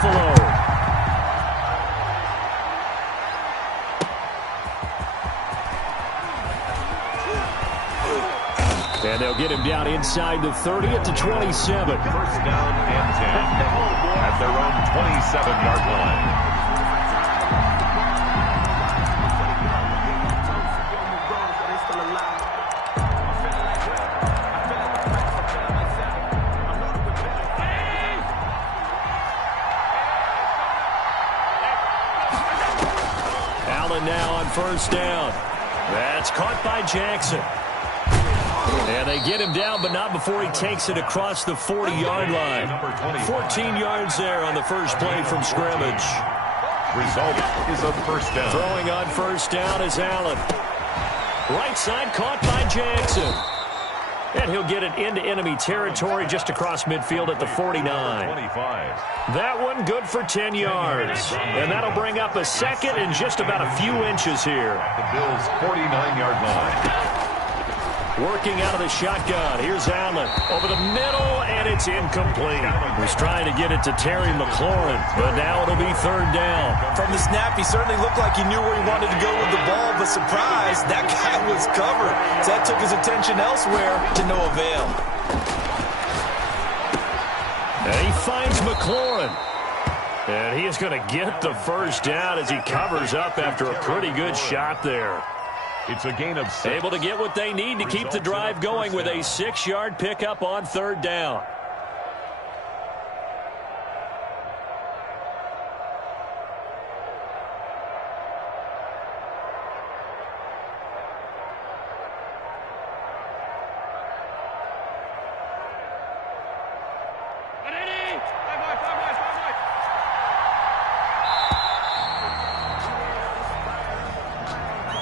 Buffalo. And they'll get him down inside the 30 at the 27. First down and 10 at their own 27-yard line. Allen now on first down. That's caught by Jackson. And they get him down, but not before he takes it across the 40-yard line. 14 yards there on the first play from scrimmage. Result is a first down. Throwing on first down is Allen. Right side caught by Jackson. And he'll get it into enemy territory just across midfield at the 49. That one good for 10 yards. And that'll bring up a second and just about a few inches here. The Bills' 49-yard line. Working out of the shotgun. Here's Allen over the middle, and it's incomplete. Was trying to get it to Terry McLaurin, but now it'll be third down. From the snap, he certainly looked like he knew where he wanted to go with the ball, but surprise, that guy was covered. So that took his attention elsewhere to no avail. And he finds McLaurin. And he is going to get the first down as he covers up after a pretty good shot there. It's a gain of 6. Able to get what they need to keep the drive going with a 6-yard pickup on third down.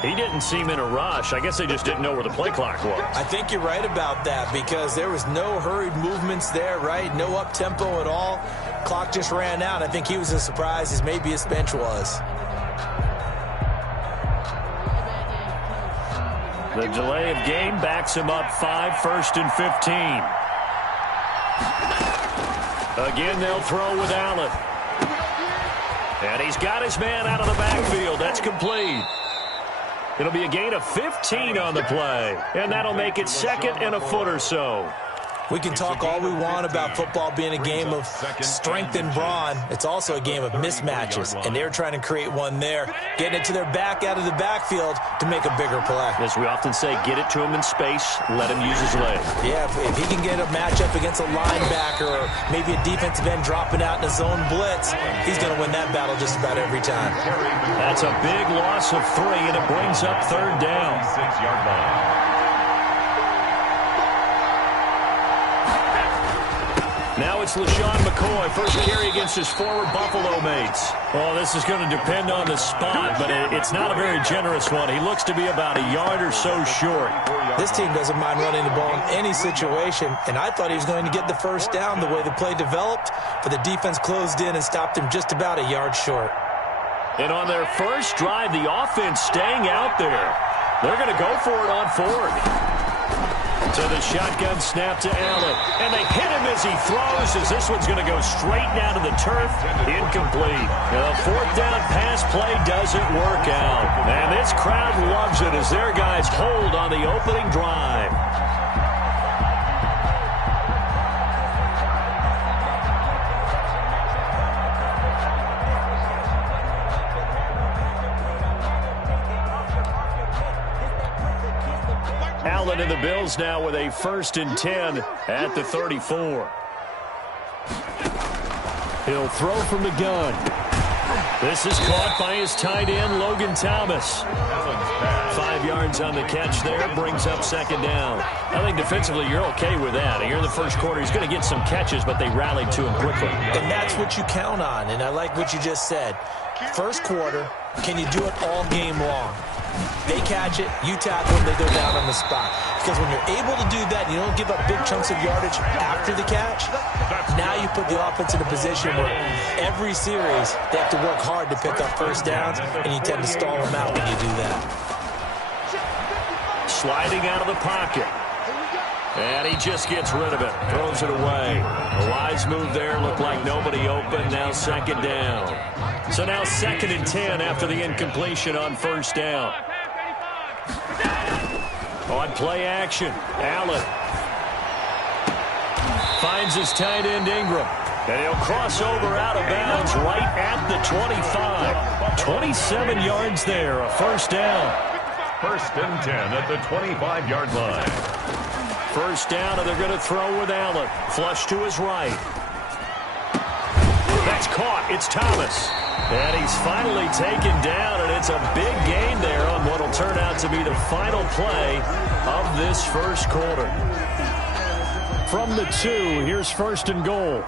He didn't seem in a rush. I guess they just didn't know where the play clock was. I think you're right about that because there was no hurried movements there, right? No up-tempo at all. Clock just ran out. I think he was as surprised as maybe his bench was. The delay of game backs him up 5, 1st and 15. Again, they'll throw with Allen. And he's got his man out of the backfield. That's complete. It'll be a gain of 15 on the play, and that'll make it second and a foot or so. We can talk all we want about football being a game of strength and brawn. It's also a game of mismatches, and they're trying to create one there, getting it to their back out of the backfield to make a bigger play. As we often say, get it to him in space, let him use his legs. Yeah, if he can get a matchup against a linebacker or maybe a defensive end dropping out in a zone blitz, he's going to win that battle just about every time. That's a big loss of 3, and it brings up third down. 6-yard line. Now it's LaShawn McCoy, first carry against his former Buffalo mates. Oh, this is going to depend on the spot, but it's not a very generous one. He looks to be about a yard or so short. This team doesn't mind running the ball in any situation, and I thought he was going to get the first down the way the play developed, but the defense closed in and stopped him just about a yard short. And on their first drive, the offense staying out there. They're going to go for it on fourth. So the shotgun snap to Allen. And they hit him as he throws, as this one's going to go straight down to the turf. Incomplete. The fourth down pass play doesn't work out. And this crowd loves it as their guys hold on the opening drive. Allen and the Bills now with a 1st and 10 at the 34. He'll throw from the gun. This is caught by his tight end, Logan Thomas. 5 yards on the catch there, brings up second down. I think defensively you're okay with that. Here in the first quarter, he's going to get some catches, but they rallied to him quickly. And that's what you count on, and I like what you just said. First quarter, can you do it all game long? They catch it, you tackle them, they go down on the spot. Because when you're able to do that, you don't give up big chunks of yardage after the catch, now you put the offense in a position where every series they have to work hard to pick up first downs, and you tend to stall them out when you do that. Sliding out of the pocket. And he just gets rid of it. Throws it away. A wise move there. Looked like nobody open. Now second down. So now 2nd and 10 after the incompletion on first down. On play action, Allen finds his tight end Ingram. And he'll cross over out of bounds right at the 25. 27 yards there, a first down. 1st and 10 at the 25-yard line. First down, and they're going to throw with Allen. Flush to his right. That's caught. It's Thomas. And he's finally taken down, and it's a big gain there on what will turn out to be the final play of this first quarter. From the 2, here's 1st and goal.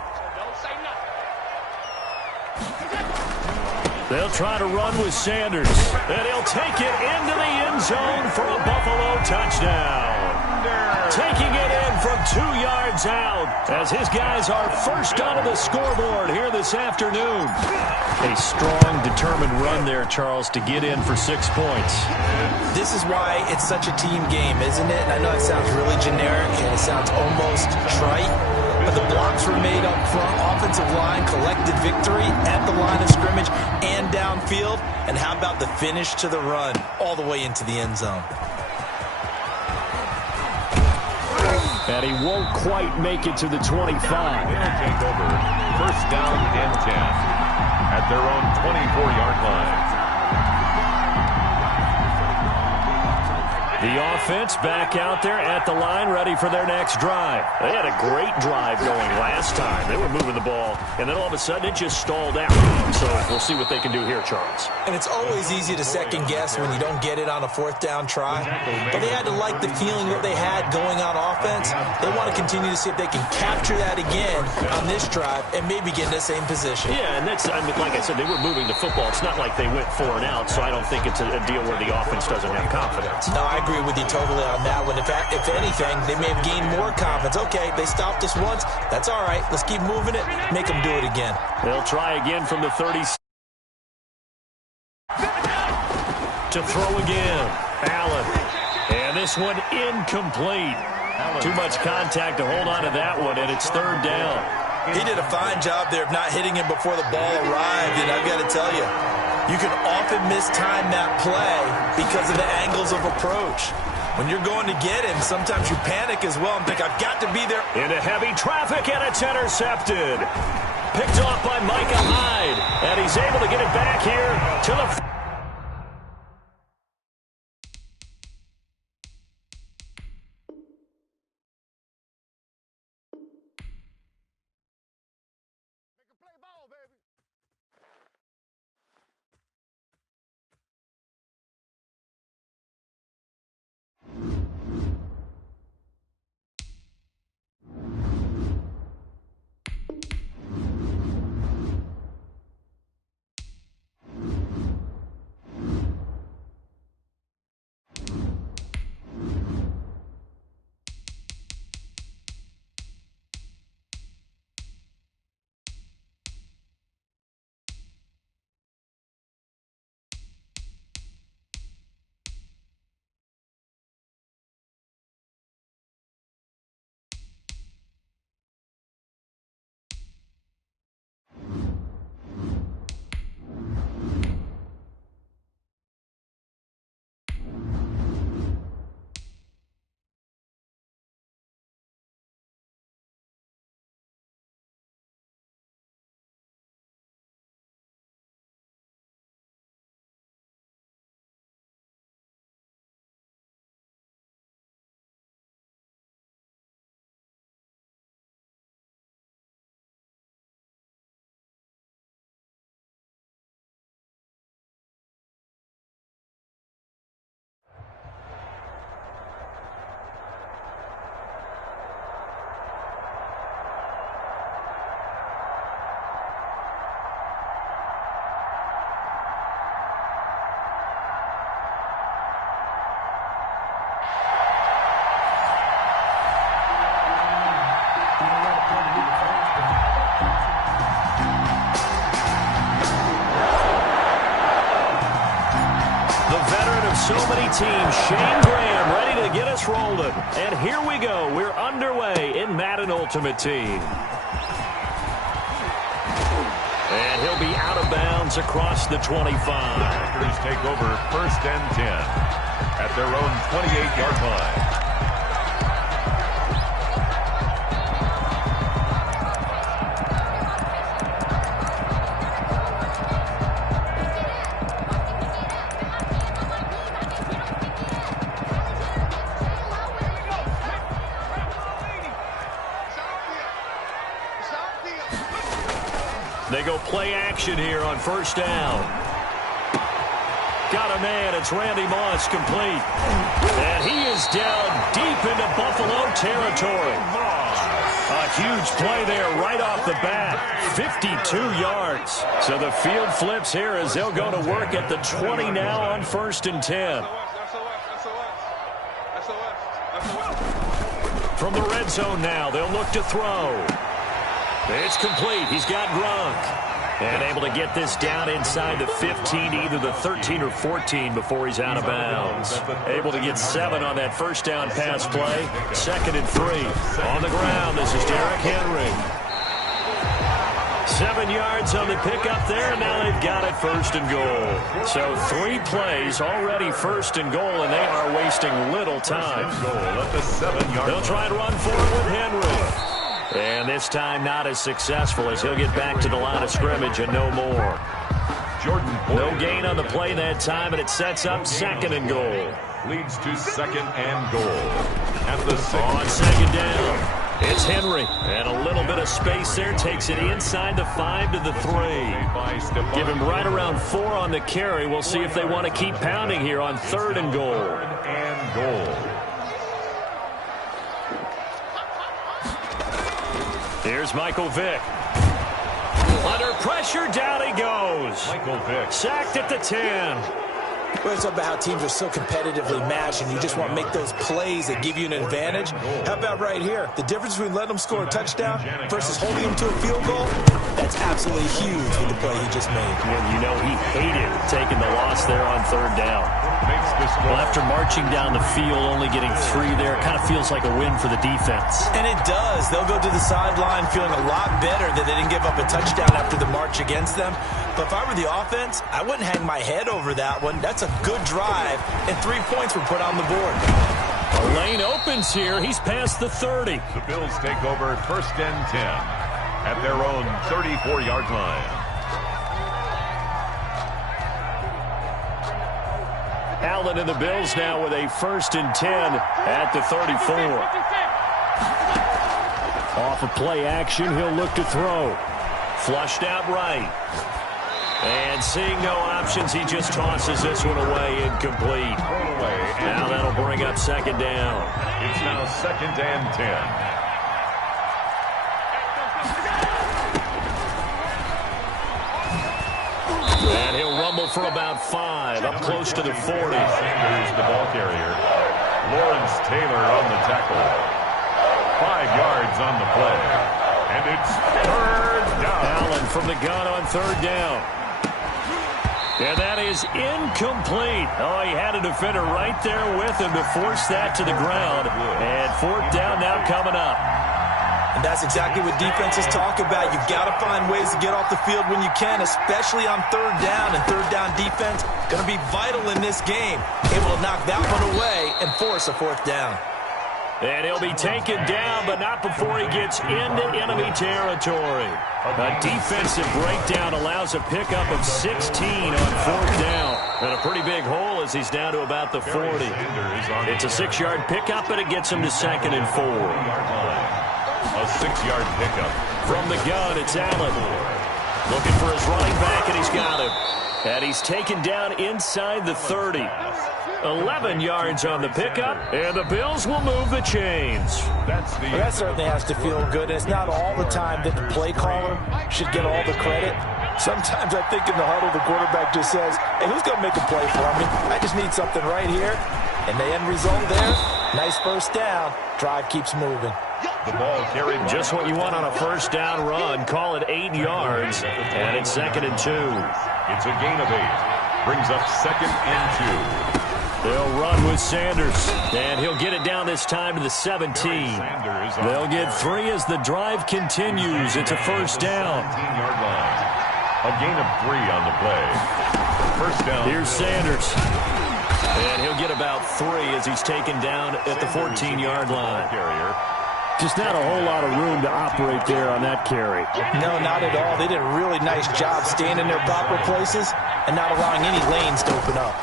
They'll try to run with Sanders, and he'll take it into the end zone for a Buffalo touchdown. Taking it in from 2 yards out as his guys are first onto the scoreboard here this afternoon. A strong, determined run there, Charles, to get in for 6 points. This is why it's such a team game, isn't it? And I know it sounds really generic and it sounds almost trite, but the blocks were made up front. Offensive line collected victory at the line of scrimmage and downfield. And how about the finish to the run all the way into the end zone? And he won't quite make it to the 25. They'll take over 1st down and 10 at their own 24-yard line. The offense back out there at the line, ready for their next drive. They had a great drive going last time. They were moving the ball, and then all of a sudden it just stalled out. So we'll see what they can do here, Charles. And it's always easy to second guess when you don't get it on a 4th down try. But they had to like the feeling that they had going on offense. They want to continue to see if they can capture that again on this drive and maybe get in the same position. Yeah, and that's, I mean, like I said, they were moving the football. It's not like they went 4 and out, so I don't think it's a deal where the offense doesn't have confidence. No, I agree with you totally on that one. If anything, they may have gained more confidence. Okay, they stopped us once. That's all right. Let's keep moving it. Make them do it again. They'll try again from the 30. To throw again. Allen. And this one incomplete. Too much contact to hold on to that one, and it's 3rd down. He did a fine job there of not hitting him before the ball arrived, and I've got to tell you, you can often mistime that play because of the angles of approach. When you're going to get him, sometimes you panic as well and think, I've got to be there. Into heavy traffic, and it's intercepted. Picked off by Micah Hyde, and he's able to get it back here to the... so many teams, Shane Graham ready to get us rolling. And here we go. We're underway in Madden Ultimate Team. And he'll be out of bounds across the 25. Packers take over 1st and 10 at their own 28-yard line. They go play action here on 1st down. Got a man. It's Randy Moss, complete. And he is down deep into Buffalo territory. A huge play there right off the bat. 52 yards. So the field flips here as they'll go to work at the 20 now on 1st and 10. From the red zone now, they'll look to throw. It's complete. He's got Gronk. And able to get this down inside the 15 to either the 13 or 14 before he's out of bounds. Able to get 7 on that 1st down pass play. 2nd and 3. On the ground, this is Derrick Henry. 7 yards on the pickup there, and now they've got it 1st and goal. So 3 plays already 1st and goal, and they are wasting little time. They'll try and run forward with Henry. And this time not as successful as he'll get back to the line of scrimmage and no more. No gain on the play that time, and it sets up 2nd and goal. Leads to 2nd and goal. At the 6. On 2nd down, it's Henry. And a little bit of space there. Takes it inside the 5 to the 3. Give him right around 4 on the carry. We'll see if they want to keep pounding here on 3rd and goal. 3rd and goal. Here's Michael Vick. Under pressure, down he goes. Michael Vick. Sacked at the 10. Well, it's about how teams are so competitively matched, and you just want to make those plays that give you an advantage. How about right here? The difference between letting them score a touchdown versus holding them to a field goal, that's absolutely huge with the play he just made. Well, you know, he hated taking the loss there on 3rd down. Well, after marching down the field, only getting 3 there, it kind of feels like a win for the defense. And it does. They'll go to the sideline feeling a lot better that they didn't give up a touchdown after the march against them. But if I were the offense, I wouldn't hang my head over that one. That's a good drive, and 3 points were put on the board. A lane opens here. He's past the 30. The Bills take over 1st and 10 at their own 34-yard line. Allen and the Bills now with a 1st and 10 at the 34. Off of play action, he'll look to throw. Flushed out right. And seeing no options, he just tosses this one away, incomplete. Now that'll bring up 2nd down. It's now 2nd and 10. And he'll rumble for about 5, up close to the 40. Sanders, the ball carrier. Lawrence Taylor on the tackle. 5 yards on the play. And it's 3rd down. Allen from the gun on 3rd down. And that is incomplete. Oh, he had a defender right there with him to force that to the ground. And 4th down now coming up. And that's exactly what defenses talk about. You've got to find ways to get off the field when you can, especially on 3rd down. And 3rd down defense going to be vital in this game. Able to knock that one away and force a 4th down. And he'll be taken down, but not before he gets into enemy territory. A defensive breakdown allows a pickup of 16 on 4th down. And a pretty big hole as he's down to about the 40. It's a 6-yard pickup, but it gets him to 2nd and 4. A 6-yard pickup. From the gun, it's Allen. Looking for his running back, and he's got him. And he's taken down inside the 30. 11 yards on the pickup, and the Bills will move the chains. Well, that certainly has to feel good. It's not all the time that the play caller should get all the credit. Sometimes I think in the huddle, the quarterback just says, hey, who's going to make a play for me? I just need something right here. And the end result there, nice 1st down. Drive keeps moving. The ball carried. Just what you want on a 1st down run. Call it 8 yards, and it's 2nd and 2. It's a gain of 8. Brings up 2nd and 2. They'll run with Sanders, and he'll get it down this time to the 17. They'll get 3 as the drive continues. It's a first down. 17-yard line. A gain of 3 on the play. First down. Here's Sanders. And he'll get about 3 as he's taken down at the 14-yard line. Just not a whole lot of room to operate there on that carry. No, not at all. They did a really nice job staying in their proper places and not allowing any lanes to open up.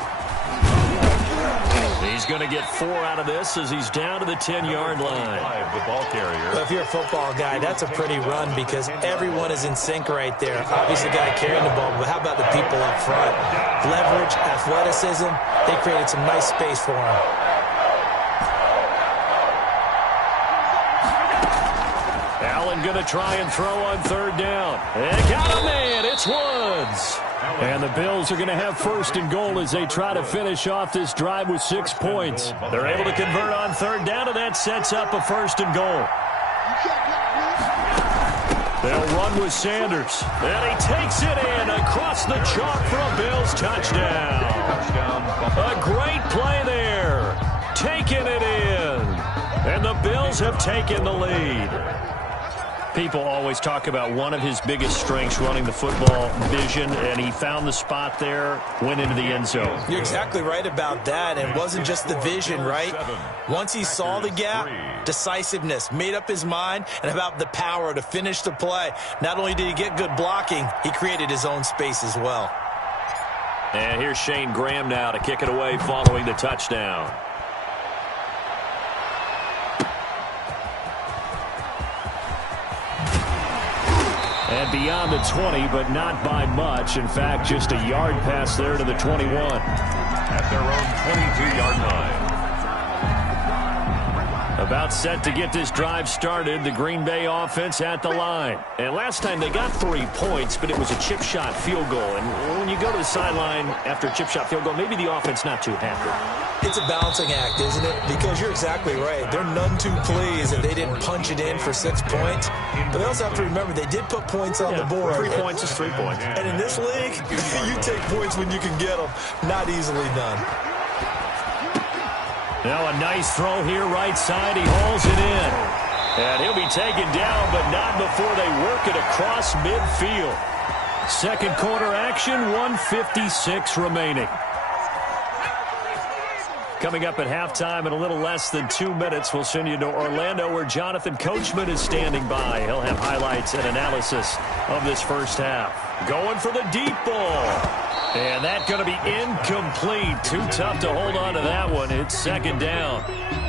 He's going to get 4 out of this as he's down to the 10-yard line. The ball carrier. Well, if you're a football guy, that's a pretty run because everyone is in sync right there. Obviously, the guy carrying the ball, but how about the people up front? Leverage, athleticism, they created some nice space for him. Allen going to try and throw on third down. And got a man. It's Woods. And the Bills are going to have first and goal as they try to finish off this drive with 6 points. They're able to convert on third down, and that sets up a first and goal. They'll run with Sanders. And he takes it in across the chalk for a Bills touchdown. A great play there. Taking it in. And the Bills have taken the lead. People always talk about one of his biggest strengths running the football, vision, and he found the spot there, went into the end zone. You're exactly right about that, and it wasn't just the vision, right? Once he saw the gap, decisiveness, made up his mind, and about the power to finish the play. Not only did he get good blocking, he created his own space as well. And here's Shane Graham now to kick it away following the touchdown. And beyond the 20, but not by much. In fact, just a yard pass there to the 21. At their own 22-yard line. About set to get this drive started, the Green Bay offense at the line. And last time they got 3 points, but it was a chip shot field goal. And when you go to the sideline after a chip shot field goal, maybe the offense not too happy. It's a balancing act, isn't it? Because you're exactly right. They're none too pleased that they didn't punch it in for 6 points. But they also have to remember they did put points on the board. 3 points is 3 points. And in this league, you take points when you can get them. Not easily done. Now a nice throw here right side. He hauls it in. And he'll be taken down, but not before they work it across midfield. Second quarter action, 1:56 remaining. Coming up at halftime in a little less than 2 minutes, we'll send you to Orlando where Jonathan Coachman is standing by. He'll have highlights and analysis of this first half. Going for the deep ball. And that's going to be incomplete. Too tough to hold on to that one. It's second down.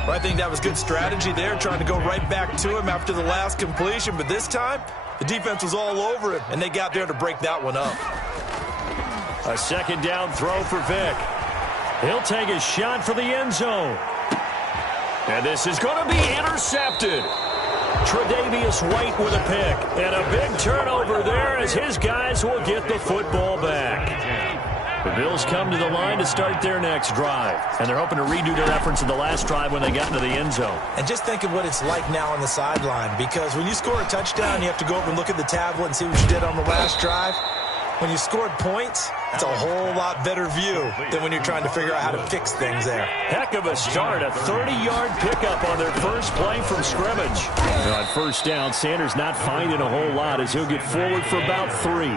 Well, I think that was good strategy there, trying to go right back to him after the last completion. But this time, the defense was all over him, and they got there to break that one up. A second down throw for Vick. He'll take a shot for the end zone. And this is going to be intercepted. Tre'Davious White with a pick. And a big turnover there as his guys will get the football back. The Bills come to the line to start their next drive. And they're hoping to redo their efforts in the last drive when they got into the end zone. And just think of what it's like now on the sideline. Because when you score a touchdown, you have to go over and look at the tablet and see what you did on the last drive. When you scored points, it's a whole lot better view than when you're trying to figure out how to fix things there. Heck of a start. A 30-yard pickup on their first play from scrimmage. On first down, Sanders not finding a whole lot as he'll get forward for about 3.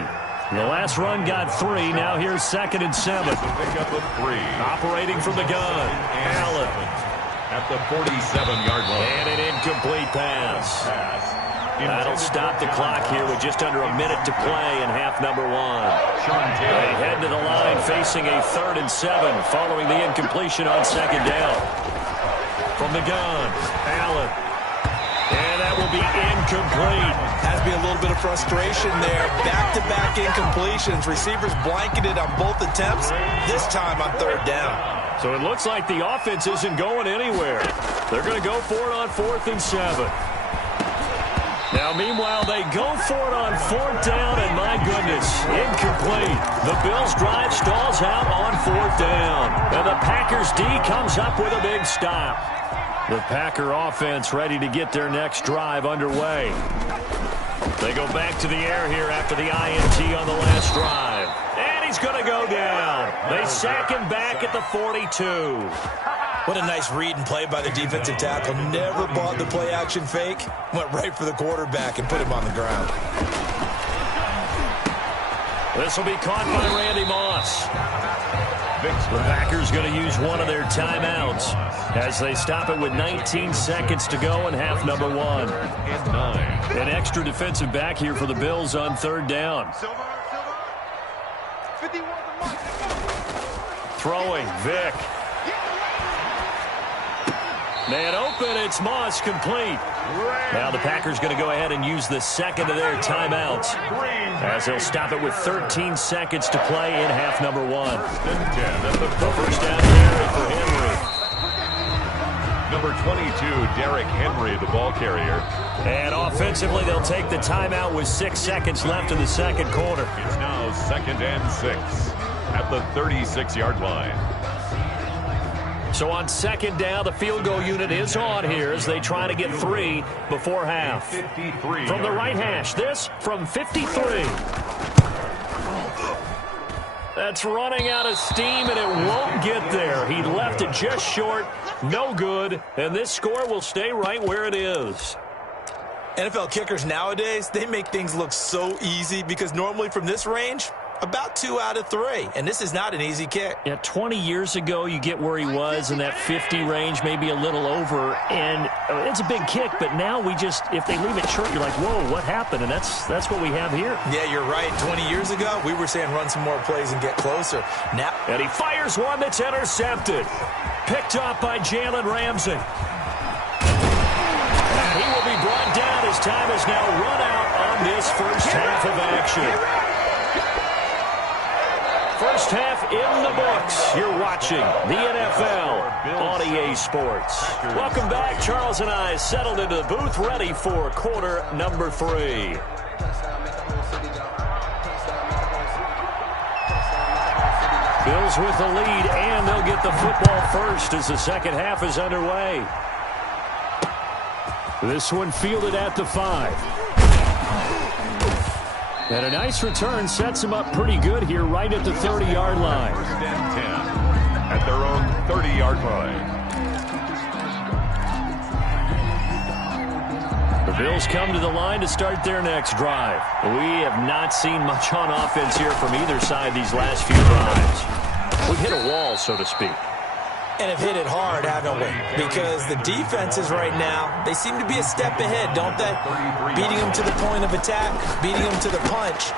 The last run got 3. Now here's 2nd and 7. Pick up a 3. Operating from the gun. Allen. At the 47-yard line. And an incomplete pass. That'll stop the clock here with just under a minute to play in half number 1. They head to the line facing a 3rd and 7 following the incompletion on 2nd down. From the gun, Allen. And that will be incomplete. Has to be a little bit of frustration there. Back-to-back incompletions. Receivers blanketed on both attempts, this time on 3rd down. So it looks like the offense isn't going anywhere. They're going to go for it on 4th and 7. Now, meanwhile, they go for it on 4th down, and my goodness, incomplete. The Bills' drive stalls out on 4th down. And the Packers' D comes up with a big stop. The Packer offense ready to get their next drive underway. They go back to the air here after the INT on the last drive. And he's he's going to go down. They sack him back at the 42. What a nice read and play by the defensive tackle. Never bought the play-action fake. Went right for the quarterback and put him on the ground. This will be caught by Randy Moss. The Packers going to use one of their timeouts as they stop it with 19 seconds to go in half number one. An extra defensive back here for the Bills on third down. Throwing, Vick. Man open, it's Moss, complete. Now the Packers going to go ahead and use the second of their timeouts as they'll stop it with 13 seconds to play in half number one. The first down carry for Henry. Number 22, Derrick Henry, the ball carrier. And offensively, they'll take the timeout with 6 seconds left in the second quarter. It's now 2nd and 6 at the 36-yard line. So on second down, the field goal unit is on here as they try to get 3 before half. From the right hash, this from 53. That's running out of steam, and it won't get there. He left it just short, no good, and this score will stay right where it is. NFL kickers nowadays, they make things look so easy because normally from this range, about 2 out of 3, and this is not an easy kick. Yeah, 20 years ago, you get where he was in that 50 range, maybe a little over, and it's a big kick, but now we just, if they leave it short, you're like, whoa, what happened? And that's what we have here. Yeah, you're right. 20 years ago, we were saying run some more plays and get closer. Now, and he fires one that's intercepted. Picked up by Jalen Ramsey. And he will be brought down. His time is now run out on this first half of action. First half in the books. You're watching the NFL on EA Sports. Welcome back. Charles and I settled into the booth, ready for quarter number 3. Bills with the lead, and they'll get the football first as the second half is underway. This one fielded at the 5. And a nice return sets him up pretty good here right at the 30-yard line. 1st and 10 at their own 30-yard line. The Bills come to the line to start their next drive. We have not seen much on offense here from either side these last few drives. We've hit a wall, so to speak. and have hit it hard, haven't we? Because the defenses right now, they seem to be a step ahead, don't they? Beating them to the point of attack, beating them to the punch.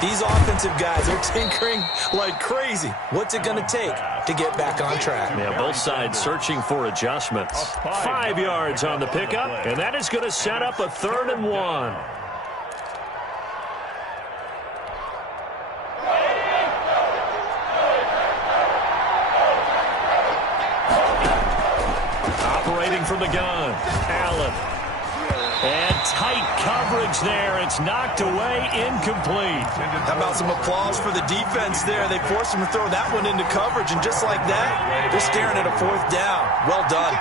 These offensive guys are tinkering like crazy. What's it going to take to get back on track? Yeah, both sides searching for adjustments. 5 yards on the pickup, and that is going to set up a 3rd and 1. Operating from the gun, Allen. And tight coverage there. It's knocked away, incomplete. How about some applause for the defense there? They forced him to throw that one into coverage, and just like that, they're staring at a 4th down. Well done.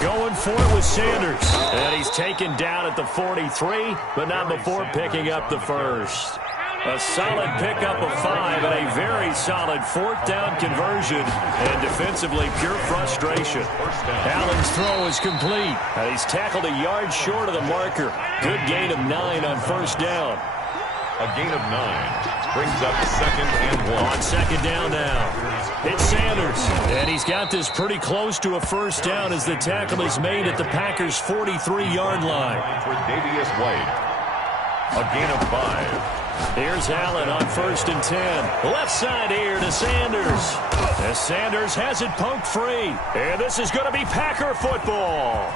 Going for it with Sanders. And he's taken down at the 43, but not before picking up the first. A solid pickup of 5 and a very solid 4th down conversion. And defensively, pure frustration. Allen's throw is complete. And he's tackled a yard short of the marker. Good gain of 9 on 1st down. A gain of 9 brings up 2nd and 1. On 2nd down now. It's Sanders. And he's got this pretty close to a 1st down as the tackle is made at the Packers' 43-yard line. For Davius White. A gain of 5. Here's Allen on 1st and 10. Left side here to Sanders. As Sanders has it poked free. And this is going to be Packer football.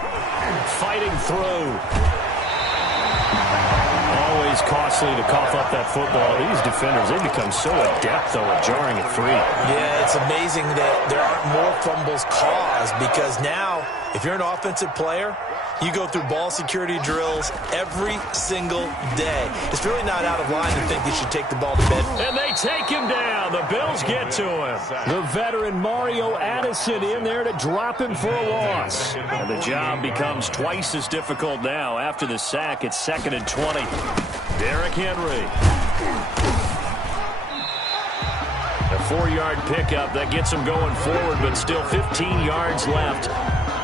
Fighting through. Always costly to cough up that football. These defenders, they become so adept, though, at jarring it free. Yeah, it's amazing that there aren't more fumbles caused because now If you're an offensive player, you go through ball security drills every single day. It's really not out of line to think you should take the ball to bed. And they take him down. The Bills get to him. The veteran Mario Addison in there to drop him for a loss. And the job becomes twice as difficult now. After the sack, it's 2nd and 20. Derrick Henry. A 4-yard pickup. That gets him going forward, but still 15 yards left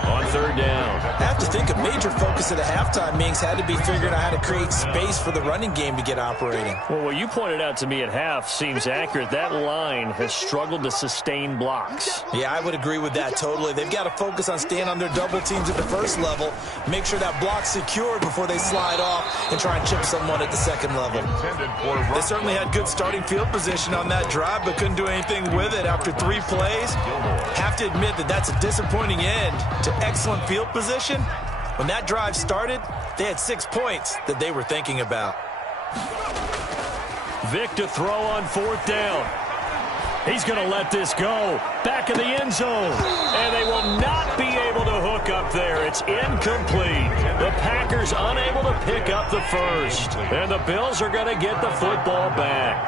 on 3rd down. I have to think a major focus of the halftime meetings had to be figuring out how to create space for the running game to get operating. Well, what you pointed out to me at half seems accurate. That line has struggled to sustain blocks. Yeah, I would agree with that totally. They've got to focus on staying on their double teams at the first level, make sure that block's secured before they slide off and try and chip someone at the second level. They certainly had good starting field position on that drive, but couldn't do anything with it after 3 plays. Have to admit that that's a disappointing end to excellent field position. When that drive started, they had 6 points that they were thinking about. Vic to throw on 4th down. He's going to let this go. Back in the end zone. And they will not be able to hook up there. It's incomplete. The Packers unable to pick up the first. And the Bills are going to get the football back.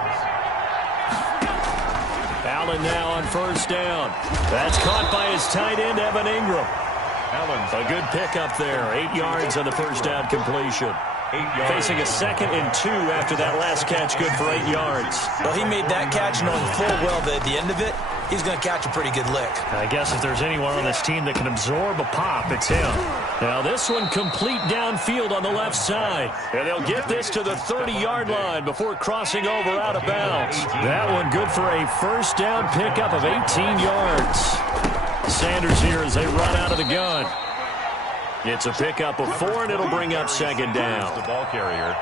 Allen now on 1st down. That's caught by his tight end, Evan Ingram. A good pickup there. 8 yards on the 1st down completion. Facing a 2nd and 2 after that last catch, good for 8 yards. Well, he made that catch knowing full well that at the end of it, he's going to catch a pretty good lick. I guess if there's anyone on this team that can absorb a pop, it's him. Now this one complete downfield on the left side. And they'll get this to the 30-yard line before crossing over out of bounds. That one good for a 1st down pickup of 18 yards. Sanders here as they run out of the gun. It's a pickup of 4, and it'll bring up 2nd down. The ball carrier.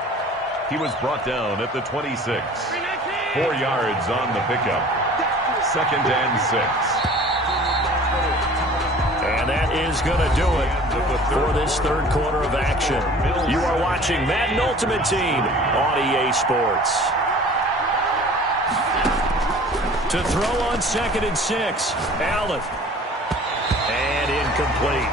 He was brought down at the 26. 4 yards on the pickup. 2nd and 6. And that is going to do it for this 3rd quarter of action. You are watching Madden Ultimate Team on EA Sports. To throw on 2nd and 6. Allen. And incomplete.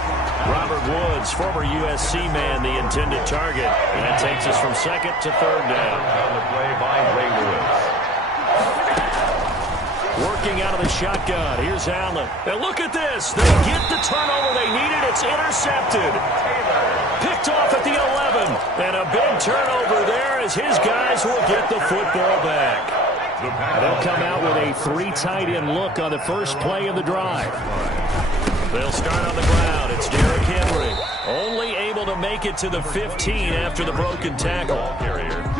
Robert Woods, former USC man, the intended target. And that takes us from 2nd to 3rd down. On the play by Ray Lewis. Working out of the shotgun. Here's Allen. And look at this. They get the turnover they needed. It's intercepted. Picked off at the 11. And a big turnover there as his guys will get the football back. They'll come out with a 3 tight end look on the first play of the drive. They'll start on the ground. It's Derrick Henry. Only able to make it to the 15 after the broken tackle.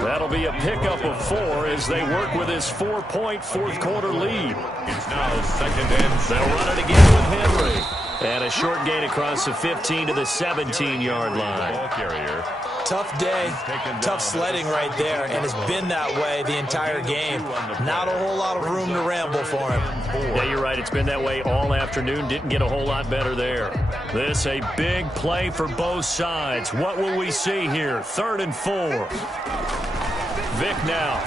That'll be a pickup of 4 as they work with his 4-point 4th quarter lead. It's now 2nd and 7. They'll run it again with Henry. And a short gain across the 15 to the 17-yard line. Ball carrier. Tough day, tough sledding right there, and it's been that way the entire game. Not a whole lot of room to ramble for him. Yeah, you're right. It's been that way all afternoon. Didn't get a whole lot better there. This a big play for both sides. What will we see here? 3rd and 4. Vic now.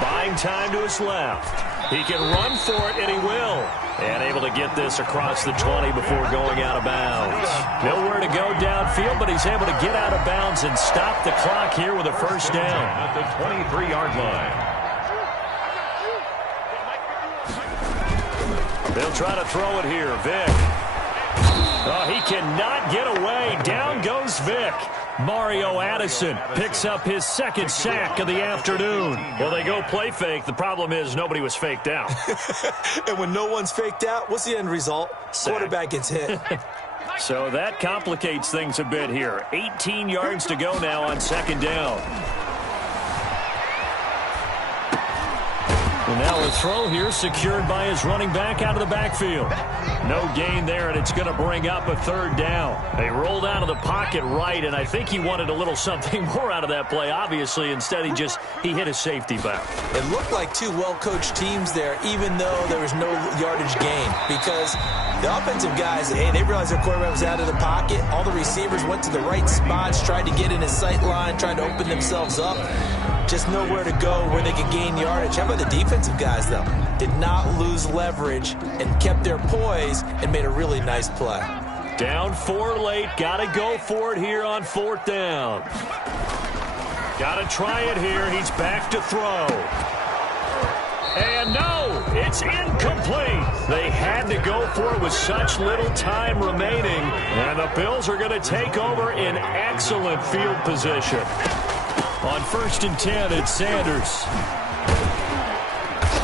Buying time to his left. He can run for it, and he will. And able to get this across the 20 before going out of bounds. Nowhere to go downfield, but he's able to get out of bounds and stop the clock here with a 1st down. At the 23-yard line. They'll try to throw it here. Vic. Oh, he cannot get away. Down goes Vic. Mario Addison picks up his 2nd sack of the afternoon. Well, they go play fake. The problem is nobody was faked out. And when no one's faked out, what's the end result? Sack. Quarterback gets hit. So that complicates things a bit here. 18 yards to go now on 2nd down. And now a throw here secured by his running back out of the backfield. No gain there, and it's going to bring up a 3rd down. They rolled out of the pocket right, and I think he wanted a little something more out of that play. Obviously, instead he hit his safety back. It looked like 2 well-coached teams there, even though there was no yardage gain. Because the offensive guys, hey, they realized their quarterback was out of the pocket. All the receivers went to the right spots, tried to get in his sight line, tried to open themselves up. Just nowhere to go where they could gain yardage. How about the defensive guys, though? Did not lose leverage and kept their poise and made a really nice play. Down 4 late. Got to go for it here on 4th down. Got to try it here. He's back to throw. And no, it's incomplete. They had to go for it with such little time remaining. And the Bills are going to take over in excellent field position. On 1st and 10, it's Sanders.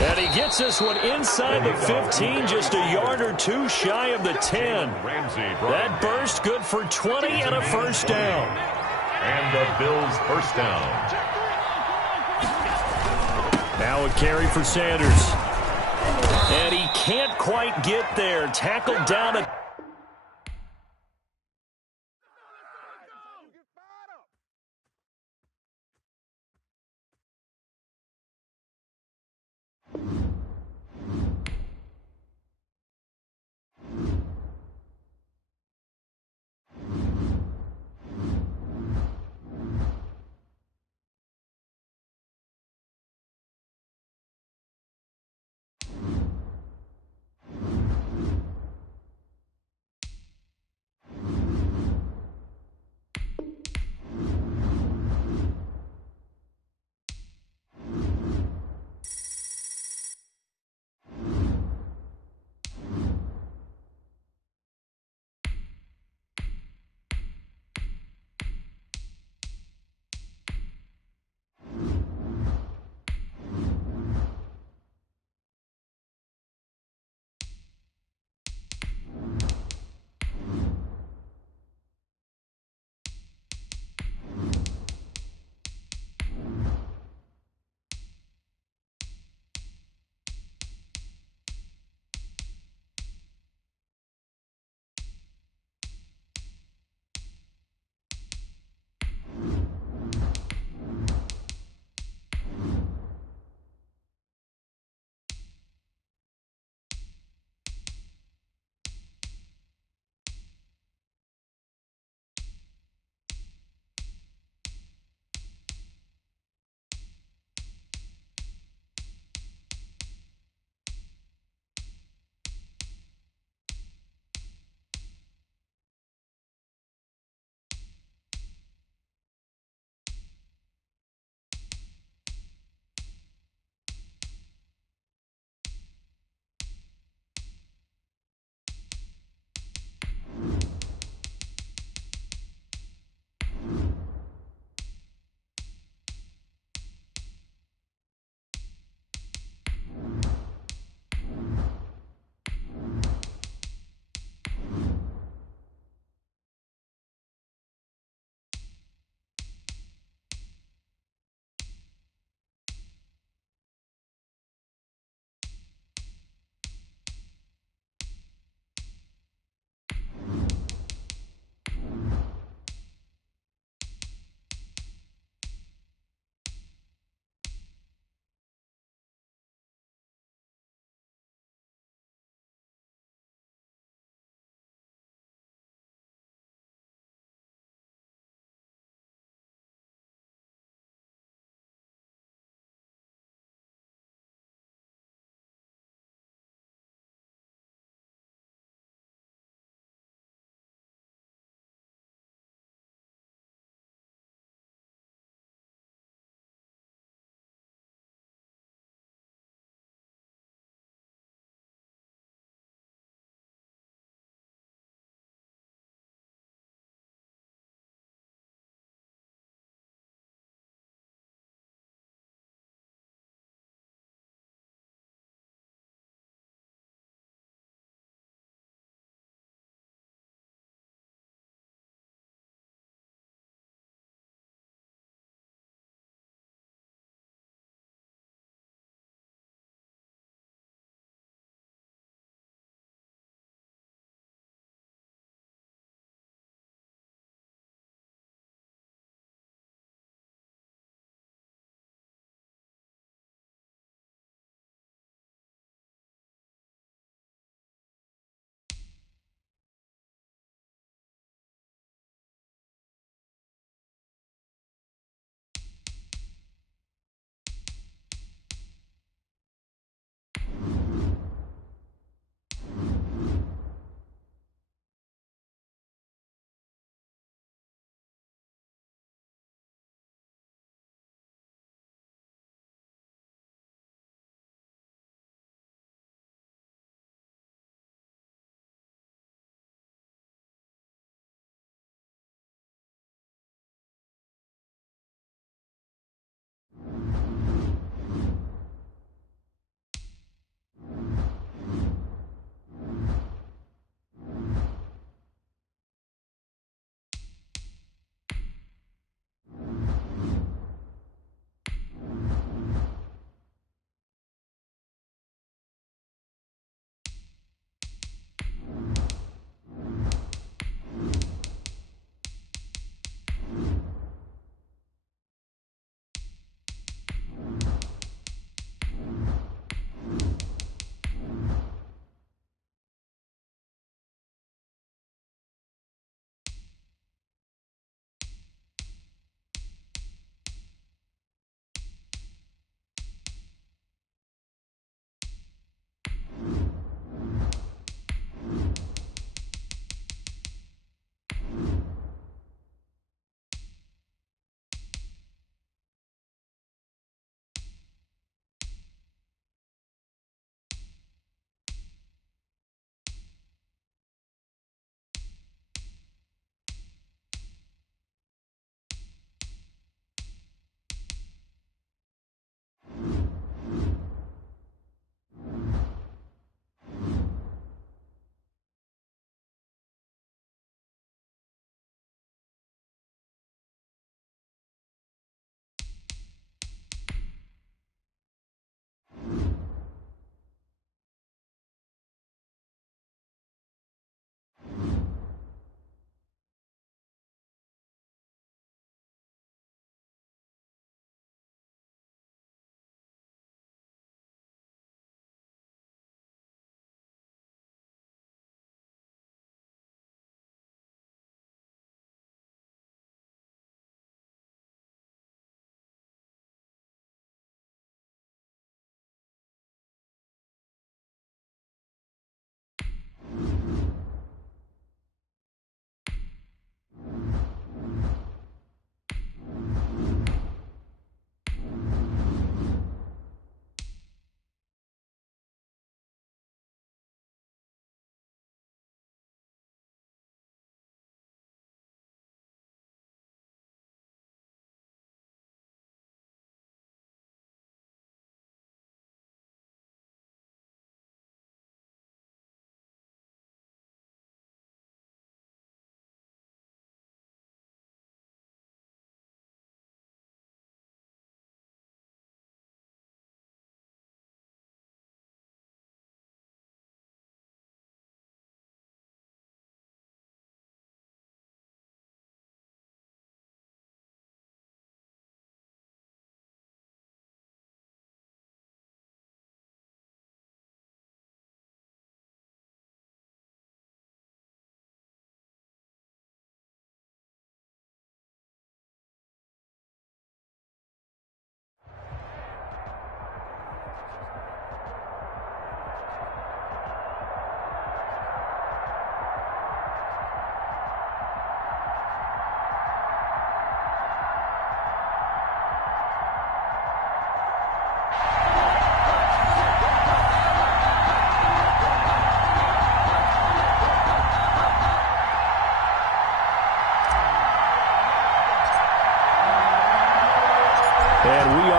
And he gets this one inside the 15, just a yard or two shy of the 10. That burst good for 20 and a first down. And the Bills first down. Now a carry for Sanders. And he can't quite get there. Tackled down at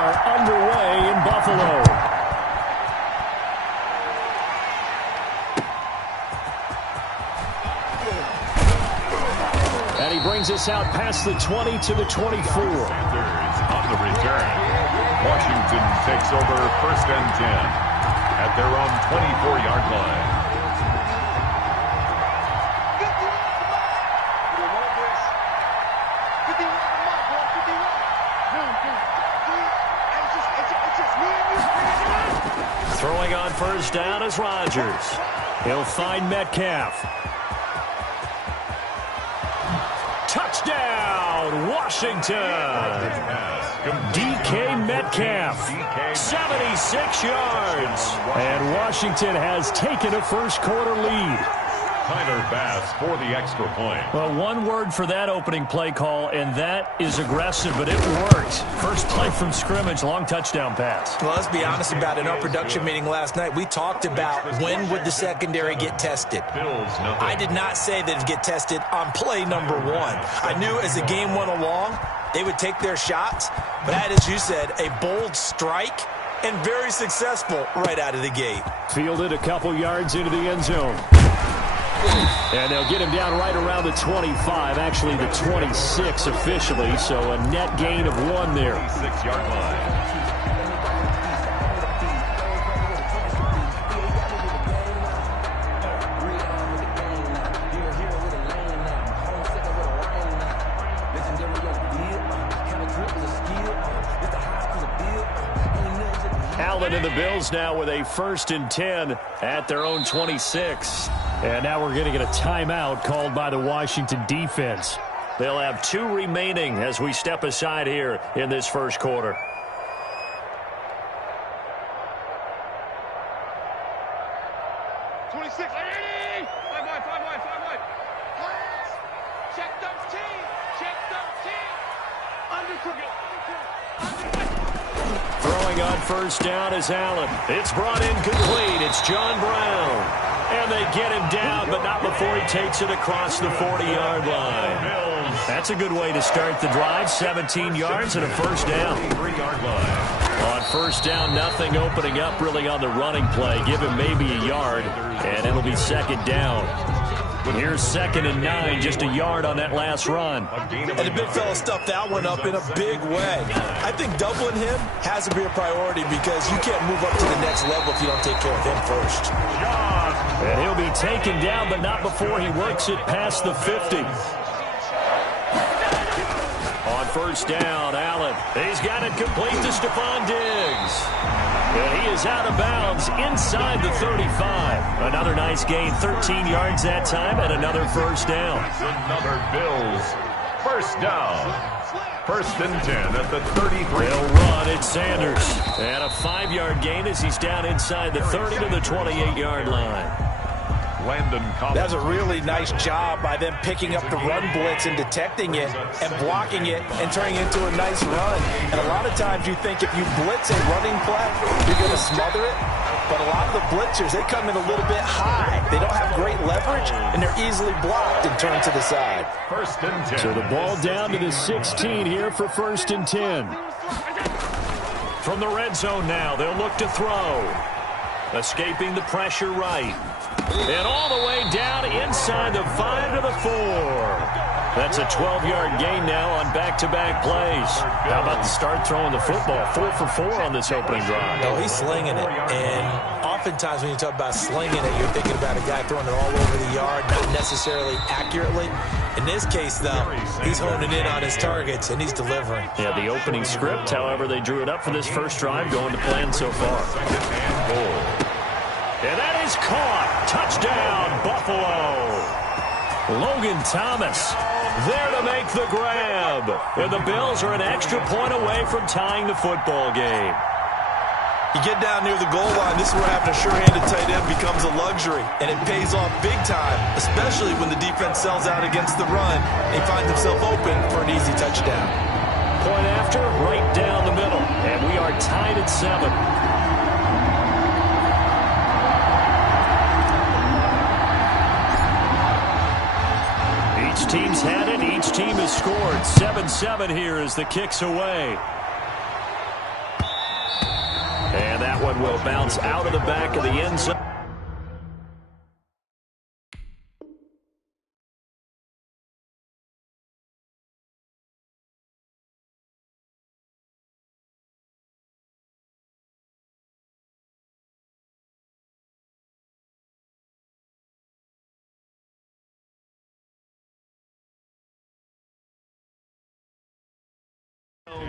are underway in Buffalo. And he brings us out past the 20 to the 24. Sanders on the return. Washington takes over 1st and 10 at their own 24-yard line. Throwing on 1st down is Rodgers. He'll find Metcalf. Touchdown, Washington. DK Metcalf, 76 yards. And Washington has taken a first-quarter lead. Tyler Bass for the extra point. Well, one word for that opening play call, and that is aggressive, but it worked. First play from scrimmage, long touchdown pass. Well, let's be honest about it. In our production meeting last night, we talked about when would the secondary get tested. I did not say that it would get tested on play number 1. I knew as the game went along, they would take their shots, but that, as you said, a bold strike and very successful right out of the gate. Fielded a couple yards into the end zone. And they'll get him down right around the 25, actually the 26 officially, so a net gain of 1 there. 6-yard line. Allen and the Bills now with a 1st and 10 at their own 26. And now we're going to get a timeout called by the Washington defense. They'll have 2 remaining as we step aside here in this first quarter. Throwing on 1st down is Allen. It's brought in complete. It's John Brown. And they get him down, but not before he takes it across the 40-yard line. That's a good way to start the drive. 17 yards and a 1st down. 3-yard line. On 1st down, nothing opening up really on the running play. Give him maybe a yard, and it'll be 2nd down. Here's 2nd and 9, just a yard on that last run. And the big fella stuffed that one up in a big way. I think doubling him has to be a priority because you can't move up to the next level if you don't take care of him first. And he'll be taken down, but not before he works it past the 50. On 1st down, Allen. He's got it complete to Stephon Diggs. And he is out of bounds inside the 35. Another nice gain, 13 yards that time, and another 1st down. Another Bills 1st down. 1st and 10 at the 33. They'll run. It's Sanders. And a 5-yard gain as he's down inside the 30 to the 28-yard line. That's a really nice job by them picking up the run blitz and detecting it and blocking it and turning it into a nice run. And a lot of times you think if you blitz a running play, you're going to smother it. But a lot of the blitzers, they come in a little bit high. They don't have great leverage, and they're easily blocked and turned to the side. 1st and 10. So the ball down to the 16 here for 1st and 10. From the red zone now, they'll look to throw. Escaping the pressure right. And all the way down inside the 5 to the 4. That's a 12-yard gain now on back-to-back plays. How about the start throwing the football? 4 for 4 on this opening drive. No, he's slinging it. And oftentimes when you talk about slinging it, you're thinking about a guy throwing it all over the yard, not necessarily accurately. In this case, though, he's honing in on his targets, and he's delivering. Yeah, the opening script, however, they drew it up for this first drive, going to plan so far. And that is caught. Touchdown, Buffalo. Logan Thomas there to make the grab. And the Bills are an extra point away from tying the football game. You get down near the goal line, this is where having a sure-handed tight end becomes a luxury. And it pays off big time, especially when the defense sells out against the run. They find themselves open for an easy touchdown. Point after, right down the middle. And we are tied at 7. Each team's had it. Each team has scored. 7-7 here as the kick's away. one will bounce out of the back of the end zone.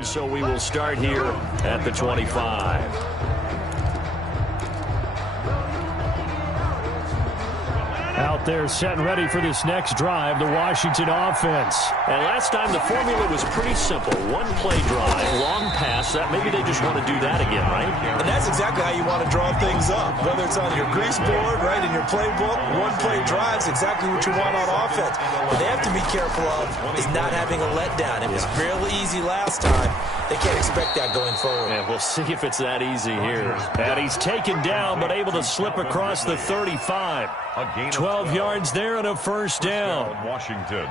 So we will start here at the 25. Out there set and ready for this next drive, the Washington offense. And last time the formula was pretty simple. One play drive, long pass. That maybe they just want to do that again, right? And that's exactly how you want to draw things up. Whether it's on your grease board, right, in your playbook, one play drive is exactly what you want on offense. What they have to be careful of is not having a letdown. It was fairly easy last time. They can't expect that going forward. And we'll see if it's that easy here. And he's taken down, but able to slip across the 35. 12 yards there and a first down. Washington.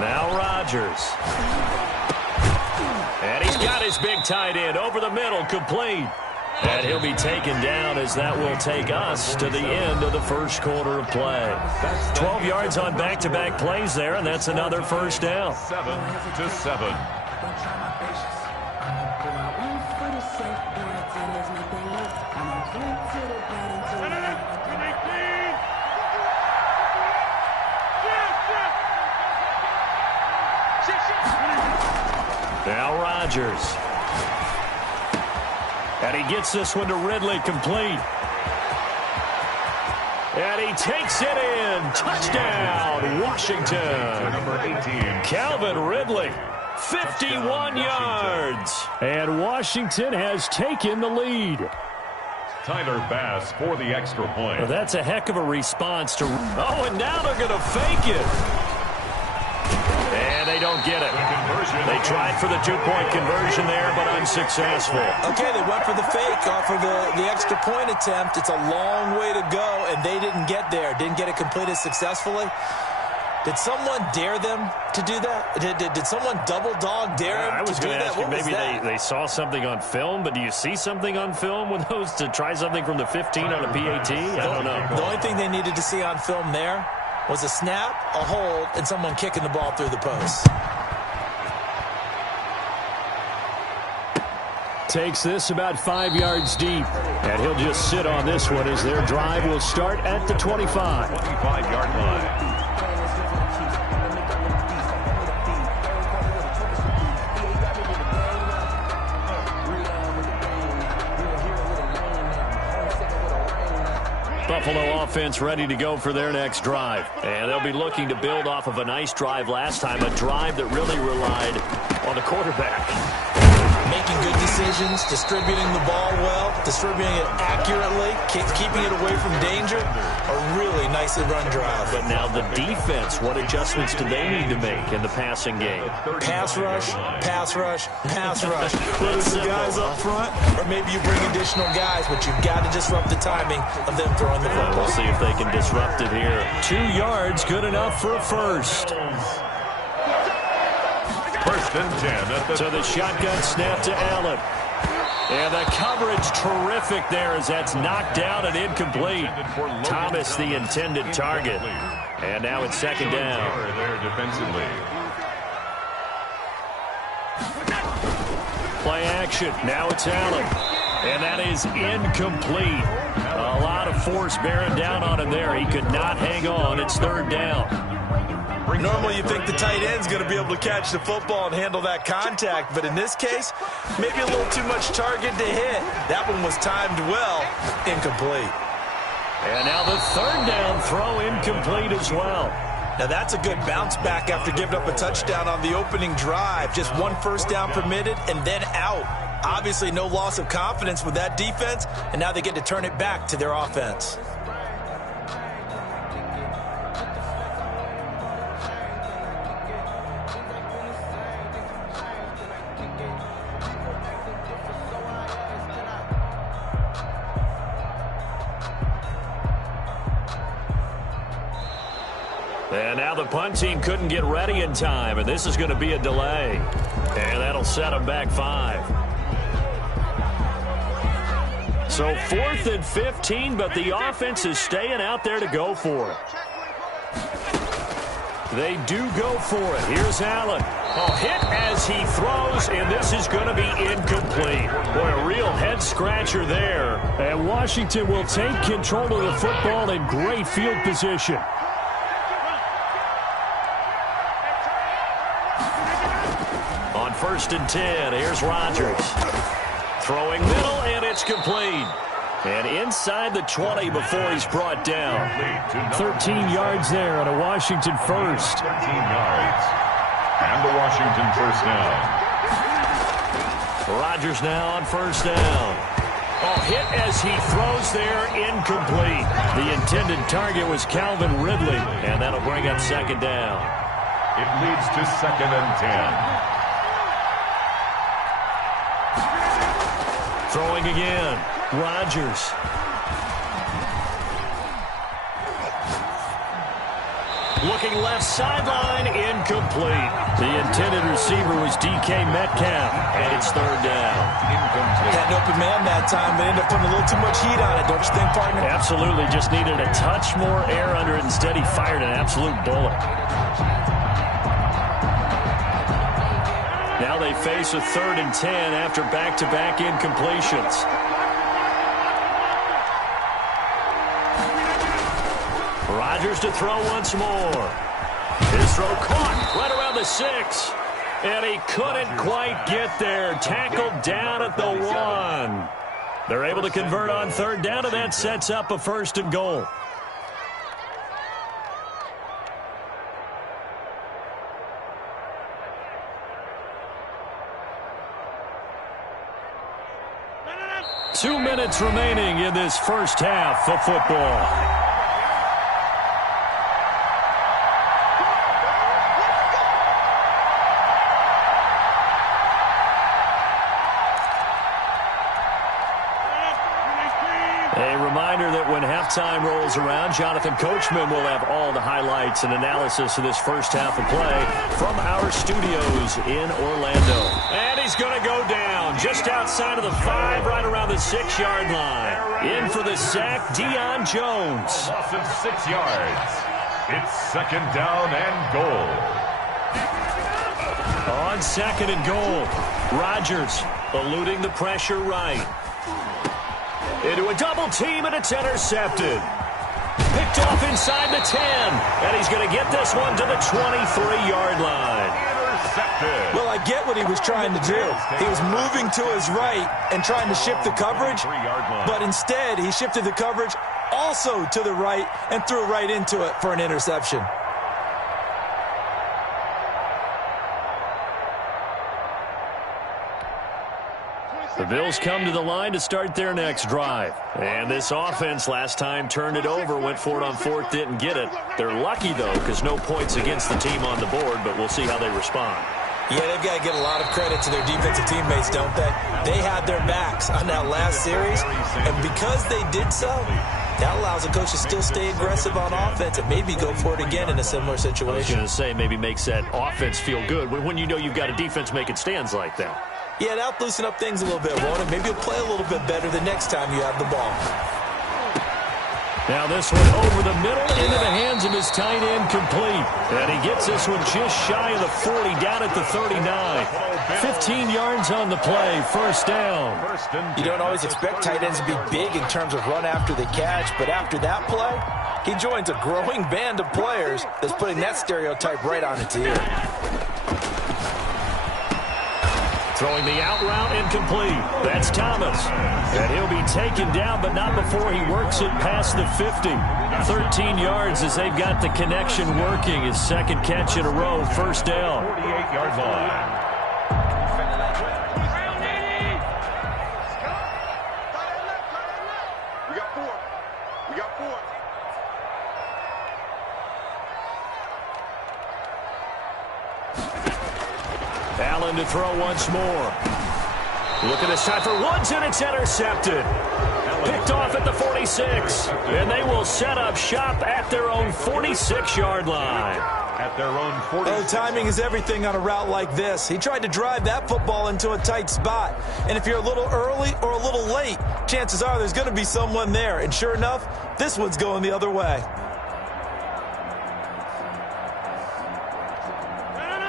Now Rodgers. And he's got his big tight end over the middle, complete. And he'll be taken down as that will take us to the end of the first quarter of play. 12 yards on back-to-back plays there, and that's another first down. 7-7. Now Rodgers. And he gets this one to Ridley, complete. And he takes it in. Touchdown, Washington. Number 18. Calvin Ridley, 51 yards. And Washington has taken the lead. Tyler Bass for the extra point. Well, that's a heck of a response to... Oh, and now they're going to fake it. And they don't get it. They tried for the two-point conversion there, but unsuccessful. Okay, they went for the fake off of the extra point attempt. It's a long way to go, and they didn't get there. Didn't get it completed successfully. Did someone dare them to do that? Did someone double-dog dare them to do that? I was going to ask you, maybe they saw something on film, but do you see something on film with those to try something from the 15 on a PAT? I don't know. The only thing they needed to see on film there was a snap, a hold, and someone kicking the ball through the post. Takes this about 5 yards deep. And he'll just sit on this one as their drive will start at the 25. 25-yard line. Buffalo offense ready to go for their next drive. And they'll be looking to build off of a nice drive last time, a drive that really relied on the quarterback. Making good decisions, distributing the ball well, distributing it accurately, keeping it away from danger. A really nicely run drive. But now the defense, what adjustments do they need to make in the passing game? Pass rush, pass rush, pass rush. Whether it's the guys up front, or maybe you bring additional guys, but you've got to disrupt the timing of them throwing the football. We'll see if they can disrupt it here. 2 yards, good enough for a first. First and 10. So the shotgun snap to Allen. And the coverage terrific there as that's knocked down and incomplete. Thomas the intended target. And now it's second down. There defensively. Play action. Now it's Allen. And that is incomplete. A lot of force bearing down on him there. He could not hang on. It's third down. Normally you think the tight end's going to be able to catch the football and handle that contact, but in this case, maybe a little too much target to hit. That one was timed well. Incomplete. And now the third down throw incomplete as well. Now that's a good bounce back after giving up a touchdown on the opening drive. Just one first down permitted and then out. Obviously no loss of confidence with that defense, and now they get to turn it back to their offense. And now the punt team couldn't get ready in time, and this is going to be a delay. And that'll set them back 5. So 4th and 15, but the offense is staying out there to go for it. They do go for it. Here's Allen. Hit as he throws, and this is going to be incomplete. Boy, a real head-scratcher there. And Washington will take control of the football in great field position. On 1st and 10, here's Rodgers. Throwing middle, and it's complete. And inside the 20 before he's brought down. 13 yards there on a Washington first. 13 yards. And the Washington first down. Rodgers now on 1st down. Hit as he throws there, incomplete. The intended target was Calvin Ridley, and that'll bring up 2nd down. It leads to 2nd and 10. Throwing again. Rodgers. Looking left sideline, incomplete. The intended receiver was DK Metcalf, and it's 3rd down. Incomplete. Had an open man that time, but ended up putting a little too much heat on it, don't you think, partner? Absolutely, just needed a touch more air under it. Instead, he fired an absolute bullet. Now they face a 3rd and 10 after back-to-back incompletions. Rodgers to throw once more. His throw caught right around the 6. And he couldn't quite get there. Tackled down at the 1. They're able to convert on 3rd down, and that sets up a 1st and goal. Two minutes remaining in this first half of football. Halftime rolls around. Jonathan Coachman will have all the highlights and analysis of this first half of play from our studios in Orlando. And he's going to go down just outside of the 5, right around the 6-yard line. In for the sack, Deion Jones. A loss of 6 yards. It's 2nd down and goal. On 2nd and goal, Rodgers eluding the pressure right. Into a double team, and it's intercepted. Picked off inside the 10, and he's going to get this one to the 23-yard line. Intercepted. Well, I get what he was trying to do. He was moving to his right and trying to shift the coverage, but instead he shifted the coverage also to the right and threw right into it for an interception. The Bills come to the line to start their next drive. And this offense last time turned it over, went for it on 4th, didn't get it. They're lucky, though, because no points against the team on the board, but we'll see how they respond. Yeah, they've got to get a lot of credit to their defensive teammates, don't they? They had their backs on that last series, and because they did so, that allows the coach to still stay aggressive on offense and maybe go for it again in a similar situation. I was going to say, maybe makes that offense feel good when you know you've got a defense making stands like that. Yeah, that'll loosen up things a little bit, won't it? Maybe you'll play a little bit better the next time you have the ball. Now this one over the middle into the hands of his tight end, complete. And he gets this one just shy of the 40, down at the 39. 15 yards on the play, 1st down. You don't always expect tight ends to be big in terms of run after the catch, but after that play, he joins a growing band of players that's putting that stereotype right on its ear. Throwing the out route, incomplete. That's Thomas. And he'll be taken down, but not before he works it past the 50. 13 yards as they've got the connection working. His 2nd catch in a row, 1st down. 48-yard line. We got 4. We got 4. Allen to throw once more. Looking this time for Woods, and it's intercepted. Picked off at the 46. And they will set up shop at their own 46-yard line. At their own 46. Oh, timing is everything on a route like this. He tried to drive that football into a tight spot. And if you're a little early or a little late, chances are there's going to be someone there. And sure enough, this one's going the other way.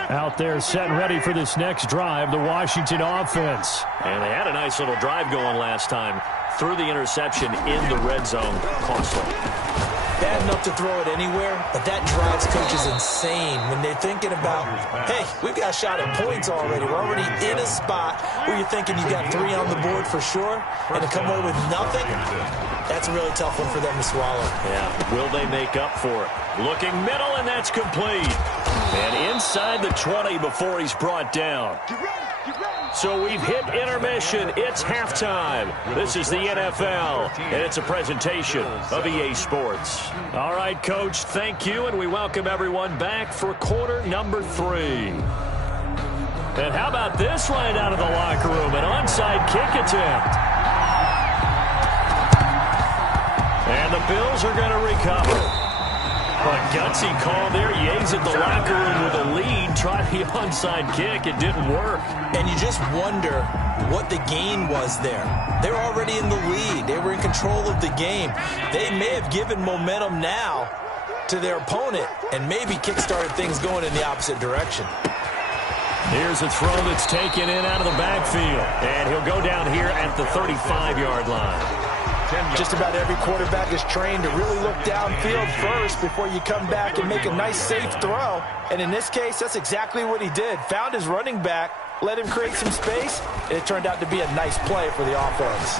Out there set and ready for this next drive, the Washington offense. And they had a nice little drive going last time. Threw the interception in the red zone. Costly. Bad enough to throw it anywhere, but that drives coaches insane when they're thinking about, hey, we've got a shot at points already. We're already in a spot where you're thinking you got 3 on the board for sure, and to come away with nothing, that's a really tough one for them to swallow. Yeah, will they make up for it? Looking middle, and that's complete. And inside the 20 before he's brought down. So we've hit intermission. It's halftime. This is the NFL, and it's a presentation of EA Sports. All right, Coach, thank you, and we welcome everyone back for quarter number 3. And how about this right out of the locker room? An onside kick attempt. And the Bills are going to recover. A gutsy call there. Yates at the locker room with a lead. Tried the onside kick. It didn't work. And you just wonder what the gain was there. They're already in the lead. They were in control of the game. They may have given momentum now to their opponent and maybe kick-started things going in the opposite direction. Here's a throw that's taken in out of the backfield. And he'll go down here at the 35-yard line. Just about every quarterback is trained to really look downfield first before you come back and make a nice, safe throw. And in this case, that's exactly what he did. Found his running back, let him create some space, and it turned out to be a nice play for the offense.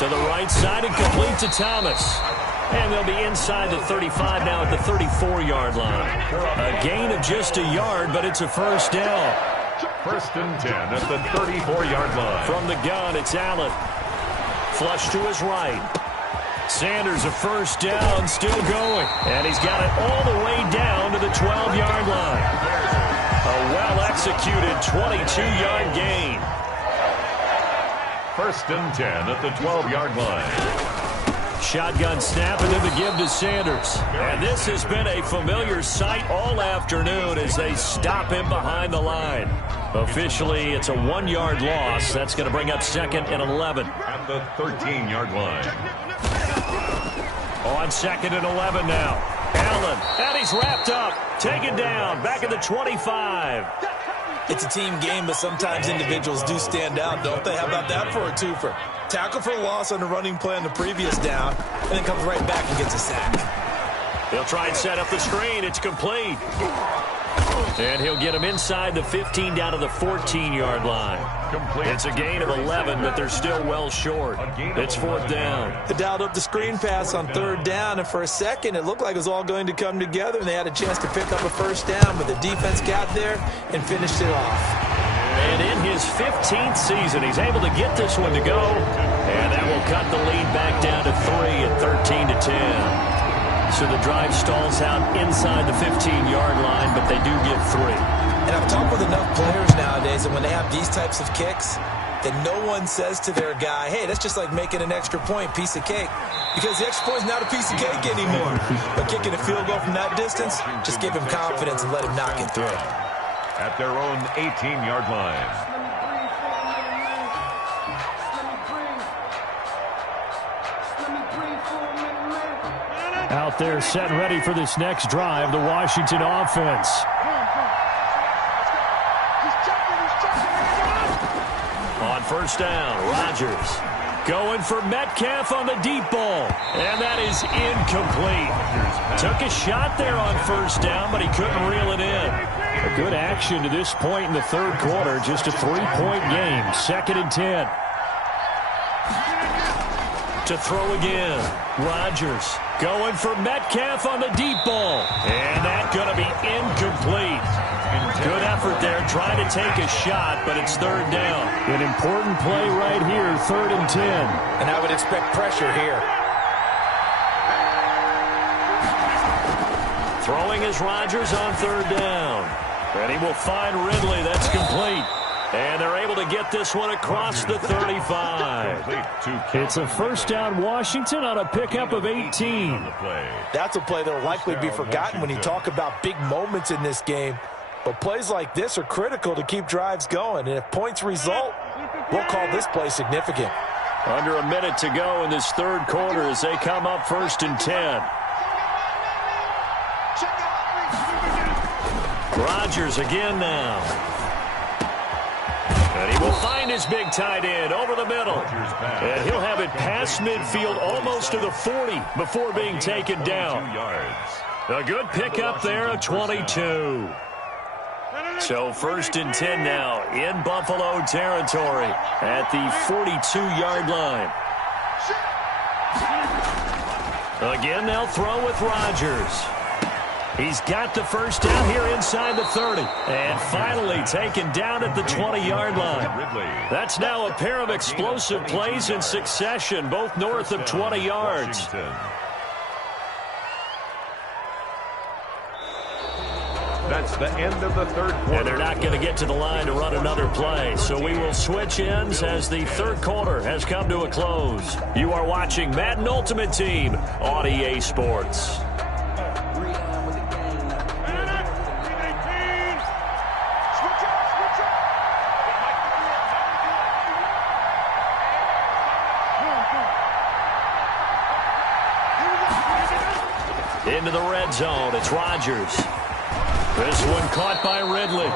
To the right side and complete to Thomas. And they'll be inside the 35 now at the 34-yard line. A gain of just a yard, but it's a first down. First and 10 at the 34-yard line. From the gun, it's Allen. Flush to his right. Sanders a first down, still going. And he's got it all the way down to the 12-yard line. A well-executed 22-yard gain. First and 10 at the 12-yard line. Shotgun snap and then the give to Sanders. And this has been a familiar sight all afternoon as they stop him behind the line. Officially, it's a 1-yard loss. That's going to bring up 2nd and 11. At the 13-yard line. On 2nd and 11 now. Allen, and he's wrapped up. Taken down, back at the 25. It's a team game, but sometimes individuals do stand out, don't they? How about that for a twofer? Tackle for loss on the running play on the previous down, and then comes right back and gets a sack. He'll try and set up the screen. It's complete. And he'll get him inside the 15 down to the 14-yard line. Complete. It's a gain of 11, but they're still well short. It's 4th down. They dialed up the screen pass on 3rd down, and for a second it looked like it was all going to come together, and they had a chance to pick up a first down, but the defense got there and finished it off. And in his 15th season, he's able to get this one to go, and that will cut the lead back down to 3 at 13-10. So the drive stalls out inside the 15-yard line, but they do get 3. And I've talked with enough players nowadays that when they have these types of kicks, that no one says to their guy, hey, that's just like making an extra point, piece of cake. Because the extra point's not a piece of cake anymore. But kicking a field goal from that distance, just give him confidence and let him knock it through. At their own 18-yard line. Out there set and ready for this next drive, the Washington offense. On first down, Rodgers going for Metcalf on the deep ball. And that is incomplete. Took a shot there on first down, but he couldn't reel it in. A good action to this point in the 3rd quarter. Just a 3-point game. 2nd and 10. To throw again, Rodgers going for Metcalf on the deep ball. And that's going to be incomplete. Good effort there, trying to take a shot, but it's 3rd down. An important play right here, 3rd and 10. And I would expect pressure here. Throwing is Rodgers on 3rd down. And he will find Ridley. That's complete. And they're able to get this one across the 35. It's a first down Washington on a pickup of 18. That's a play that will likely be forgotten when you talk about big moments in this game. But plays like this are critical to keep drives going. And if points result, we'll call this play significant. Under a minute to go in this third quarter as they come up 1st and 10. Rodgers again now. And he will find his big tight end over the middle. And he'll have it past midfield almost to the 40 before being taken down. A good pickup there at 22. So 1st and 10 now in Buffalo territory at the 42-yard line. Again, they'll throw with Rodgers. He's got the first down here inside the 30. And finally taken down at the 20-yard line. That's now a pair of explosive plays in succession, both north of 20 yards. That's the end of the third quarter. And they're not going to get to the line to run another play. So we will switch ends as the third quarter has come to a close. You are watching Madden Ultimate Team on EA Sports. Into the red zone, it's Rodgers. This one caught by Ridley,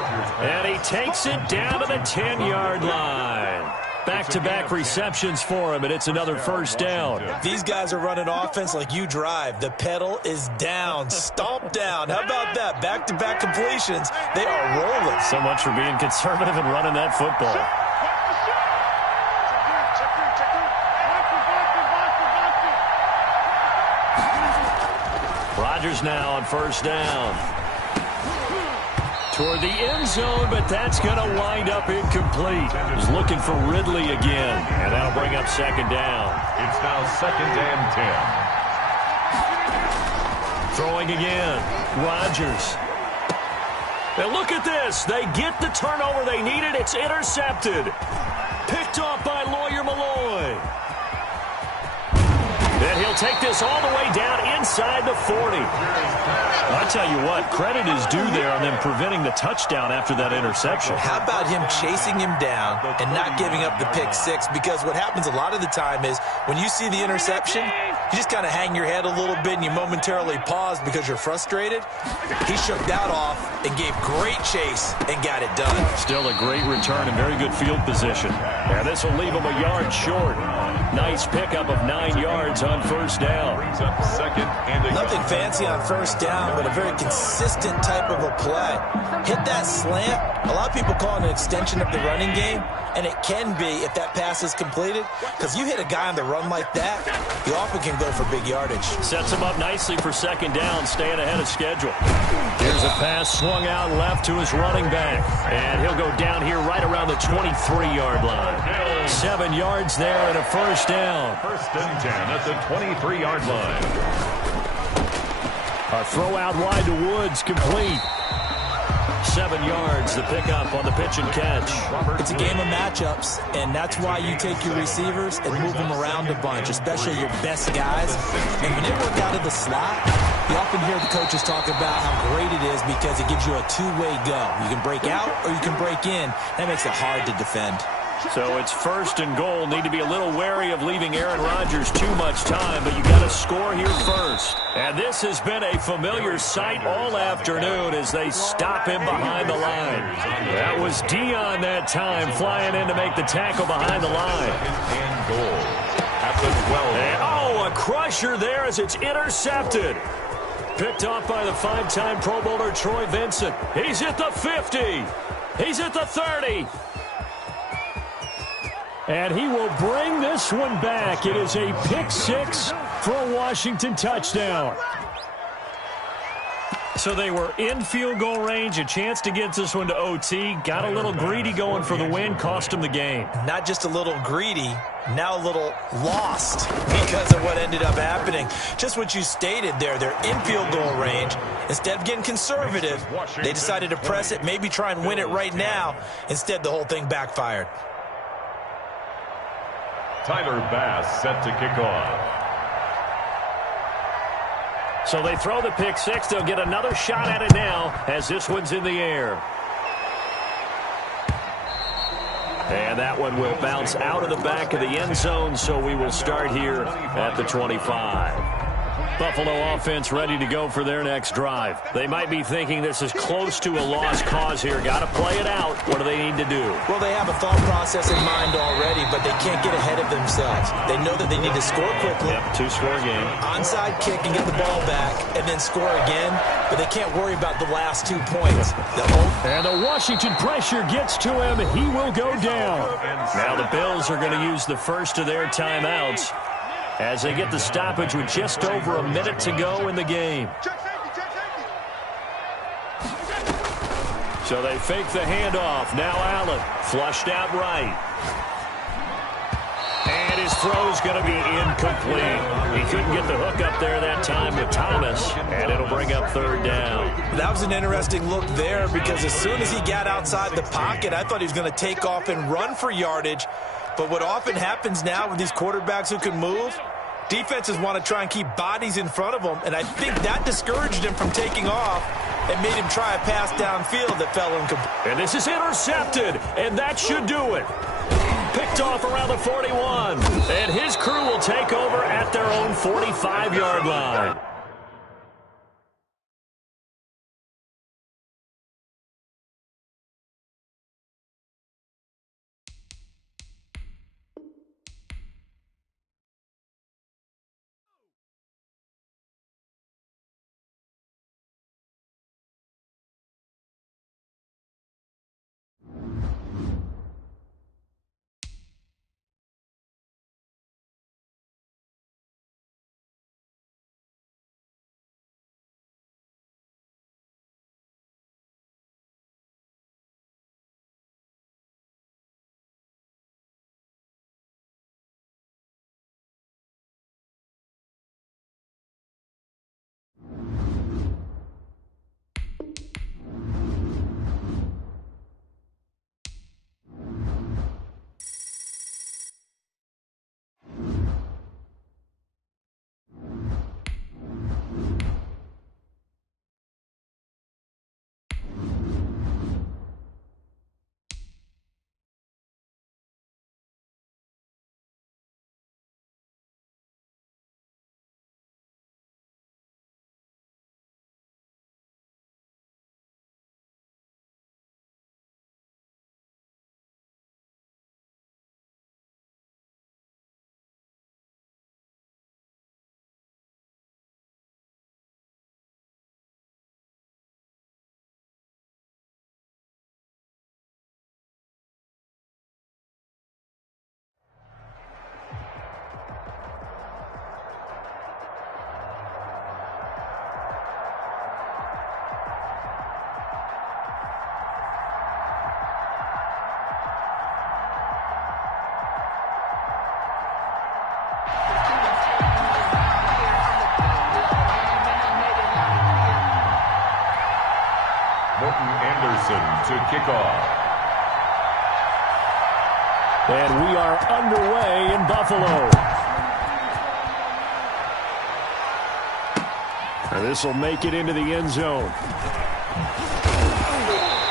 and he takes it down to the 10-yard line. Back-to-back receptions for him, and it's another first down. These guys are running offense like you drive. The pedal is down, stomp down. How about that? Back-to-back completions. They are rolling. So much for being conservative and running that football. Rodgers now on first down. Toward the end zone, but that's going to wind up incomplete. He's looking for Ridley again, and that'll bring up second down. It's now 2nd and 10. Throwing again, Rodgers. Now look at this. They get the turnover they needed. It's intercepted. Picked off by Lawyer Malloy. And he'll take this all the way down inside the 40. I tell you what, credit is due there on them preventing the touchdown after that interception. How about him chasing him down and not giving up the pick six? Because what happens a lot of the time is when you see the interception, you just kind of hang your head a little bit and you momentarily pause because you're frustrated. He shook that off and gave great chase and got it done. Still a great return and very good field position. And this will leave him a yard short. Nice pickup of 9 yards on first down. Brings up 2nd and 8. Nothing fancy on first down, but a very consistent type of a play. Hit that slant. A lot of people call it an extension of the running game, and it can be if that pass is completed, because you hit a guy on the run like that, you often can go for big yardage. Sets him up nicely for second down, staying ahead of schedule. Here's a pass swung out left to his running back, and he'll go down here right around the 23-yard line. 7 yards there and a first down. 1st and 10 at the 23-yard line. A throw out wide to Woods, complete. 7 yards, the pickup on the pitch and catch. It's a game of matchups, and that's why you take your receivers and move them around a bunch, especially your best guys. And when they work out of the slot, you often hear the coaches talk about how great it is because it gives you a two-way go. You can break out or you can break in. That makes it hard to defend. So it's 1st and goal. Need to be a little wary of leaving Aaron Rodgers too much time, but you got to score here first. And this has been a familiar sight all afternoon as they stop him behind the line. That was Dion that time flying in to make the tackle behind the line. 2nd and goal at the 12. And, a crusher there as it's intercepted. Picked off by the 5-time Pro Bowler Troy Vincent. He's at the 50. He's at the 30. And he will bring this one back. It is a pick six for a Washington touchdown. So they were in field goal range, a chance to get this one to OT. Got a little greedy going for the win, cost them the game. Not just a little greedy, now a little lost because of what ended up happening. Just what you stated there, they're in field goal range. Instead of getting conservative, they decided to press it, maybe try and win it right now. Instead, the whole thing backfired. Tyler Bass set to kick off. So they throw the pick six. They'll get another shot at it now as this one's in the air. And that one will bounce out of the back of the end zone, so we will start here at the 25. Buffalo offense ready to go for their next drive. They might be thinking this is close to a lost cause here. Got to play it out. What do they need to do? Well, they have a thought process in mind already, but they can't get ahead of themselves. They know that they need to score quickly. Yep, two-score game. Onside kick and get the ball back and then score again, but they can't worry about the last 2 points. And the Washington pressure gets to him. He will go down. Now the Bills are going to use the first of their timeouts as they get the stoppage with just over a minute to go in the game. So they fake the handoff. Now Allen flushed out right. And his throw's going to be incomplete. He couldn't get the hook up there that time with Thomas, and it'll bring up third down. That was an interesting look there because as soon as he got outside the pocket, I thought he was going to take off and run for yardage. But what often happens now with these quarterbacks who can move, defenses want to try and keep bodies in front of them, and I think that discouraged him from taking off and made him try a pass downfield that fell incomplete. And this is intercepted, and that should do it. Picked off around the 41, and his crew will take over at their own 45-yard line. To kick off. And we are underway in Buffalo. And this will make it into the end zone.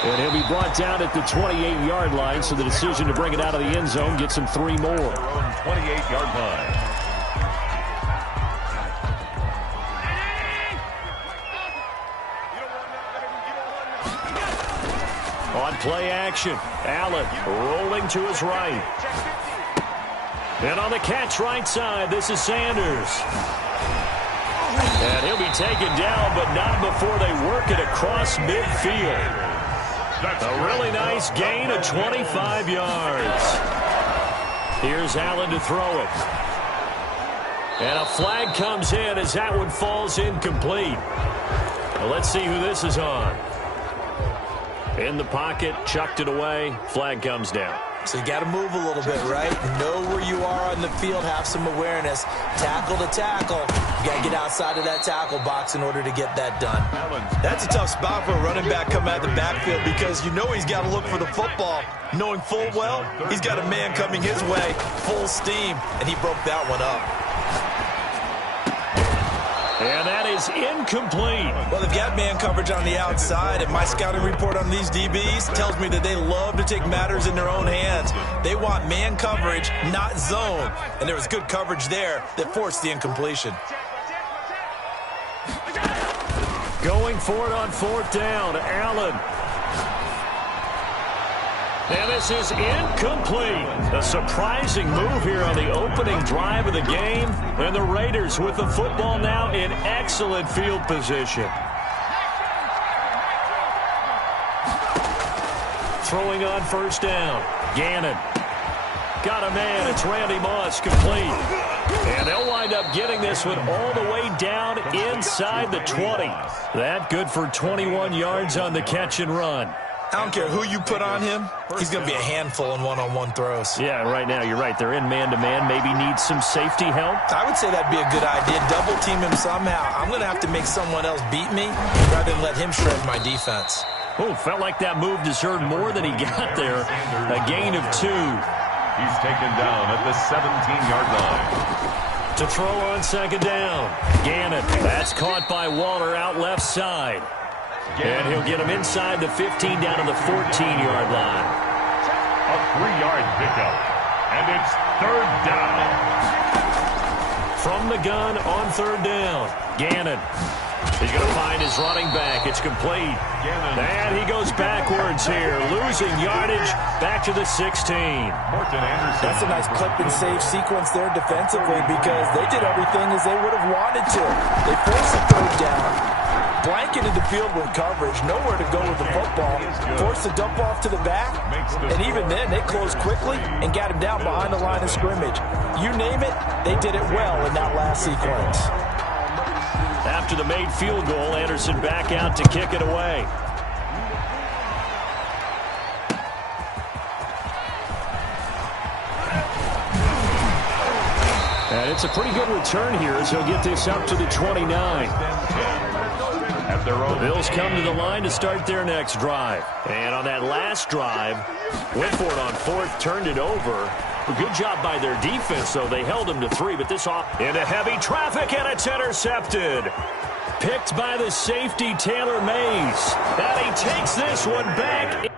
And he'll be brought down at the 28-yard line, so the decision to bring it out of the end zone gets him 3 more. Their own 28-yard line. On play action, Allen rolling to his right. And on the catch right side, this is Sanders. And he'll be taken down, but not before they work it across midfield. A really nice gain of 25 yards. Here's Allen to throw it. And a flag comes in as that one falls incomplete. Well, let's see who this is on. In the pocket, chucked it away, flag comes down. So you got to move a little bit, right? Know where you are on the field, have some awareness. Tackle to tackle. You got to get outside of that tackle box in order to get that done. That's a tough spot for a running back coming out of the backfield because you know he's got to look for the football, knowing full well he's got a man coming his way, full steam, and he broke that one up. And that is incomplete. Well, they've got man coverage on the outside, and my scouting report on these DBs tells me that they love to take matters in their own hands. They want man coverage, not zone. And there was good coverage there that forced the incompletion. Going for it on fourth down, Allen. And this is incomplete. A surprising move here on the opening drive of the game. And the Raiders with the football now in excellent field position. Throwing on first down. Gannon. Got a man. It's Randy Moss, complete. And they'll wind up getting this one all the way down inside the 20. That good for 21 yards on the catch and run. I don't care who you put on him. He's going to be a handful in one-on-one throws. Yeah, right now, you're right. They're in man-to-man. Maybe need some safety help. I would say that'd be a good idea. Double team him somehow. I'm going to have to make someone else beat me rather than let him shred my defense. Oh, felt like that move deserved more than he got there. A gain of 2. He's taken down at the 17-yard line. To throw on second down. Gannon. That's caught by Waller out left side. And he'll get him inside the 15 down to the 14-yard line. A 3-yard pickup. And it's third down. From the gun on third down. Gannon. He's going to find his running back. It's complete. And he goes backwards here. Losing yardage back to the 16. That's a nice clip and save sequence there defensively because they did everything as they would have wanted to. They forced the third down. Blanketed the field with coverage, nowhere to go with the football, forced the dump off to the back, and even then they closed quickly and got him down behind the line of scrimmage. You name it, they did it well in that last sequence. After the made field goal, Anderson back out to kick it away. And it's a pretty good return here as he'll get this up to the 29. The Bills come to the line to start their next drive. And on that last drive, went for it on fourth, turned it over. A good job by their defense, though. They held him to 3, but this off into heavy traffic, and it's intercepted. Picked by the safety, Taylor Mays. And he takes this one back.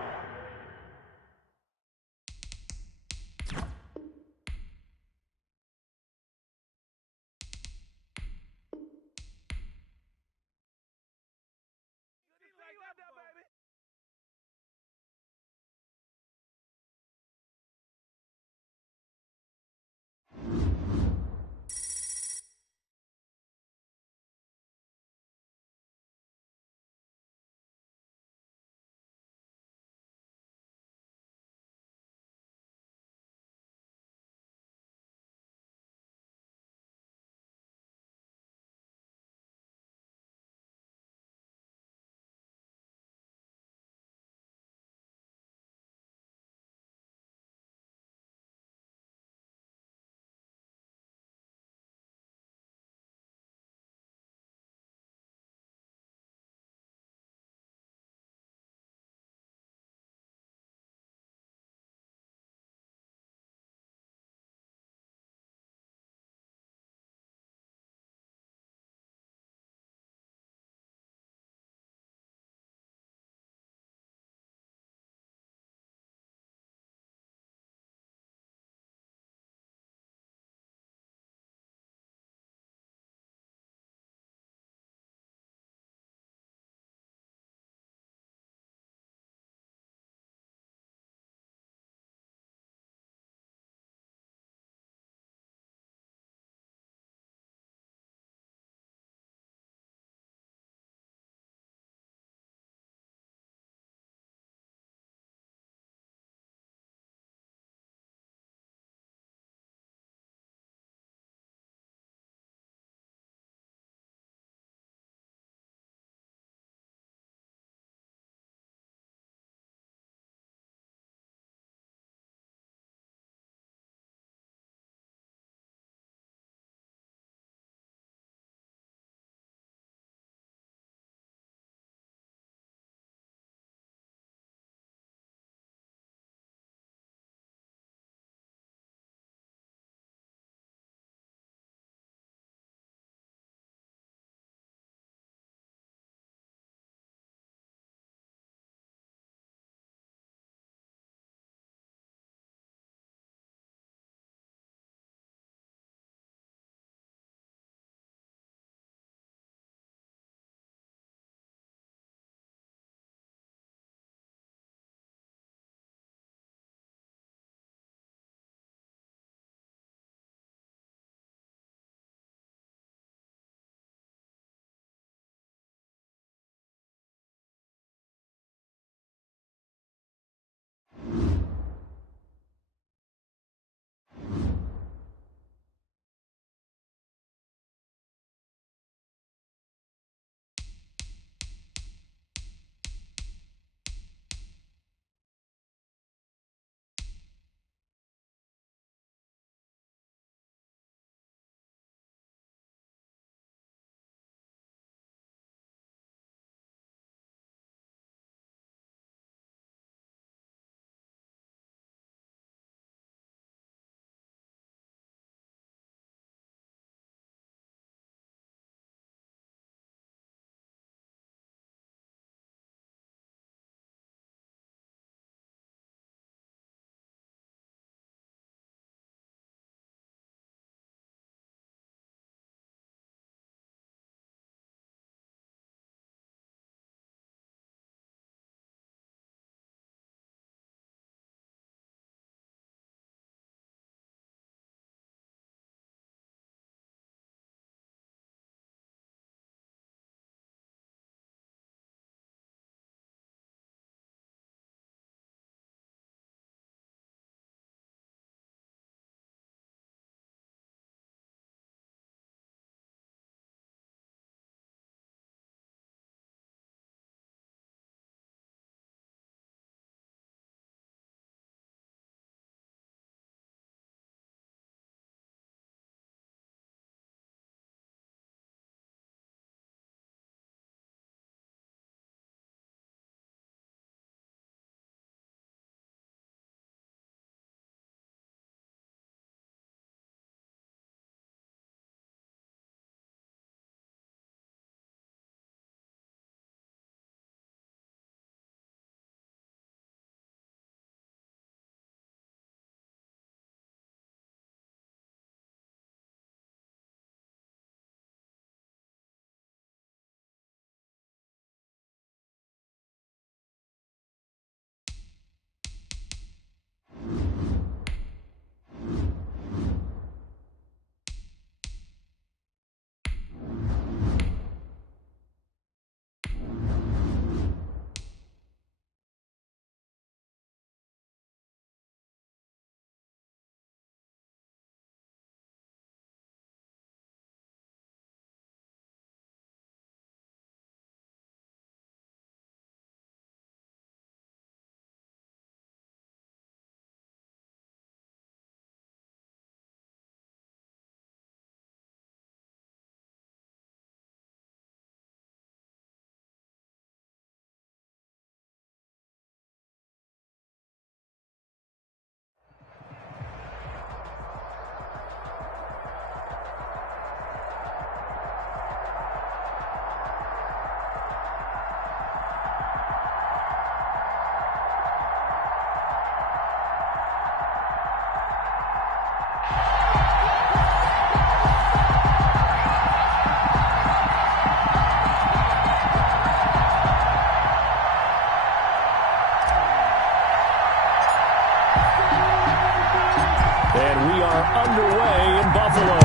are underway in Buffalo.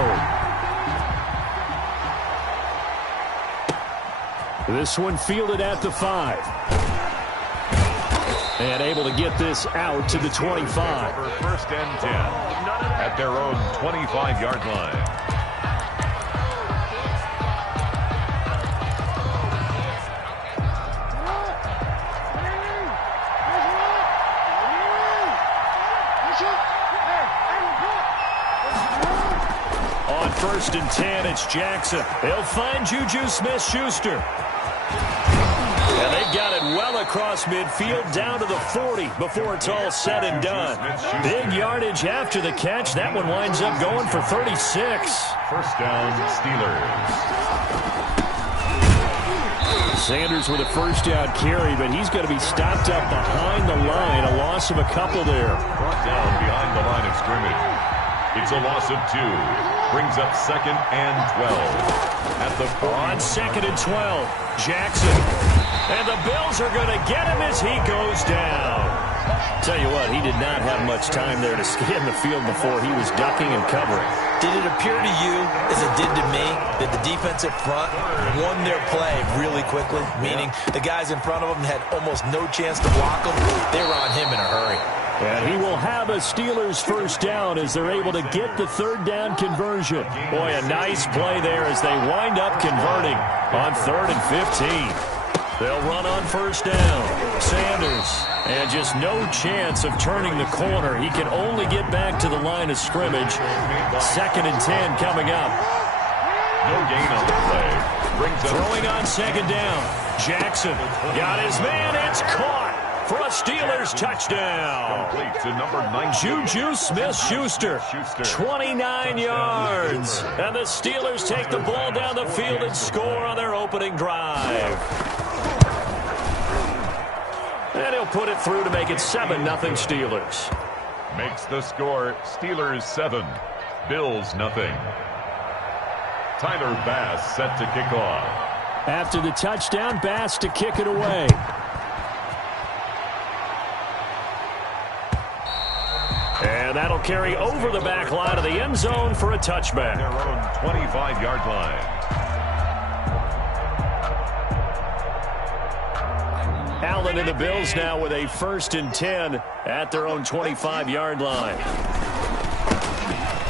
This one fielded at the 5. And able to get this out to the 25. For first and 10 at their own 25-yard line. On first and 10, it's Jackson. He'll find Juju Smith-Schuster. And they've got it well across midfield down to the 40 before it's all said and done. Big yardage after the catch. That one winds up going for 36. First down, Steelers. Sanders with a first down carry, but he's going to be stopped up behind the line. A loss of a couple there. Brought down behind the line of scrimmage. It's a loss of 2. Brings up second and 12. At the 40. On second and 12, Jackson. And the Bills are going to get him as he goes down. Tell you what, he did not have much time there to scan the field before he was ducking and covering. Did it appear to you, as it did to me, that the defensive front won their play really quickly? Meaning the guys in front of them had almost no chance to block him. They were on him in a hurry. And he will have a Steelers first down as they're able to get the third down conversion. Boy, a nice play there as they wind up converting on 3rd and 15. They'll run on first down. Sanders. And just no chance of turning the corner. He can only get back to the line of scrimmage. 2nd and 10 coming up. No gain on the play. Brings up throwing on second down. Jackson got his man. It's caught for a Steelers touchdown. Complete to number 19. Juju Smith-Schuster, 29 yards. And the Steelers take the ball down the field and score on their opening drive. And he'll put it through to make it 7-0 Steelers. Makes the score Steelers 7, Bills nothing. Tyler Bass set to kick off. After the touchdown, Bass to kick it away. And that'll carry over the back line of the end zone for a touchback. Their own 25-yard line. Allen and the Bills now with a 1st and 10 at their own 25-yard line.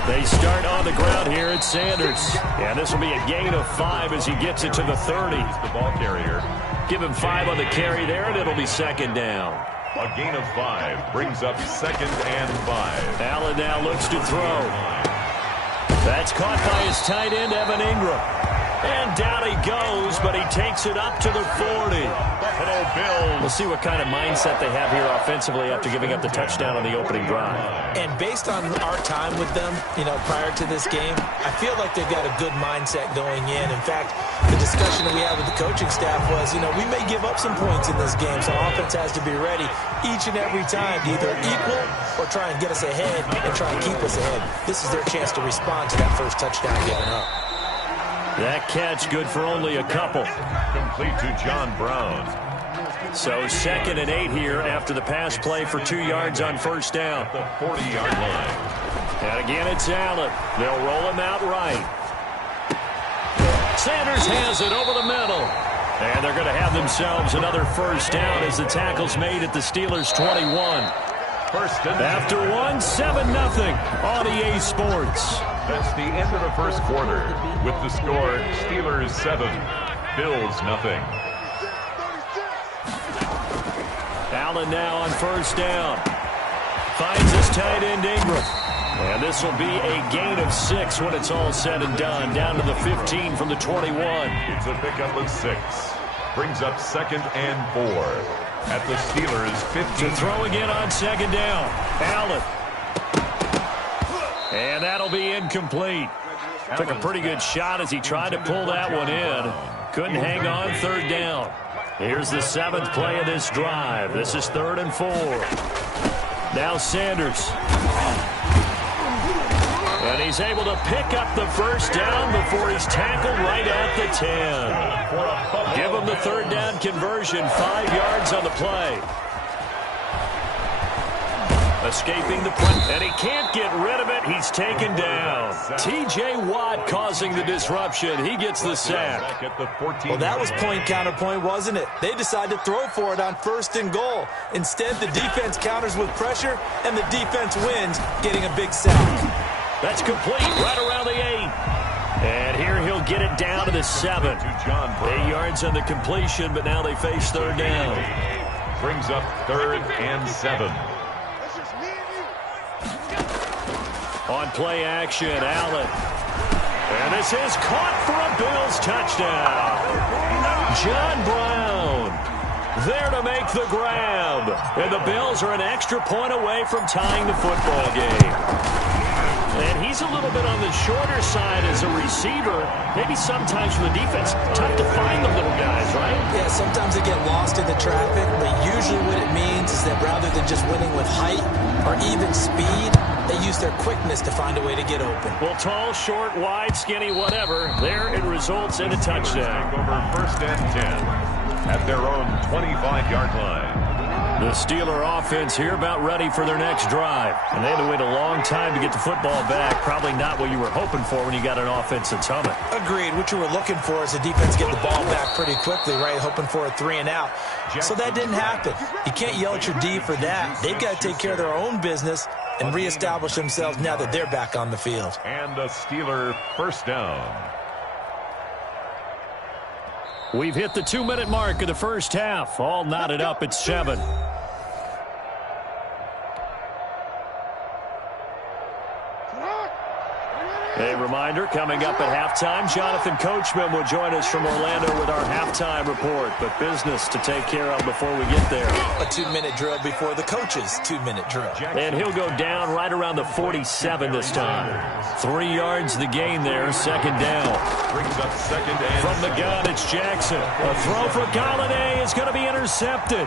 They start on the ground here at Sanders. And this will be a gain of 5 as he gets it to the 30. The ball carrier. Give him 5 on the carry there, and it'll be 2nd down. A gain of 5 brings up 2nd and 5. Allen now looks to throw. That's caught by his tight end, Evan Ingram. And down he goes, but he takes it up to the 40. Buffalo Bills. We'll see what kind of mindset they have here offensively after giving up the touchdown on the opening drive. And based on our time with them, prior to this game, I feel like they've got a good mindset going in. In fact, the discussion that we had with the coaching staff was, we may give up some points in this game, so offense has to be ready each and every time to either equal or try and get us ahead and try and keep us ahead. This is their chance to respond to that first touchdown given up. That catch good for only a couple. Complete to John Brown. So 2nd and 8 here after the pass play for 2 yards on first down. The 40-yard line. And again, it's Allen. They'll roll him out right. Sanders has it over the middle. And they're going to have themselves another first down as the tackle's made at the Steelers' 21. First and after 7-0 on EA Sports. That's the end of the first quarter with the score Steelers 7, Bills nothing. Allen now on first down. Finds his tight end Ingram. And this will be a gain of 6 when it's all said and done. Down to the 15 from the 21. It's a pickup of 6. Brings up 2nd and 4 at the Steelers 15. To throw again on 2nd down. Allen. And that'll be incomplete. Took a pretty good shot as he tried to pull that one in. Couldn't hang on 3rd down. Here's the 7th play of this drive. This is 3rd and 4. Now Sanders. And he's able to pick up the first down before he's tackled right at the 10. Give him the 3rd down conversion. 5 yards on the play. Escaping the play, and he can't get rid of it. He's taken down. T.J. Watt causing the disruption. He gets the sack. Well, that was point counterpoint, wasn't it? They decided to throw for it on 1st and goal. Instead, the defense counters with pressure, and the defense wins, getting a big sack. That's complete right around the 8. And here he'll get it down to the 7. 8 yards on the completion, but now they face 3rd down. Brings up 3rd and 7. On play action, Allen. And this is caught for a Bills touchdown. John Brown there to make the grab. And the Bills are an extra point away from tying the football game. And he's a little bit on the shorter side as a receiver. Maybe sometimes for the defense, tough to find the little guys, right? Yeah, sometimes they get lost in the traffic, but usually what it means is that rather than just winning with height or even speed, they use their quickness to find a way to get open. Well, tall, short, wide, skinny, whatever, there it results in a touchdown. Take over 1st and 10 at their own 25-yard line. The Steeler offense here about ready for their next drive. And they had to wait a long time to get the football back. Probably not what you were hoping for when you got an offense that's humming. Agreed. What you were looking for is the defense get the ball back pretty quickly, right? Hoping for a 3 and out. So that didn't happen. You can't yell at your D for that. They've got to take care of their own business and reestablish themselves now that they're back on the field. And a Steeler 1st down. We've hit the 2-minute mark of the 1st half. All knotted up at 7. A reminder, coming up at halftime, Jonathan Coachman will join us from Orlando with our halftime report. But business to take care of before we get there. A 2-minute drill before the coach's 2-minute drill. And he'll go down right around the 47 this time. 3 yards the gain there, 2nd down. Brings up 2nd and from the gun, it's Jackson. A throw for Galladay is going to be intercepted.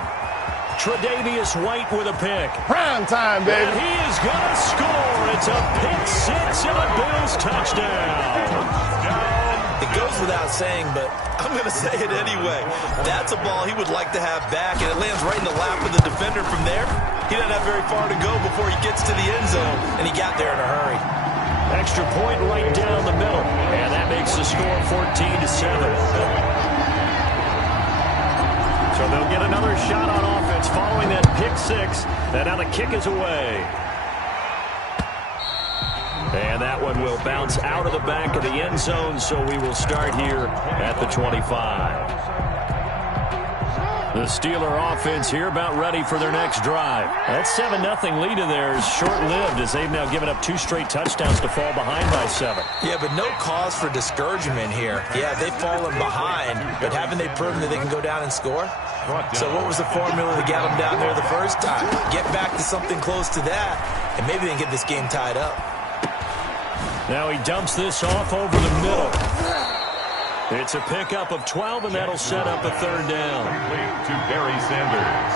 Tre'Davious White with a pick. Prime time, baby. And he is going to score. It's a pick 6 and a Bills touchdown. It goes without saying, but I'm going to say it anyway. That's a ball he would like to have back, and it lands right in the lap of the defender from there. He doesn't have very far to go before he gets to the end zone, and he got there in a hurry. Extra point right down the middle, and that makes the score 14-7. So they'll get another shot on offense following that pick 6. And now the kick is away. And that one will bounce out of the back of the end zone, so we will start here at the 25. The Steeler offense here about ready for their next drive. That 7-0 lead in there is short-lived as they've now given up 2 straight touchdowns to fall behind by 7. Yeah, but no cause for discouragement here. Yeah, they've fallen behind, but haven't they proven that they can go down and score? So what was the formula to get them down there the first time? Get back to something close to that, and maybe they can get this game tied up. Now he dumps this off over the middle. It's a pickup of 12, and that'll set up a 3rd down. Complete to Barry Sanders.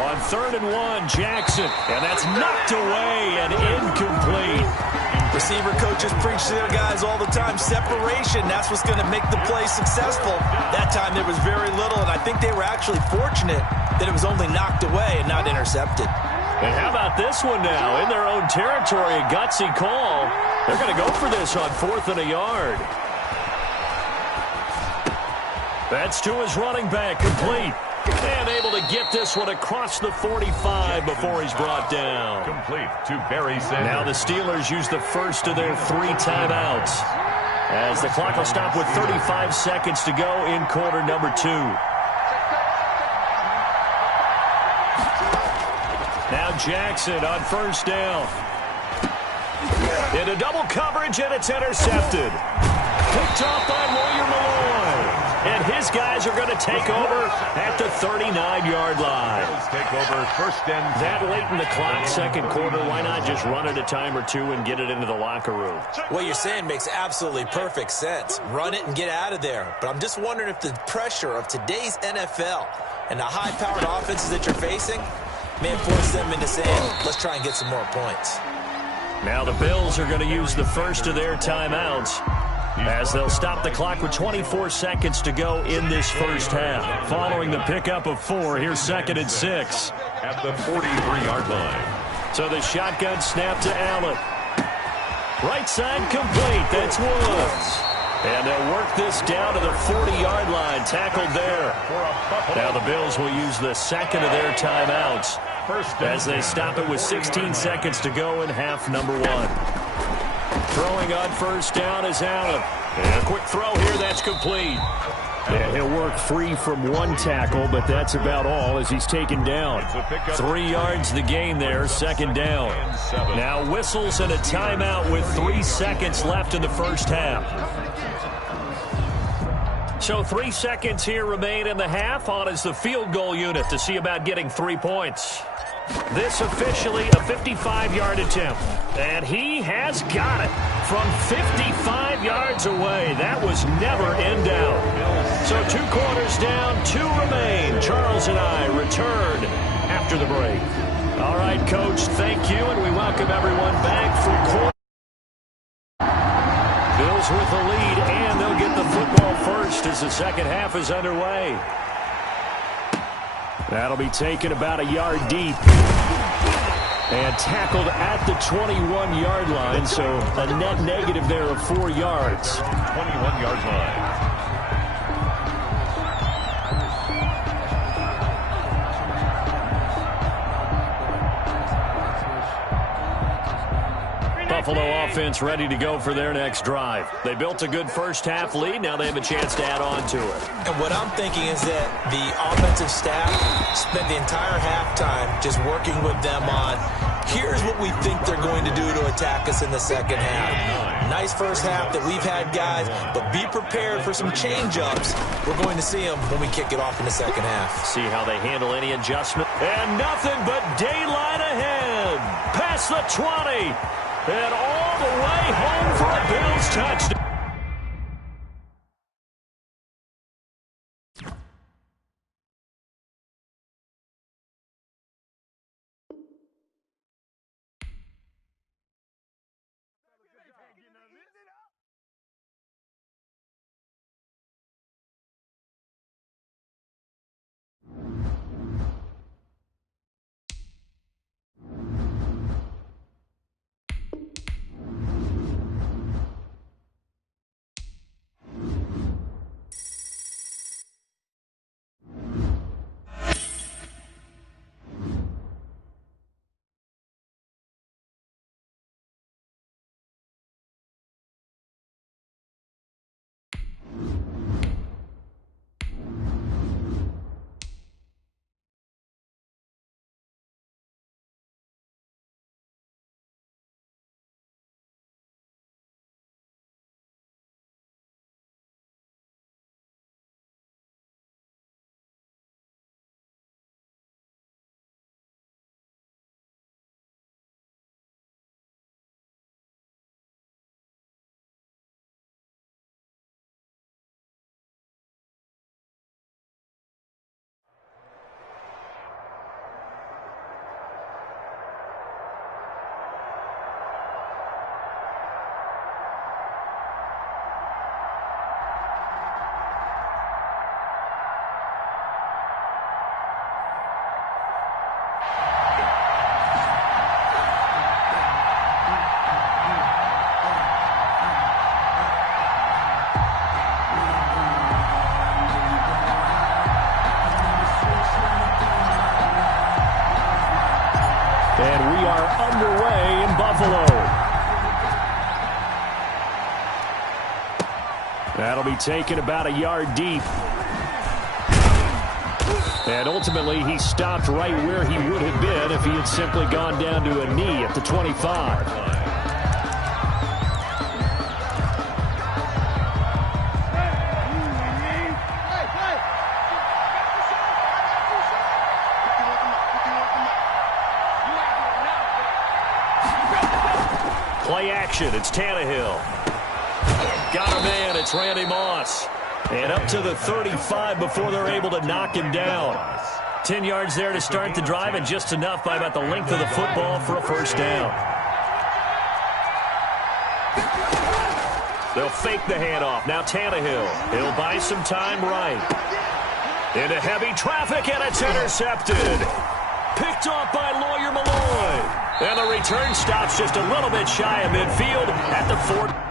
On 3rd and 1, Jackson, and that's knocked away and incomplete. Receiver coaches preach to their guys all the time. Separation, that's what's going to make the play successful. That time there was very little, and I think they were actually fortunate that it was only knocked away and not intercepted. And how about this one now? In their own territory, a gutsy call. They're going to go for this on 4th and a yard. That's to his running back, complete. And able to get this one across the 45 before he's brought down. Complete to Barry Sanders. Now the Steelers use the first of their 3 timeouts, as the clock will stop with 35 seconds to go in quarter number 2. Now Jackson on 1st down. Into double coverage, and it's intercepted. Picked off by Warrior Malloy. And his guys are going to take over at the 39-yard line. Take over 1st and 10. That late in the clock, 2nd quarter, why not just run it a time or 2 and get it into the locker room? What you're saying makes absolutely perfect sense. Run it and get out of there. But I'm just wondering if the pressure of today's NFL and the high-powered offenses that you're facing may force them into saying, let's try and get some more points. Now the Bills are going to use the first of their timeouts. as they'll stop the clock with 24 seconds to go in this first half. Following the pickup of 4, here's 2nd and 6. At the 43-yard line. So the shotgun snap to Allen. Right side complete. That's Woods. And they'll work this down to the 40-yard line. Tackled there. Now the Bills will use the second of their timeouts as they stop it with 16 seconds to go in half number 1. Throwing on first down is Allen. And a quick throw here. That's complete. Yeah, he'll work free from one tackle, but that's about all as he's taken down. 3 yards the gain there, 2nd down. Now whistles and a timeout with 3 seconds left in the first half. So 3 seconds here remain in the half. On is the field goal unit to see about getting 3 points. This officially a 55-yard attempt. And he has got it from 55 yards away. That was never in doubt. So 2 quarters down, 2 remain. Charles and I return after the break. All right, Coach, thank you, and we welcome everyone back for quarter. Bills with the lead, and they'll get the football first as the second half is underway. That'll be taken about a yard deep. And tackled at the 21-yard line, so a net negative there of 4 yards. 21-yard line. Buffalo offense ready to go for their next drive. They built a good first half lead. Now they have a chance to add on to it. And what I'm thinking is that the offensive staff spent the entire halftime just working with them on, here's what we think they're going to do to attack us in the second half. Nice first half that we've had, guys, but be prepared for some change-ups. We're going to see them when we kick it off in the second half. See how they handle any adjustment. And nothing but daylight ahead. Past the 20. And all the way home for a Bills touchdown. And we are underway in Buffalo. That'll be taken about a yard deep. And ultimately, he stopped right where he would have been if he had simply gone down to a knee at the 25. Play action, it's Tannehill. Got a man, it's Randy Moss. And up to the 35 before they're able to knock him down. 10 yards there to start the drive, and just enough by about the length of the football for a first down. They'll fake the handoff. Now Tannehill. He'll buy some time right. Into heavy traffic, and it's intercepted. Picked off by Lawyer Malloy. And the return stops just a little bit shy of midfield at the 4.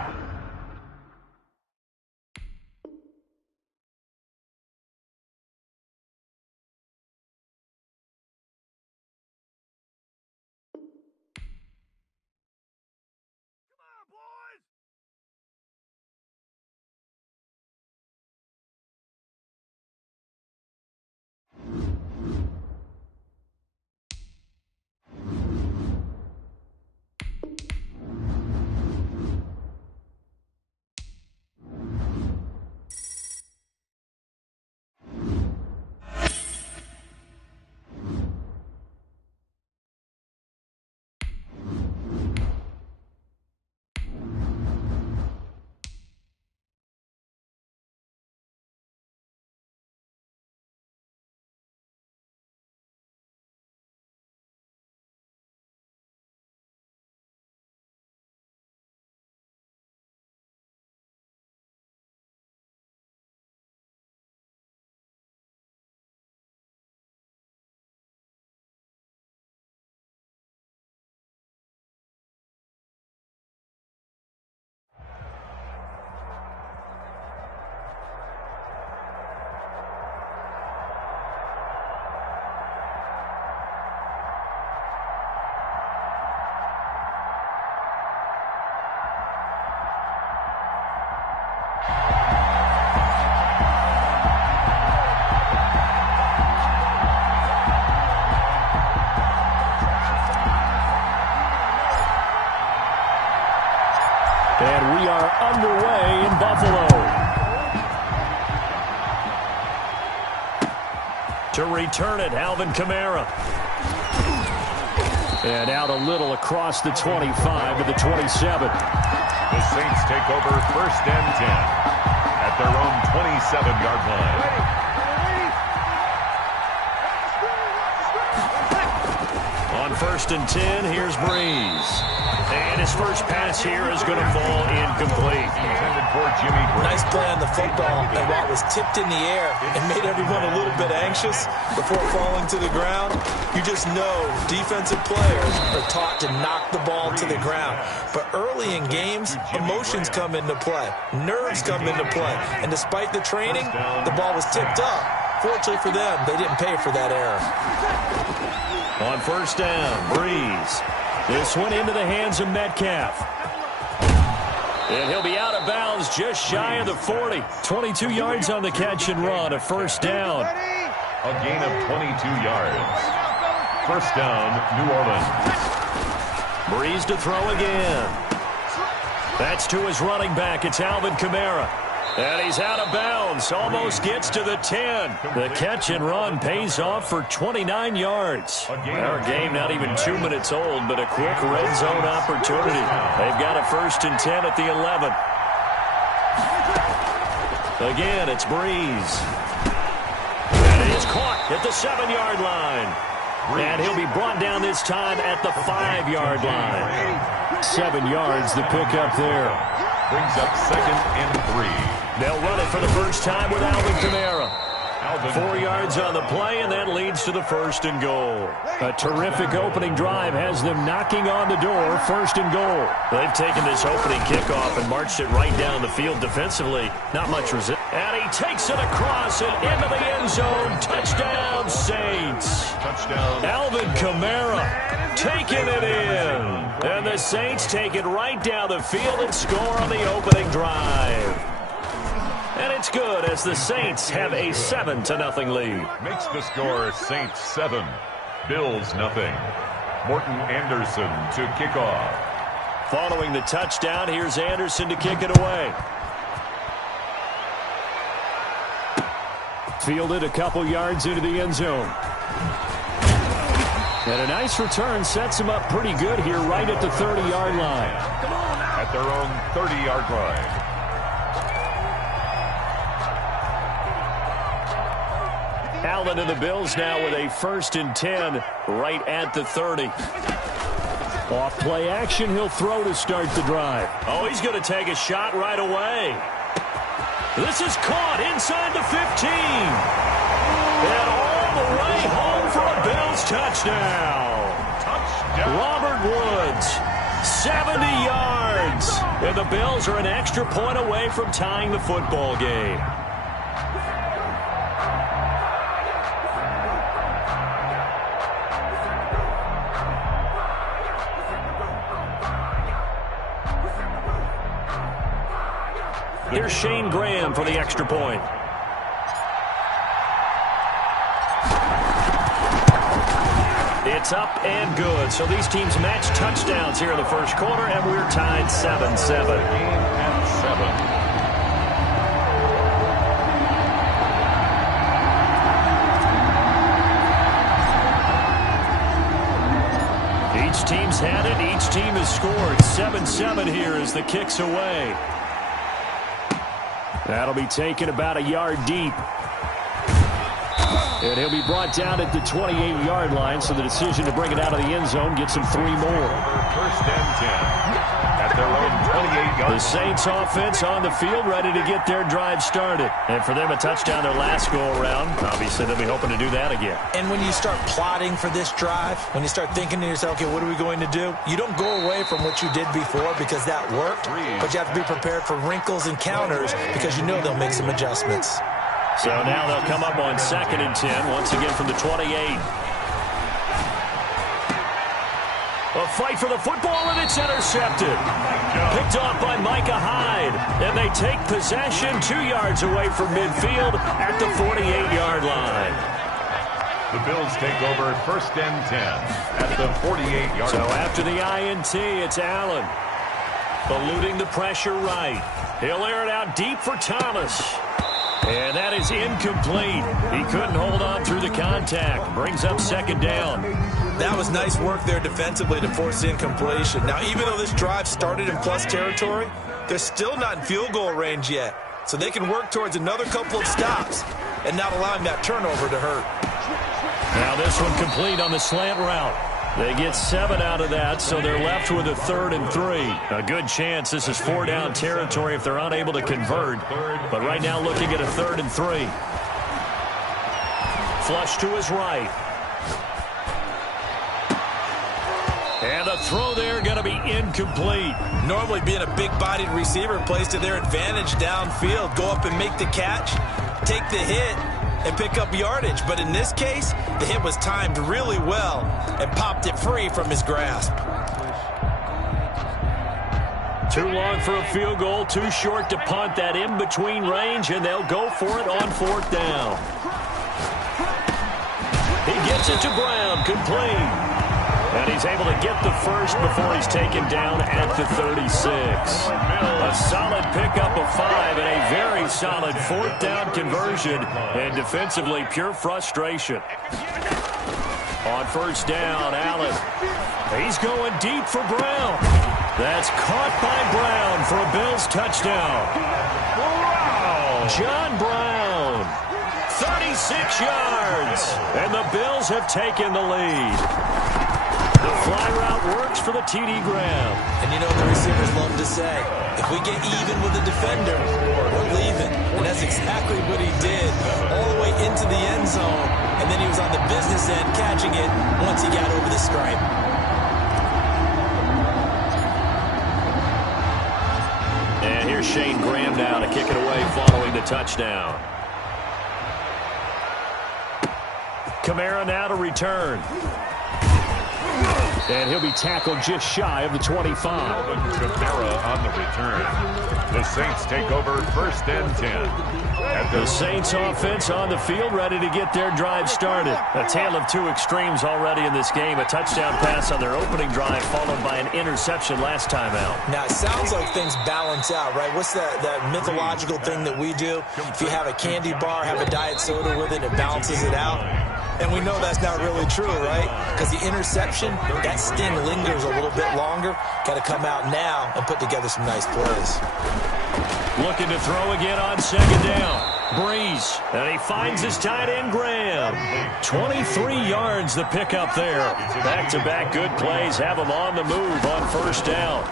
And we are underway in Buffalo. To return it, Alvin Kamara. And out a little across the 25 to the 27. The Saints take over 1st and 10 at their own 27-yard line. On 1st and 10, here's Breeze. And his first pass here is going to fall incomplete. Intended for Jimmy Graham. Nice play on the football, and while it was tipped in the air and made everyone a little bit anxious before falling to the ground, you just know defensive players are taught to knock the ball to the ground. But early in games, emotions come into play. Nerves come into play. And despite the training, the ball was tipped up. Fortunately for them, they didn't pay for that error. On 1st down, Breeze. This one into the hands of Metcalf. And he'll be out of bounds just shy of the 40. 22 yards on the catch and run, a 1st down. A gain of 22 yards. 1st down, New Orleans. Breeze to throw again. That's to his running back. It's Alvin Kamara. And he's out of bounds. Almost gets to the 10. The catch and run pays off for 29 yards. Our game not even 2 minutes old, but a quick red zone opportunity. They've got a 1st and 10 at the 11. Again, it's Breeze. And he's caught at the 7-yard line. And he'll be brought down this time at the 5-yard line. 7 yards the pickup there. Brings up 2nd and 3. They'll run it for the first time with Alvin Kamara. 4 yards on the play, and that leads to the 1st and goal. A terrific opening drive has them knocking on the door, 1st and goal. They've taken this opening kickoff and marched it right down the field defensively. Not much resistance. And he takes it across and into the end zone. Touchdown, Saints. Touchdown. Alvin Kamara taking it in. And the Saints take it right down the field and score on the opening drive. And it's good as the Saints have a 7-0 lead. Makes the score Saints 7, Bills 0. Morton Anderson to kick off. Following the touchdown, here's Anderson to kick it away. Fielded a couple yards into the end zone. And a nice return sets him up pretty good here right at the 30-yard line. At their own 30-yard line. Allen and the Bills now with a 1st and 10 right at the 30. Off play action, he'll throw to start the drive. Oh, he's going to take a shot right away. This is caught inside the 15. And all the way home for a Bills touchdown. Robert Woods, 70 yards. And the Bills are an extra point away from tying the football game. Here's Shane Graham for the extra point. It's up and good. So these teams match touchdowns here in the first quarter, and we're tied 7-7. Game at 7. Each team's had it. Each team has scored. 7-7 here as the kick's away. That'll be taken about a yard deep. And he'll be brought down at the 28-yard line, so the decision to bring it out of the end zone gets him 3 more. First and 10 at their own 28-yard. The Saints offense on the field ready to get their drive started. And for them, a touchdown their last go-around. Obviously, they'll be hoping to do that again. And when you start plotting for this drive, when you start thinking to yourself, okay, what are we going to do? You don't go away from what you did before because that worked, but you have to be prepared for wrinkles and counters because you know they'll make some adjustments. So now they'll come up on 2nd and 10, once again from the 28. A fight for the football, and it's intercepted. Picked off by Micah Hyde. And they take possession 2 yards away from midfield at the 48-yard line. The Bills take over 1st and 10 at the 48-yard So line. after the INT, it's Allen. Eluding the pressure right. He'll air it out deep for Thomas. And that is incomplete. He couldn't hold on through the contact. Brings up 2nd down. That was nice work there defensively to force incompletion. Now, even though this drive started in plus territory, they're still not in field goal range yet. So they can work towards another couple of stops and not allowing that turnover to hurt. Now this one complete on the slant route. They get 7 out of that, so they're left with a 3rd and 3. A good chance this is 4-down territory if they're unable to convert. But right now looking at a 3rd and 3. Flush to his right. And the throw there going to be incomplete. Normally being a big-bodied receiver plays to their advantage downfield. Go up and make the catch, take the hit, and pick up yardage. But in this case, the hit was timed really well and popped it free from his grasp. Too long for a field goal, too short to punt. That in-between range, and they'll go for it on 4th down. He gets it to Brown, complete. And he's able to get the first before he's taken down at the 36. A solid pickup of 5 and a very solid 4th down conversion. And defensively, pure frustration. On 1st down, Allen. He's going deep for Brown. That's caught by Brown for a Bills touchdown. Wow! John Brown. 36 yards. And the Bills have taken the lead. The fly route works for the TD Graham. And you know the receivers love to say, if we get even with the defender, we're leaving. And that's exactly what he did all the way into the end zone. And then he was on the business end catching it once he got over the stripe. And here's Shane Graham now to kick it away following the touchdown. Kamara now to return. And he'll be tackled just shy of the 25. Kamara on the return. The Saints take over 1st and 10. The Saints offense on the field ready to get their drive started. A tale of 2 extremes already in this game. A touchdown pass on their opening drive followed by an interception last time out. Now, it sounds like things balance out, right? What's that mythological thing that we do? If you have a candy bar, have a diet soda with it, it balances it out. And we know that's not really true, right? Because the interception, that sting lingers a little bit longer. Got to come out now and put together some nice plays. Looking to throw again on 2nd down. Breeze, and he finds his tight end, Graham. 23 yards the pickup there. Back-to-back good plays have him on the move on first down.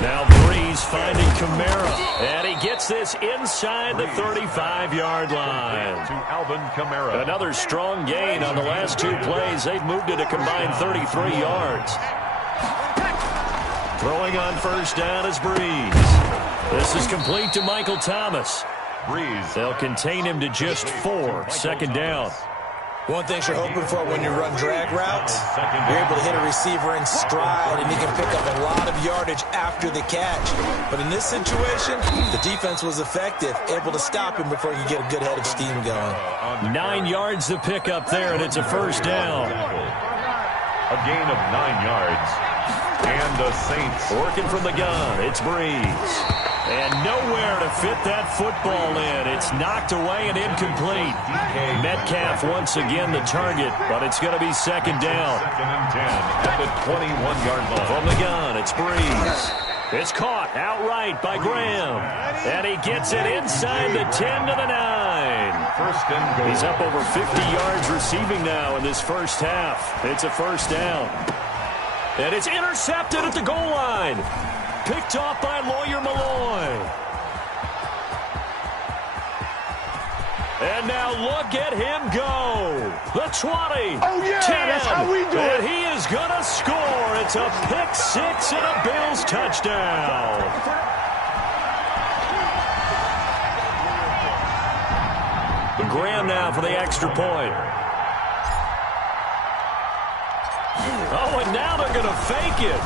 Now Breeze finding Kamara, and he gets this inside the 35-yard line. To Alvin Kamara. Another strong gain on the last two plays. They've moved it a combined 33 yards. Throwing on first down is Breeze. This is complete to Michael Thomas. Breeze. They'll contain him to just 4. Second down. One thing you're hoping for when you run drag routes, you're able to hit a receiver in stride, and he can pick up a lot of yardage after the catch. But in this situation, the defense was effective, able to stop him before you get a good head of steam going. 9 yards the pickup there, and it's a first down. A gain of 9 yards. And the Saints working from the gun. It's Breeze. And nowhere to fit that football in. It's knocked away and incomplete. Metcalf once again the target, but it's going to be second down. Second and 10 at the 21-yard line. From the gun, it's Breeze. It's caught outright by Graham. And he gets it inside the 10 to the 9. First and goal. He's up over 50 yards receiving now in this first half. It's a first down. And it's intercepted at the goal line. Picked off by Lawyer Malloy. And now look at him go. The 20. Oh, yeah, 10, that's how we do it. And he is going to score. It's a pick six and a Bills touchdown. Graham now for the extra point. Oh, and now they're going to fake it.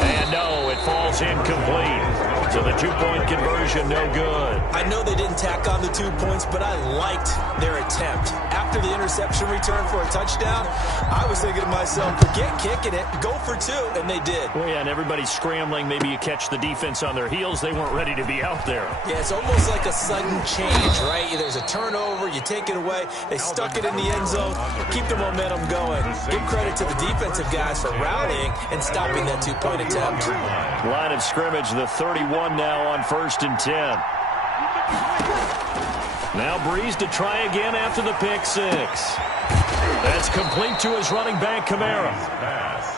And no, it falls incomplete. So the two-point conversion, no good. I know they didn't tack on the 2 points, but I liked their attempt. After the interception return for a touchdown, I was thinking to myself, forget kicking it, go for 2, and they did. Well, yeah, and everybody's scrambling. Maybe you catch the defense on their heels. They weren't ready to be out there. Yeah, it's almost like a sudden change, right? There's a turnover, you take it away. They stuck it in the end zone, keep the momentum going. Give credit to the defensive guys for rallying and stopping that 2-point attempt. Line of scrimmage, the 31 now on first and 10. Now Breeze to try again after the pick six. That's complete to his running back, Kamara.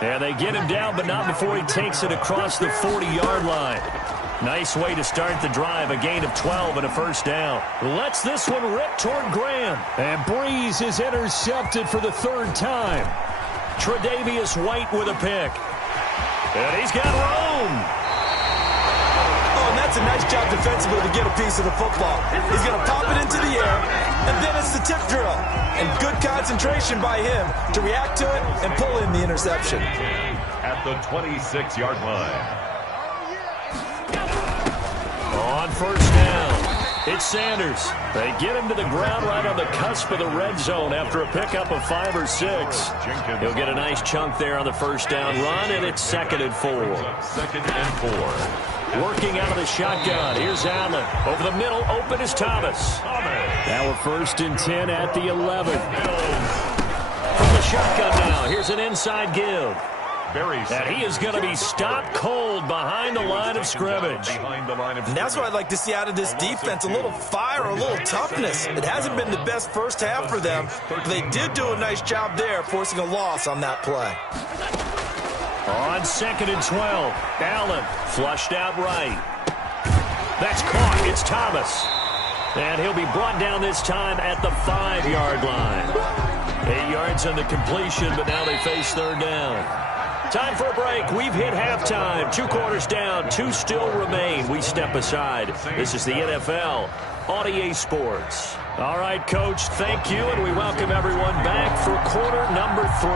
And they get him down, but not before he takes it across the 40-yard line. Nice way to start the drive, a gain of 12 and a first down. Lets this one rip toward Graham. And Breeze is intercepted for the third time. Tre'Davious White with a pick. And he's got room. Oh, and that's a nice job defensively to get a piece of the football. He's going to pop it into the air, and then it's the tip drill. And good concentration by him to react to it and pull in the interception. At the 26-yard line. On first down, it's Sanders. They get him to the ground right on the cusp of the red zone after a pickup of 5 or 6. He'll get a nice chunk there on the first down run, and it's second and 4. Second and 4. Working out of the shotgun. Here's Allen. Over the middle, open is Thomas. Now we're first and 10 at the 11. From the shotgun now, here's an inside give. And he is going to be stopped cold behind the line of scrimmage. And that's what I'd like to see out of this defense, a little fire, a little toughness. It hasn't been the best first half for them, but they did do a nice job there, forcing a loss on that play. On second and 12, Allen flushed out right. That's caught. It's Thomas. And he'll be brought down this time at the 5-yard line. 8 yards on the completion, but now they face third down. Time for a break. We've hit halftime. 2 quarters down. 2 still remain. We step aside. This is the NFL on EA Sports. All right, Coach, thank you, and we welcome everyone back for quarter number 3.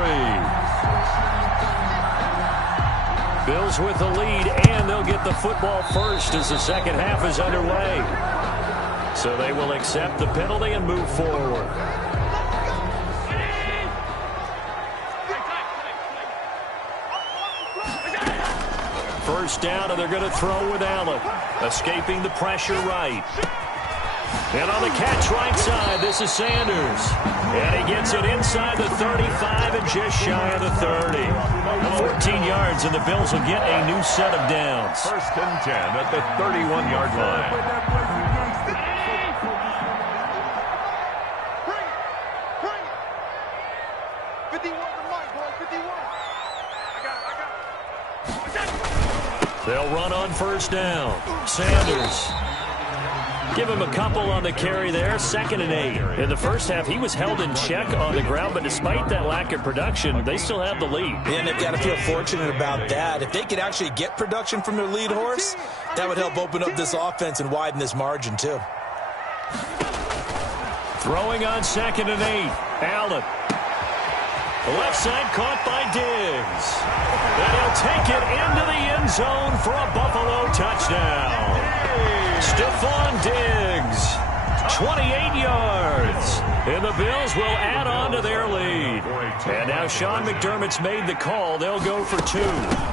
Bills with the lead, and they'll get the football first as the second half is underway. So they will accept the penalty and move forward. First down, and they're going to throw with Allen. Escaping the pressure right. And on the catch right side, this is Sanders. And he gets it inside the 35 and just shy of the 30. 14 yards, and the Bills will get a new set of downs. 1st and 10 at the 31-yard line. Bring it. 51 to Mike, boy. 51. I got it. They'll run on 1st down. Sanders. Give him a couple on the carry there, 2nd and 8. In the first half, he was held in check on the ground, but despite that lack of production, they still have the lead. And they've got to feel fortunate about that. If they could actually get production from their lead horse, that would help open up this offense and widen this margin, too. Throwing on 2nd and 8. Allen. The left side caught by Diggs. And he'll take it into the end zone for a Buffalo touchdown. Stephon Diggs, 28 yards. And the Bills will add on to their lead. And now Sean McDermott's made the call. They'll go for 2.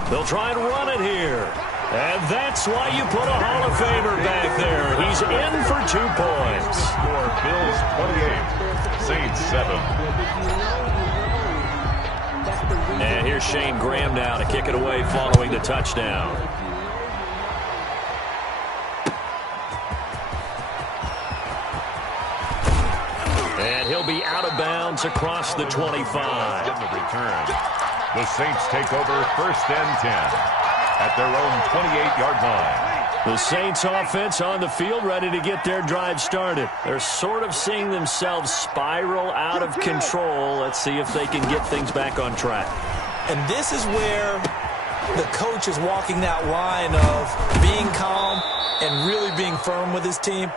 They'll try and run it here. And that's why you put a Hall of Famer back there. He's in for 2 points. Score Bills 28, Saints 7. And here's Shane Graham now to kick it away following the touchdown. And he'll be out of bounds across the 25. In the return, the Saints take over 1st and 10 at their own 28-yard line. The Saints offense on the field ready to get their drive started. They're sort of seeing themselves spiral out of control. Let's see if they can get things back on track. And this is where the coach is walking that line of being calm and really being firm with his team.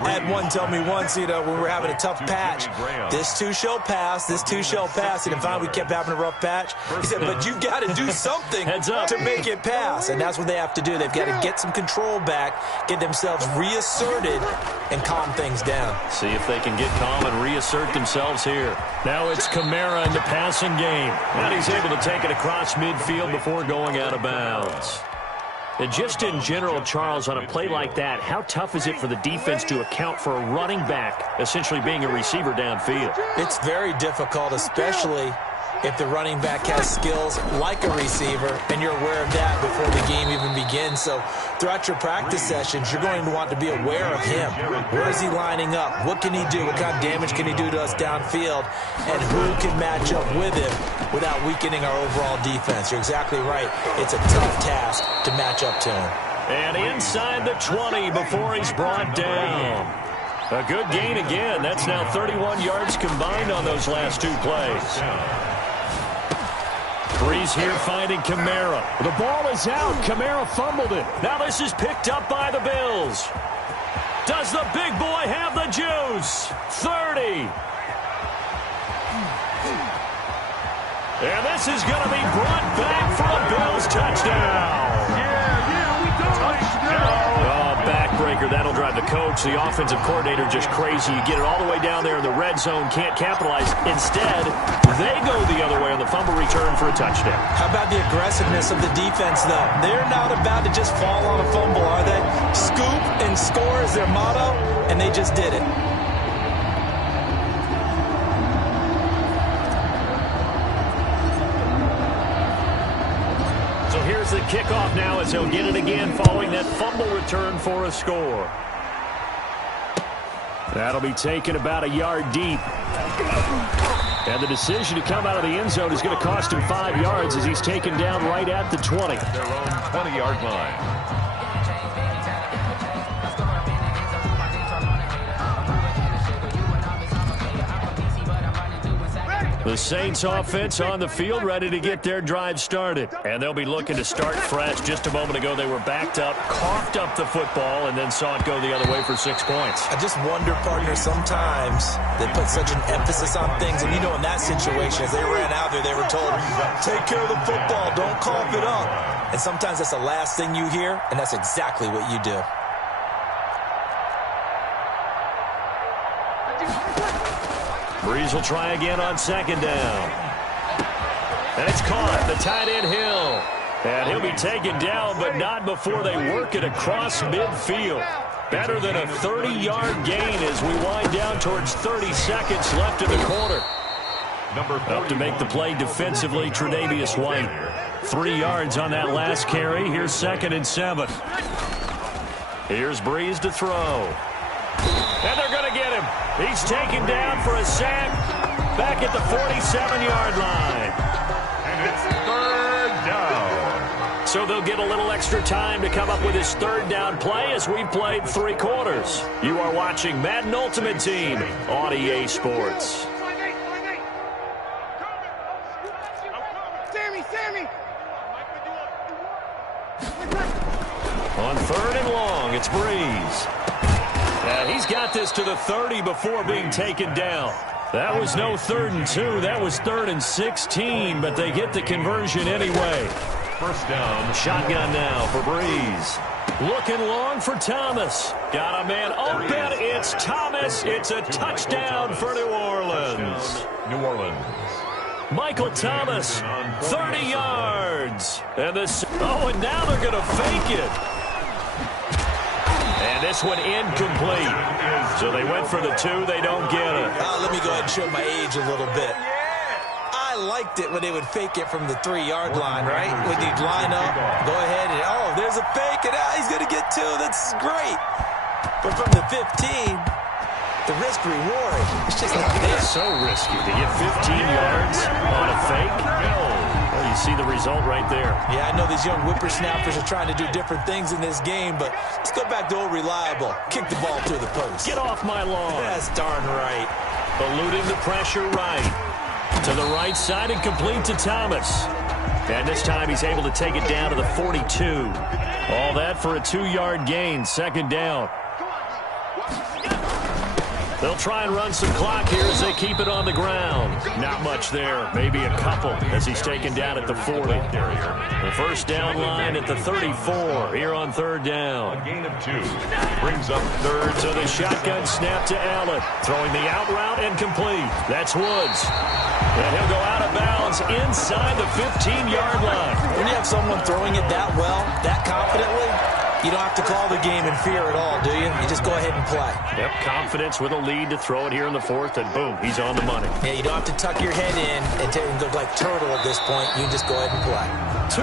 I had one tell me once, when we were having a tough patch, this too shall pass, this too shall pass. And finally we kept having a rough patch. He said, but you've got to do something to make it pass. And that's what they have to do. They've got to get some control back, get themselves reasserted, and calm things down. See if they can get calm and reassert themselves here. Now it's Kamara in the passing game. And he's able to take it across midfield before going out of bounds. And just in general, Charles, on a play like that, how tough is it for the defense to account for a running back essentially being a receiver downfield? It's very difficult, especially if the running back has skills like a receiver, and you're aware of that before the game even begins. So throughout your practice sessions, you're going to want to be aware of him. Where is he lining up? What can he do? What kind of damage can he do to us downfield? And who can match up with him without weakening our overall defense? You're exactly right. It's a tough task to match up to him. And inside the 20 before he's brought down. A good gain again. That's now 31 yards combined on those last 2 plays. Breeze here finding Kamara. The ball is out. Kamara fumbled it. Now this is picked up by the Bills. Does the big boy have the juice? 30. And this is going to be brought back for a Bills touchdown. Backbreaker. That'll drive the coach, the offensive coordinator, just crazy. You get it all the way down there in the red zone, can't capitalize. Instead, they go the other way on the fumble return for a touchdown. How about the aggressiveness of the defense, though? They're not about to just fall on a fumble, are they? Scoop and score is their motto, and they just did it. Here's the kickoff now as he'll get it again following that fumble return for a score. That'll be taken about a yard deep. And the decision to come out of the end zone is going to cost him 5 yards as he's taken down right at the 20. Their own 20-yard line. The Saints offense on the field ready to get their drive started. And they'll be looking to start fresh. Just a moment ago, they were backed up, coughed up the football, and then saw it go the other way for 6 points. I just wonder, partner, sometimes they put such an emphasis on things. And, in that situation, as they ran out there, they were told, take care of the football, don't cough it up. And sometimes that's the last thing you hear, and that's exactly what you do. Breeze will try again on 2nd down. And it's caught. The tight end Hill. And he'll be taken down, but not before they work it across midfield. Better than a 30-yard gain as we wind down towards 30 seconds left in the quarter. Up to make the play defensively, Tre'Davious White. 3 yards on that last carry. Here's 2nd and 7. Here's Breeze to throw. And they're going to get him. He's taken down for a sack back at the 47-yard line. And it's 3rd down. So they'll get a little extra time to come up with his 3rd down play as we've played 3 quarters. You are watching Madden Ultimate Team on EA Sports. On 3rd and long, it's Breeze. He's got this to the 30 before being taken down. That was no 3rd and 2. That was 3rd and 16, but they get the conversion anyway. 1st down. Shotgun now for Breeze. Looking long for Thomas. Got a man open. It's Thomas. It's a touchdown for New Orleans. New Orleans. Michael Thomas, 30 yards. And and now they're going to fake it. And this one incomplete. So they went for the 2. They don't get it. Let me go ahead and show my age a little bit. I liked it when they would fake it from the 3-yard line, right? When you'd line up, go ahead and, there's a fake, and he's going to get 2. That's great. But from the 15, the risk-reward, it's just not there. So risky to get 15 yards on a fake. Well, you see the result right there. Yeah, I know these young whippersnappers are trying to do different things in this game, but let's go back to old reliable. Kick the ball through the post. Get off my lawn. That's darn right. Eluding the pressure right. To the right side and complete to Thomas. And this time he's able to take it down to the 42. All that for a 2-yard gain, 2nd down. They'll try and run some clock here as they keep it on the ground. Not much there. Maybe a couple as he's taken down at the 40. The 1st down line at the 34 here on 3rd down. A gain of 2. Brings up 3rd. So the shotgun snap to Allen. Throwing the out route and complete. That's Woods. And he'll go out of bounds inside the 15-yard line. When you have someone throwing it that well, that confidently, you don't have to call the game in fear at all, do you? You just go ahead and play. Yep, confidence with a lead to throw it here in the 4th, and boom, he's on the money. Yeah, you don't have to tuck your head in and go like turtle at this point. You can just go ahead and play.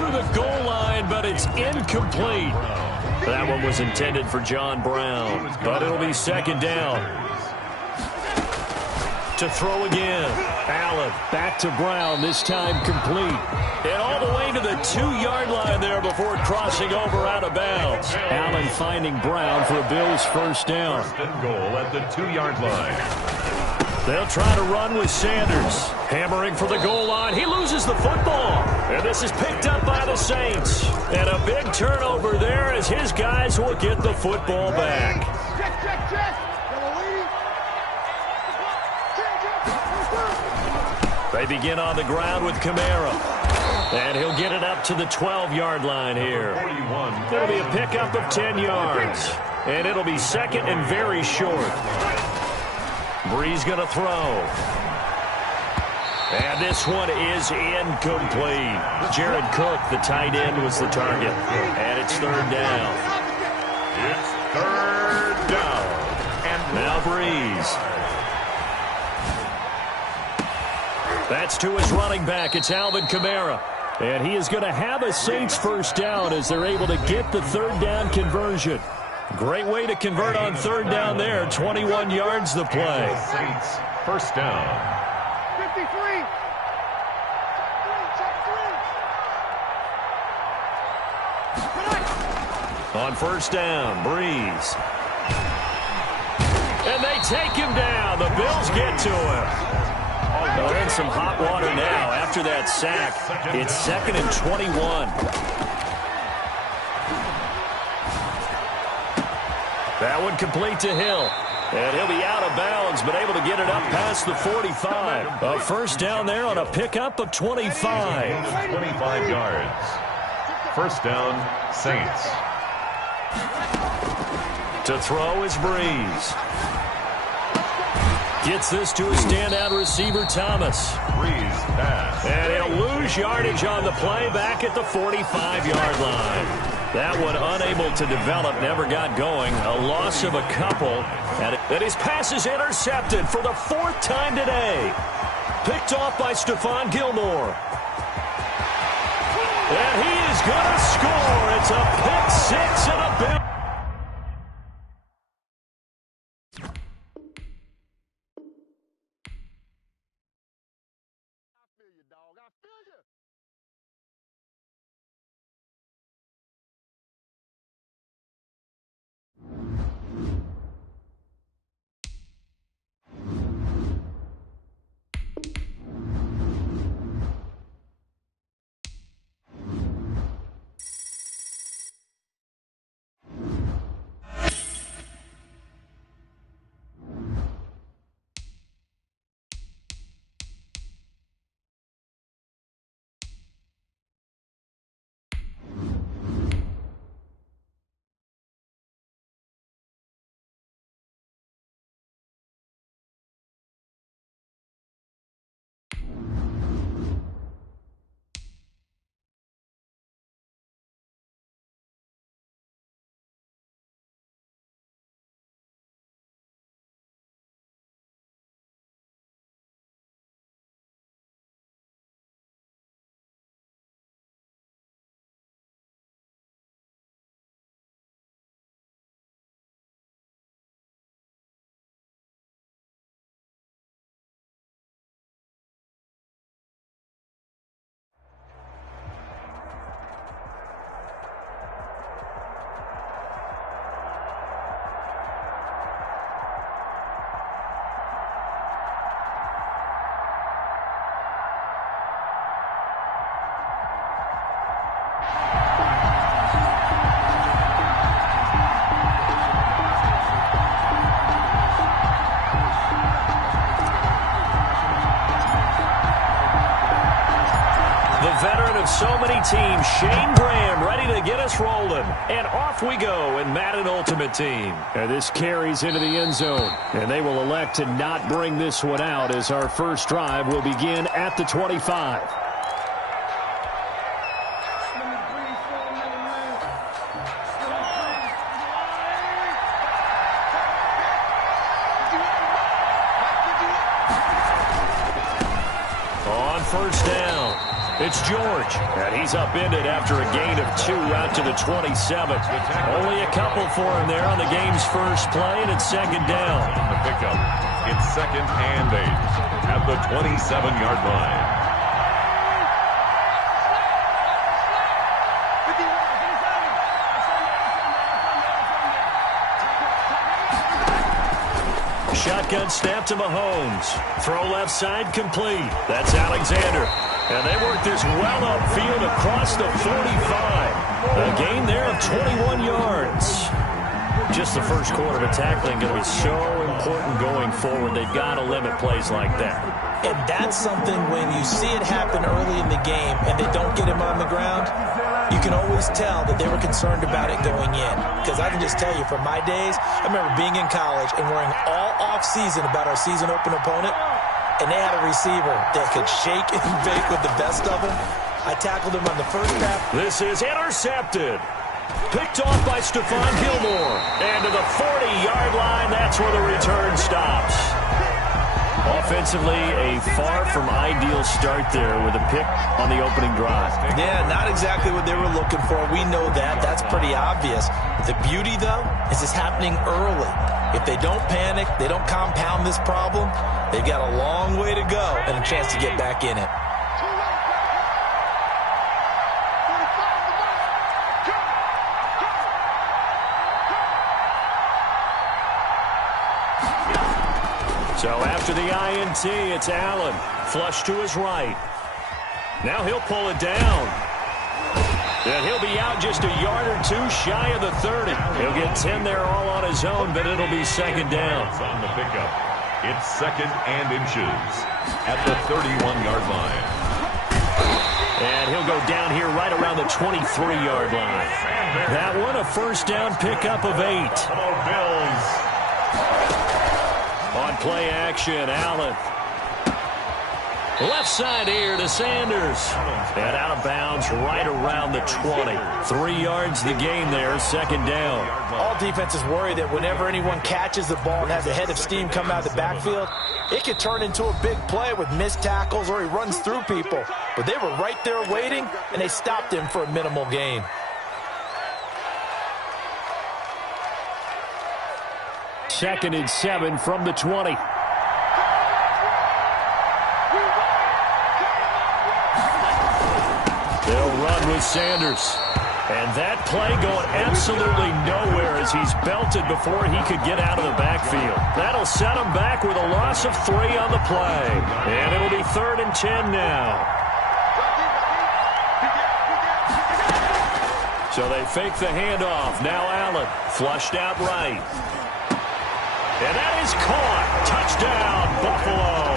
To the goal line, but it's incomplete. That one was intended for John Brown, but it'll be 2nd down. To throw again. Allen back to Brown, this time complete. And all the way to the 2-yard line there before crossing over out of bounds. Allen finding Brown for a Bills 1st down. 1st and goal at the 2-yard line. They'll try to run with Sanders. Hammering for the goal line. He loses the football. And this is picked up by the Saints. And a big turnover there as his guys will get the football back. Check. They begin on the ground with Kamara. And he'll get it up to the 12-yard line here. It'll be a pickup of 10 yards. And it'll be 2nd and very short. Breeze going to throw. And this one is incomplete. Jared Cook, the tight end, was the target. And it's 3rd down. It's 3rd down. And now Breeze. That's to his running back. It's Alvin Kamara. And he is going to have a Saints 1st down as they're able to get the 3rd down conversion. Great way to convert on 3rd down there. 21 yards the play. Saints 1st down. 53. On 1st down, Breeze. And they take him down. The Bills get to him. They're in some hot water now after that sack. It's 2nd and 21. That one complete to Hill. And he'll be out of bounds, but able to get it up past the 45. A 1st down there on a pickup of 25. 25 yards. 1st down, Saints. To throw is Breeze. Gets this to his standout receiver, Thomas. Breeze pass. And he'll lose yardage on the play back at the 45-yard line. That one unable to develop, never got going. A loss of a couple. And his pass is intercepted for the 4th time today. Picked off by Stephon Gilmore. And he is going to score. It's a pick six and a big. Veteran of so many teams, Shane Graham, ready to get us rolling. And off we go in Madden Ultimate Team. And this carries into the end zone. And they will elect to not bring this one out as our first drive will begin at the 25. On first down. It's George, and he's upended after a gain of 2 out to the 27. Only a couple for him there on the game's first play, and it's second down. On the pickup, it's 2nd and 8 at the 27-yard line. Shotgun snap to Mahomes. Throw left side complete. That's Alexander. And they work this well upfield across the 45. A gain there of 21 yards. Just the first quarter of tackling going to be so important going forward. They've got to limit plays like that. And that's something when you see it happen early in the game and they don't get him on the ground, you can always tell that they were concerned about it going in. Because I can just tell you, from my days, I remember being in college and worrying all off-season about our season-open opponent, and they had a receiver that could shake and bake with the best of them. I tackled him on the first pass. This is intercepted. Picked off by Stephon Gilmore. And to the 40-yard line, that's where the return stops. Offensively, a far from ideal start there with a pick on the opening drive. Yeah, not exactly what they were looking for. We know that. That's pretty obvious. The beauty, though, is it's happening early. If they don't panic, they don't compound this problem, they've got a long way to go and a chance to get back in it. So after the INT, it's Allen. Flush to his right. Now he'll pull it down. And he'll be out just a yard or two shy of the 30. He'll get 10 there all on his own, but it'll be second down. On the pickup, it's 2nd and inches at the 31-yard line. And he'll go down here right around the 23-yard line. That one, a first down pickup of 8. Hello, Bills. On play action, Allen. Left side here to Sanders. And out of bounds right around the 20. 3 yards the gain there, second down. All defenses worry that whenever anyone catches the ball and has a head of steam come out of the backfield, it could turn into a big play with missed tackles or he runs through people. But they were right there waiting, and they stopped him for a minimal gain. Second and 7 from the 20. They'll run with Sanders. And that play going absolutely nowhere as he's belted before he could get out of the backfield. That'll set him back with a loss of 3 on the play. And it'll be 3rd and 10 now. So they fake the handoff. Now Allen flushed out right. And that is caught. Touchdown, Buffalo.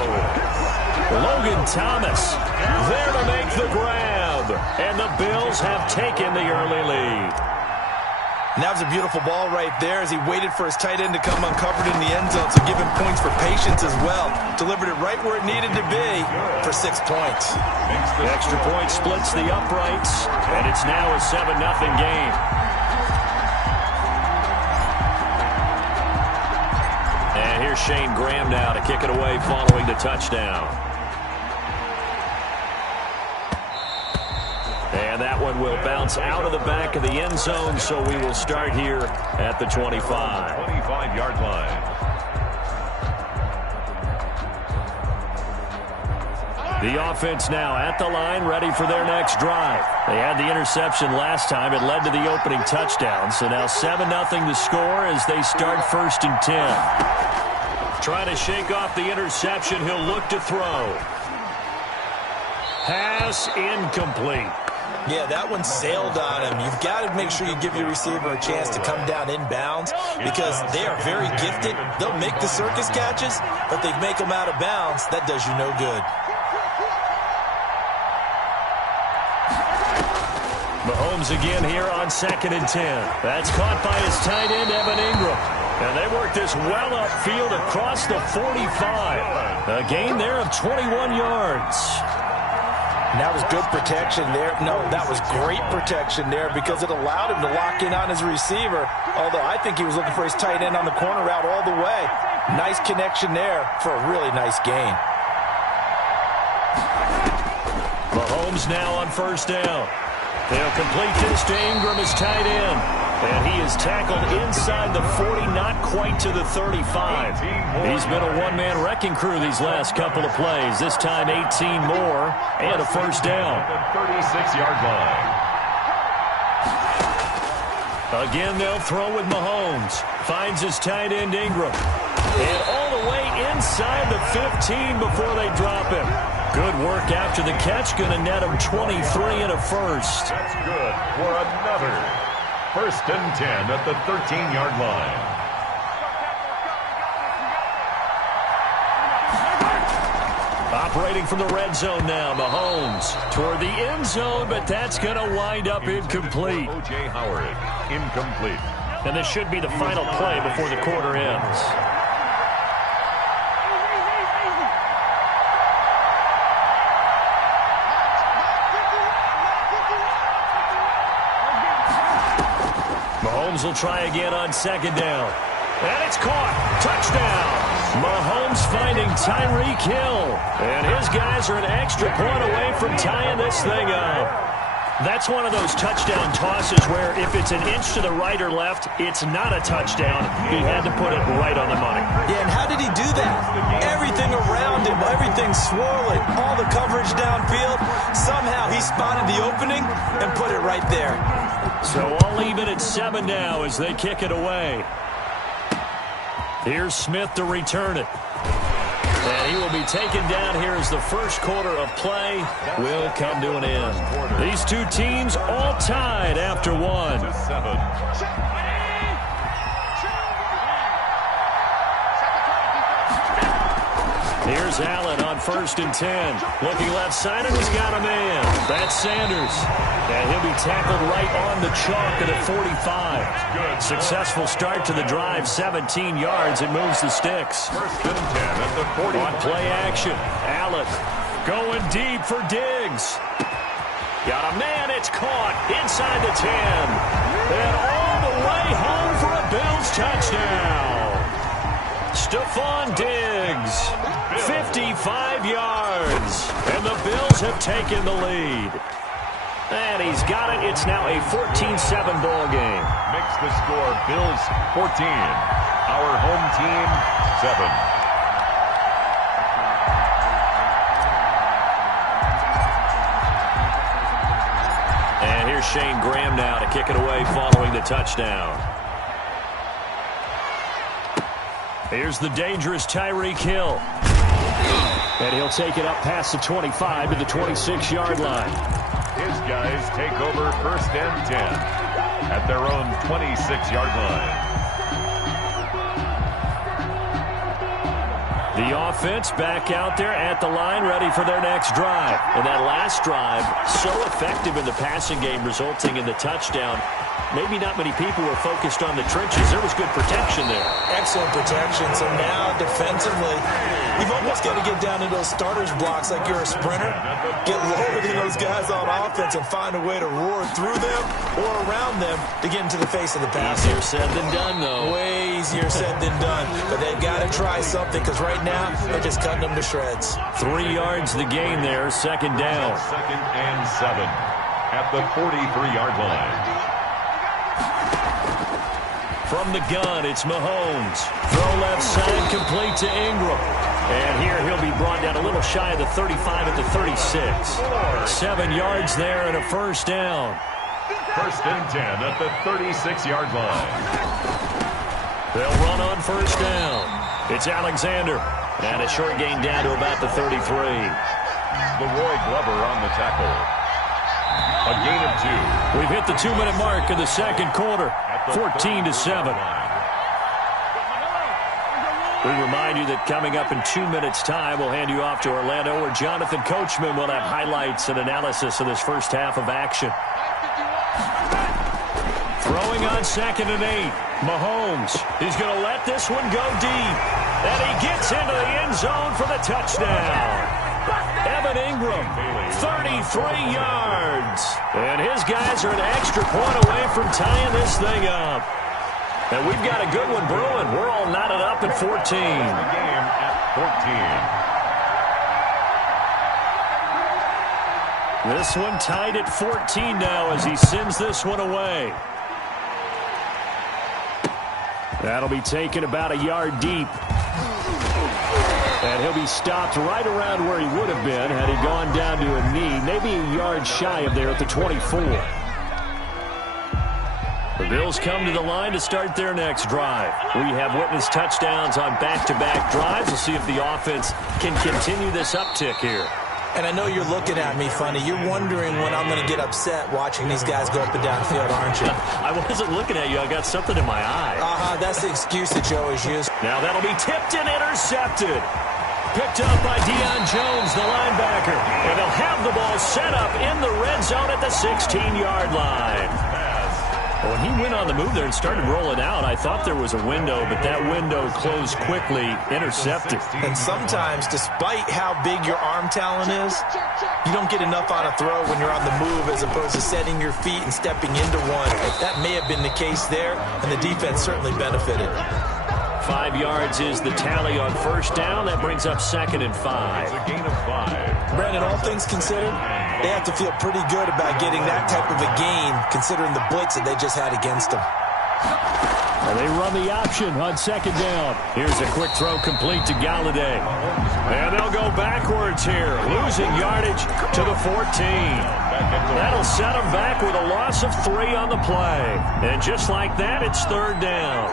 Logan Thomas there to make the grab. And the Bills have taken the early lead. And that was a beautiful ball right there as he waited for his tight end to come uncovered in the end zone. So give him points for patience as well. Delivered it right where it needed to be for 6 points. The extra point splits the uprights. And it's now a 7-0 game. And here's Shane Graham now to kick it away following the touchdown. And that one will bounce out of the back of the end zone, so we will start here at the 25. 25-yard line. The offense now at the line, ready for their next drive. They had the interception last time. It led to the opening touchdown, so now 7-0 the score as they start 1st and 10. Trying to shake off the interception. He'll look to throw. Pass incomplete. Yeah, that one sailed on him. You've got to make sure you give your receiver a chance to come down inbounds because they are very gifted. They'll make the circus catches, but they make them out of bounds. That does you no good. Mahomes again here on 2nd and 10. That's caught by his tight end, Evan Ingram. And they work this well upfield across the 45. A gain there of 21 yards. And that was good protection there. No, that was great protection there because it allowed him to lock in on his receiver. Although I think he was looking for his tight end on the corner route all the way. Nice connection there for a really nice gain. Mahomes now on 1st down. They'll complete this to Ingram as tight end. And he is tackled inside the 40, not quite to the 35. He's been a one-man wrecking crew these last couple of plays. This time 18 more and a 1st down. The 36-yard line. Again, they'll throw with Mahomes. Finds his tight end, Ingram. And all the way inside the 15 before they drop him. Good work after the catch. Going to net him 23 and a 1st. That's good for another 1st and 10 at the 13-yard line. Operating from the red zone now, Mahomes toward the end zone, but that's going to wind up incomplete. O.J. Howard, incomplete. And this should be the final play before the quarter ends. Mahomes will try again on 2nd down. And it's caught. Touchdown. Mahomes finding Tyreek Hill. And his guys are an extra point away from tying this thing up. That's one of those touchdown tosses where if it's an inch to the right or left, it's not a touchdown. He had to put it right on the money. Yeah, and how did he do that? Everything around him, everything swirling, all the coverage downfield. Somehow he spotted the opening and put it right there. So all even at 7 now as they kick it away. Here's Smith to return it. And he will be taken down here as the 1st quarter of play will come to an end. These two teams all tied after 1. Here's Allen on 1st and 10. Looking left-sided, he's got a man. That's Sanders. And he'll be tackled right on the chalk at 45. Successful start to the drive, 17 yards, and moves the sticks. 1st and 10 at the 40. On play action, Allen going deep for Diggs. Got a man, it's caught inside the 10. And all the way home for a Bills touchdown. Stephon Diggs, 55 yards. And the Bills have taken the lead. And he's got it. It's now a 14-7 ball game. Makes the score Bills 14. Our home team 7. And here's Shane Graham now to kick it away following the touchdown. Here's the dangerous Tyreek Hill. And he'll take it up past the 25 to the 26-yard line. His guys take over 1st and 10 at their own 26-yard line. The offense back out there at the line, ready for their next drive. And that last drive, so effective in the passing game, resulting in the touchdown. Maybe not many people were focused on the trenches. There was good protection there. Excellent protection. So now, defensively, you've almost got to get down to those starters blocks like you're a sprinter. Get lower than those guys on offense and find a way to roar through them or around them to get into the face of the pass. Easier said than done, though. Way easier said than done. But they've got to try something because right now they're just cutting them to shreds. 3 yards the gain there, 2nd down. 2nd and 7 at the 43-yard line. From the gun, it's Mahomes. Throw left side, complete to Ingram. And here he'll be brought down a little shy of the 35 at the 36. 7 yards there and a 1st down. 1st and 10 at the 36-yard line. They'll run on 1st down. It's Alexander. And a short gain down to about the 33. Leroy Glover on the tackle. A gain of 2. We've hit the 2-minute mark in the 2nd quarter. 14-7. We remind you that coming up in 2 minutes' time, we'll hand you off to Orlando, where Jonathan Coachman will have highlights and analysis of this first half of action. Throwing on 2nd and 8. Mahomes. He's going to let this one go deep. And he gets into the end zone for the touchdown. Evan Ingram, 33 yards. And his guys are an extra point away from tying this thing up. And we've got a good one brewing. We're all knotted up at 14. The game at 14. This one tied at 14 now as he sends this one away. That'll be taken about a yard deep. And he'll be stopped right around where he would have been had he gone down to a knee, maybe a yard shy of there at the 24. The Bills come to the line to start their next drive. We have witnessed touchdowns on back-to-back drives. We'll see if the offense can continue this uptick here. And I know you're looking at me funny. You're wondering when I'm going to get upset watching these guys go up and down the field, aren't you? I wasn't looking at you. I got something in my eye. That's the excuse that you always use. Now that'll be tipped and intercepted. Picked up by Deion Jones, the linebacker. And they'll have the ball set up in the red zone at the 16-yard line. When he went on the move there and started rolling out, I thought there was a window, but that window closed quickly, intercepted. And sometimes, despite how big your arm talent is, you don't get enough on a throw when you're on the move as opposed to setting your feet and stepping into one. That may have been the case there, and the defense certainly benefited. 5 yards is the tally on 1st down. That brings up 2nd and 5. It's a gain of 5. Brandon, all things considered, they have to feel pretty good about getting that type of a gain considering the blitz that they just had against them. And they run the option on 2nd down. Here's a quick throw complete to Galladay. And they'll go backwards here, losing yardage to the 14. That'll set them back with a loss of 3 on the play. And just like that, it's 3rd down.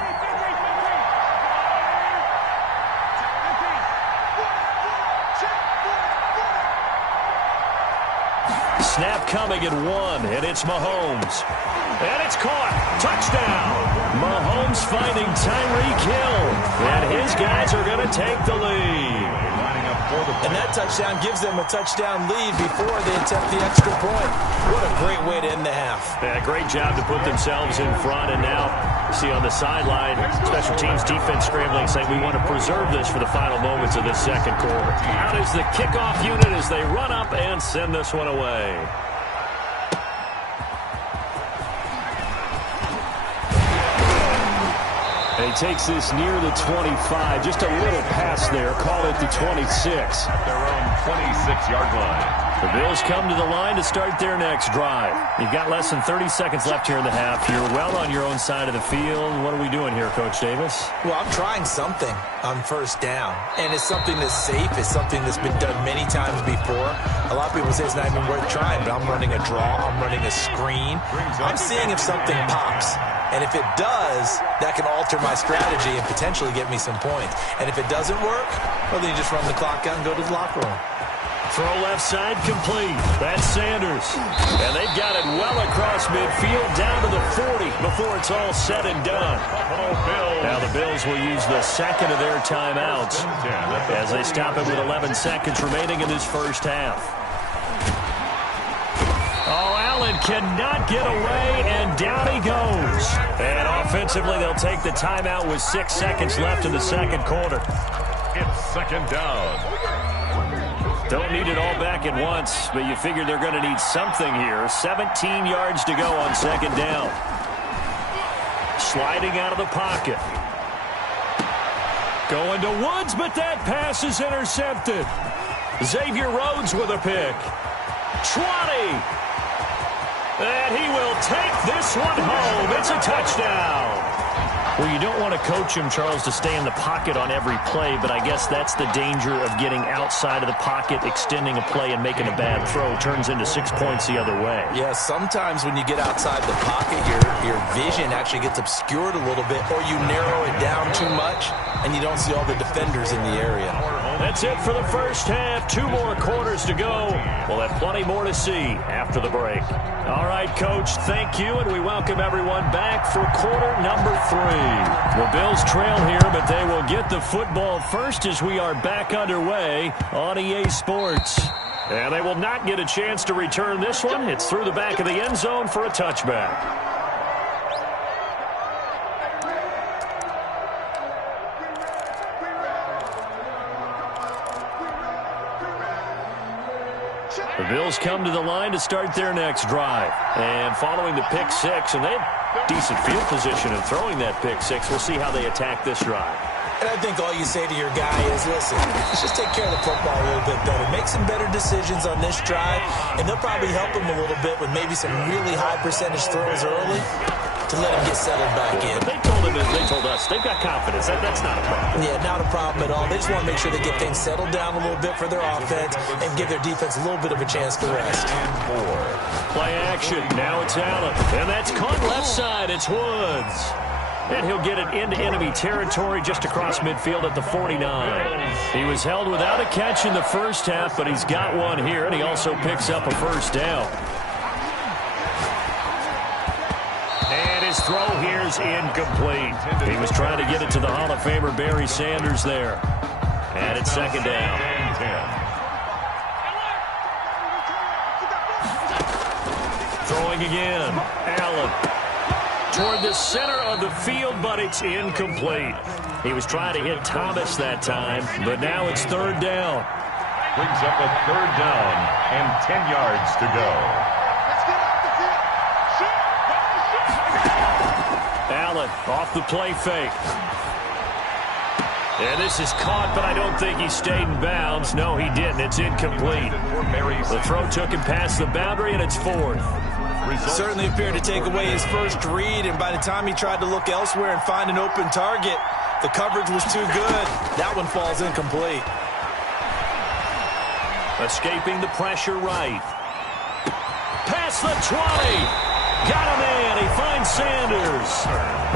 Snap coming at 1, and it's Mahomes. And it's caught. Touchdown. Mahomes finding Tyreek Hill. And his guys are going to take the lead. Lining up for the play. And that touchdown gives them a touchdown lead before they attempt the extra point. What a great way to end the half. Yeah, great job to put themselves in front. And now, see on the sideline, special teams defense scrambling, saying we want to preserve this for the final moments of this second quarter. Out is the kickoff unit as they run up and send this one away. And he takes this near the 25. Just a little pass there. Call it the 26. Their own 26-yard line. The Bills come to the line to start their next drive. You've got less than 30 seconds left here in the half. You're well on your own side of the field. What are we doing here, Coach Davis? Well, I'm trying something on first down. And it's something that's safe. It's something that's been done many times before. A lot of people say it's not even worth trying, but I'm running a draw. I'm running a screen. I'm seeing if something pops. And if it does, that can alter my strategy and potentially get me some points. And if it doesn't work, well, then you just run the clock out and go to the locker room. Throw left side complete. That's Sanders. And they've got it well across midfield down to the 40 before it's all said and done. Now the Bills will use the second of their timeouts as they stop it with 11 seconds remaining in this first half. Oh, Allen cannot get away, and down he goes. And offensively, they'll take the timeout with 6 seconds left in the second quarter. It's second down. Don't need it all back at once, but you figure they're going to need something here. 17 yards to go on second down. Sliding out of the pocket. Going to Woods, but that pass is intercepted. Xavier Rhodes with a pick. 20. And he will take this one home. It's a touchdown. Well, you don't want to coach him, Charles, to stay in the pocket on every play, but I guess that's the danger of getting outside of the pocket, extending a play, and making a bad throw. Turns into 6 points the other way. Yeah, sometimes when you get outside the pocket, your vision actually gets obscured a little bit, or you narrow it down too much, and you don't see all the defenders in the area. That's it for the first half. 2 more quarters to go. We'll have plenty more to see after the break. All right, Coach, thank you, and we welcome everyone back for quarter number 3. The Bills trail here, but they will get the football first as we are back underway on EA Sports. And they will not get a chance to return this one. It's through the back of the end zone for a touchback. The Bills come to the line to start their next drive. And following the pick six, and they have decent field position in throwing that pick six. We'll see how they attack this drive. And I think all you say to your guy is, listen, let's just take care of the football a little bit better. Make some better decisions on this drive, and they'll probably help him a little bit with maybe some really high percentage throws early to let him get settled back in. They told us they've got confidence. That's not a problem. Yeah, not a problem at all. They just want to make sure they get things settled down a little bit for their offense and give their defense a little bit of a chance to rest. Play action. Now it's Allen. And that's caught left side. It's Woods. And he'll get it into enemy territory just across midfield at the 49. He was held without a catch in the first half, but he's got one here, and he also picks up a first down. And his throw here is incomplete. He was trying to get it to the Hall of Famer Barry Sanders there. And it's second down. Throwing again. Allen. Toward the center of the field, but it's incomplete. He was trying to hit Thomas that time, but now it's third down. Brings up a third down and 10 yards to go. Allen off the play fake. And this is caught, but I don't think he stayed in bounds. No, he didn't. It's incomplete. The throw took him past the boundary, and it's fourth. Certainly appeared to take away his first read, and by the time he tried to look elsewhere and find an open target, the coverage was too good. That one falls incomplete. Escaping the pressure right. Past the 20. Got him in. He finds Sanders.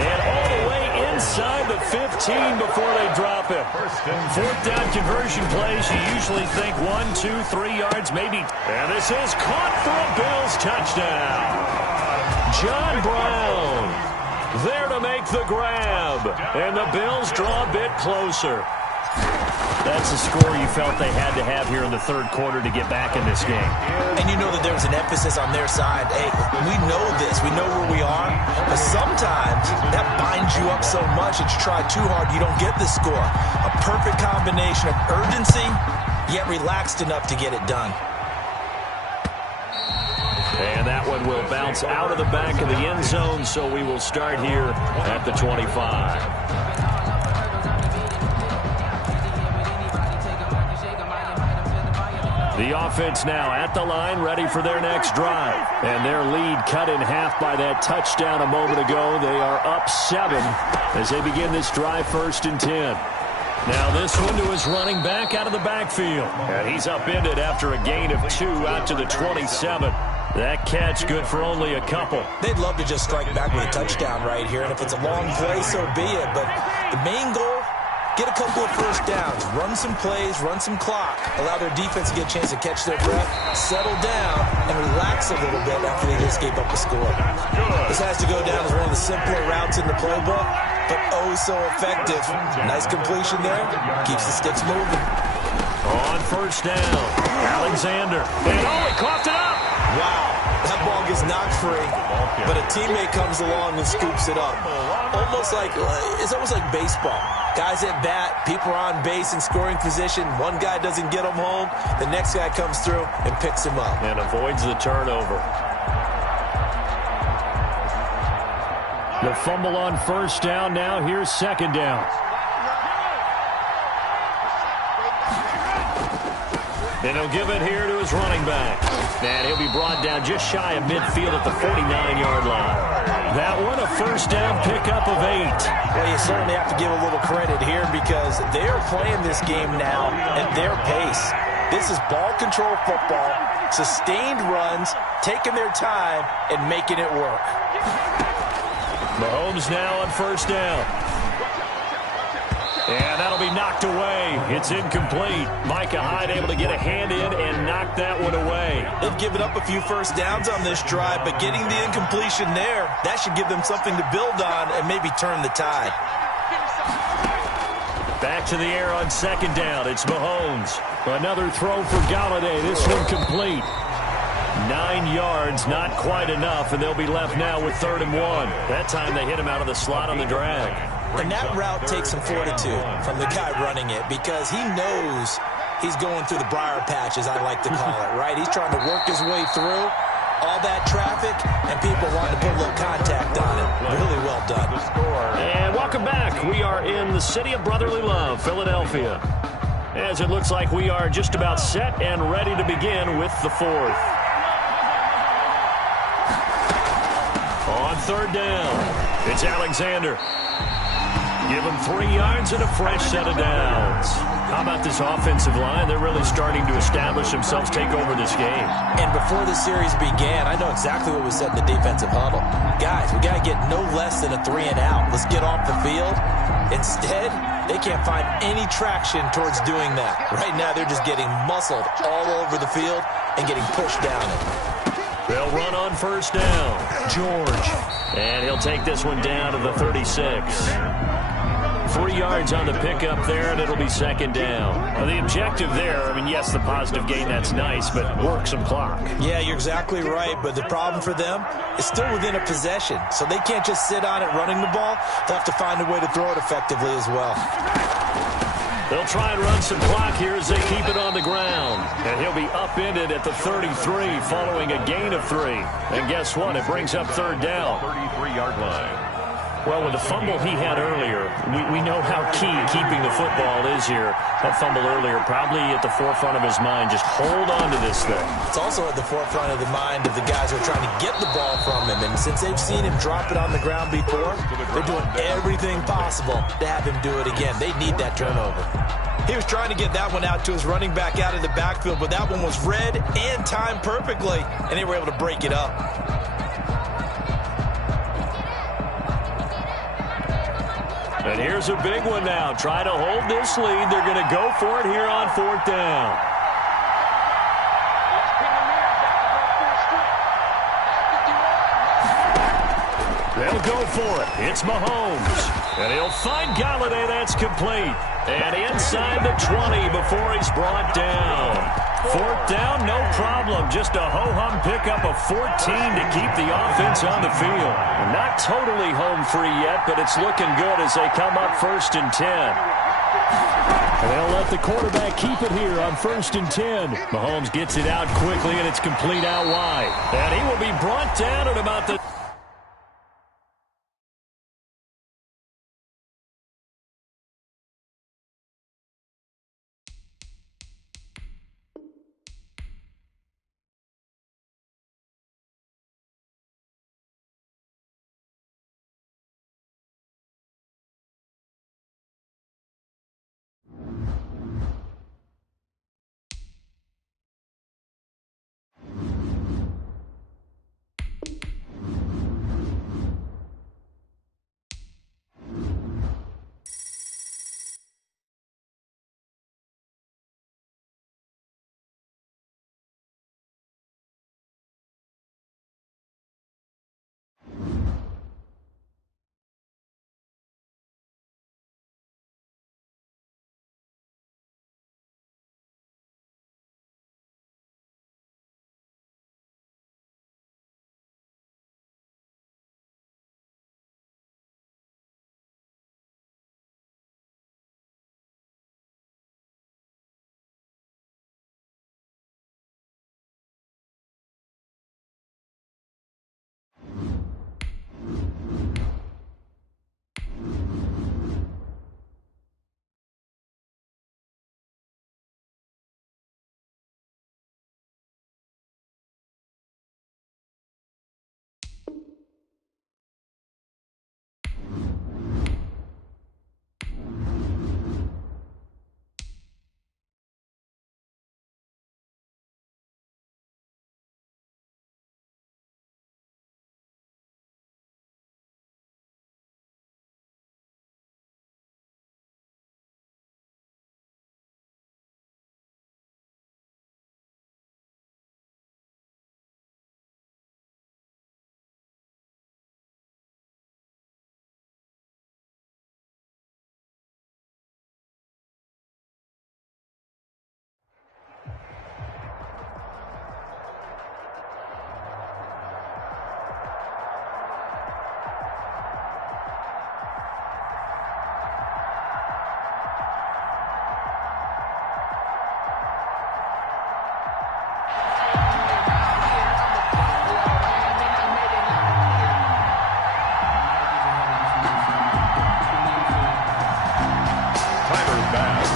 And all the way inside the 15 before they drop it. Fourth down conversion plays, you usually think 1, 2, 3 yards, maybe. And this is caught for a Bills touchdown. John Brown there to make the grab. And the Bills draw a bit closer. That's a score you felt they had to have here in the third quarter to get back in this game. And you know that there was an emphasis on their side. Hey, we know this. We know where we are. But sometimes that binds you up so much that you try too hard, you don't get the score. A perfect combination of urgency, yet relaxed enough to get it done. And that one will bounce out of the back of the end zone, so we will start here at the 25. The offense now at the line, ready for their next drive. And their lead cut in half by that touchdown a moment ago. They are up 7 as they begin this drive, 1st and 10. Now this one to his running back out of the backfield. And he's upended after a gain of 2 out to the 27. That catch good for only a couple. They'd love to just strike back with a touchdown right here. And if it's a long play, so be it. But the main goal, get a couple of first downs, run some plays, run some clock, allow their defense to get a chance to catch their breath, settle down, and relax a little bit after they just gave up a score. This has to go down as one of the simpler routes in the playbook, but oh so effective. Nice completion there. Keeps the sticks moving. On 1st down, Alexander. And he coughed it up. Wow, that ball gets knocked free, but a teammate comes along and scoops it up. It's almost like baseball. Guys at bat, people are on base in scoring position. One guy doesn't get him home. The next guy comes through and picks him up. And avoids the turnover. The fumble on 1st down. Now here's 2nd down. And he'll give it here to his running back. And he'll be brought down just shy of midfield at the 49-yard line. That one, a 1st down pickup of 8. Well, you certainly have to give a little credit here because they're playing this game now at their pace. This is ball control football, sustained runs, taking their time, and making it work. Mahomes now on 1st down. And that'll be knocked away. It's incomplete. Micah Hyde able to get a hand in and knock that one away. They've given up a few first downs on this drive, but getting the incompletion there, that should give them something to build on and maybe turn the tide. Back to the air on 2nd down. It's Mahomes. Another throw for Galladay. This one complete. 9 yards, not quite enough, and they'll be left now with 3rd and 1. That time they hit him out of the slot on the drag. And that route takes some fortitude from the guy running it because he knows he's going through the briar patch, as I like to call it, right? He's trying to work his way through all that traffic, and people want to put a little contact on it. Really well done. And welcome back. We are in the city of brotherly love, Philadelphia, as it looks like we are just about set and ready to begin with the 4th. On 3rd down, it's Alexander. Give him 3 yards and a fresh set of downs. How about this offensive line? They're really starting to establish themselves, take over this game. And before the series began, I know exactly what was said in the defensive huddle. Guys, we got to get no less than a 3 and out. Let's get off the field. Instead, they can't find any traction towards doing that. Right now, they're just getting muscled all over the field and getting pushed down it. They'll run on 1st down. George. And he'll take this one down to the 36. 3 yards on the pickup there, and it'll be 2nd down. Well, the objective there, I mean, yes, the positive gain, that's nice, but work some clock. Yeah, you're exactly right, but the problem for them is still within a possession, so they can't just sit on it running the ball. They'll have to find a way to throw it effectively as well. They'll try and run some clock here as they keep it on the ground. And he'll be upended at the 33 following a gain of 3. And guess what? It brings up 3rd down. 33-yard line. Well, with the fumble he had earlier, we know how key keeping the football is here. That fumble earlier probably at the forefront of his mind. Just hold on to this thing. It's also at the forefront of the mind of the guys who are trying to get the ball from him. And since they've seen him drop it on the ground before, they're doing everything possible to have him do it again. They need that turnover. He was trying to get that one out to his running back out of the backfield, but that one was read and timed perfectly, and they were able to break it up. And here's a big one now. Try to hold this lead. They're going to go for it here on 4th down. They'll will go for it. It's Mahomes. And he'll find Galladay. That's complete. And inside the 20 before he's brought down. Fourth down, no problem. Just a ho-hum pickup of 14 to keep the offense on the field. Not totally home free yet, but it's looking good as they come up 1st and 10. They'll let the quarterback keep it here on 1st and 10. Mahomes gets it out quickly, and it's complete out wide. And he will be brought down at about the...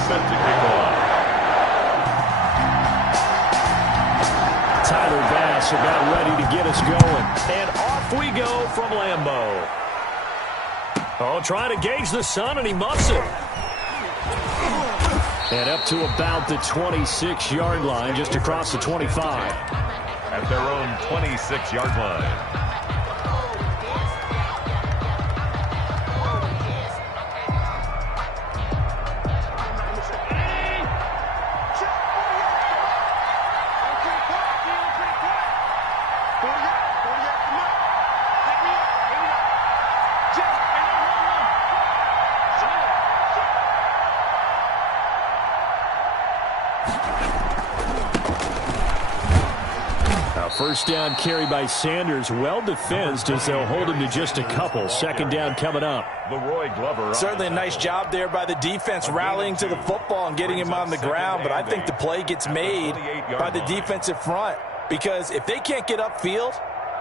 set to kick off. Tyler Bass about ready to get us going. And off we go from Lambeau. Oh, trying to gauge the sun, and he muffs it. And up to about the 26-yard line, just across the 25. At their own 26-yard line. First down carry by Sanders, well defensed as they'll hold him to just a couple. Second down coming up. Leroy Glover. Certainly a nice job there by the defense rallying to the football and getting him on the ground, but I think the play gets made by the defensive front because if they can't get upfield,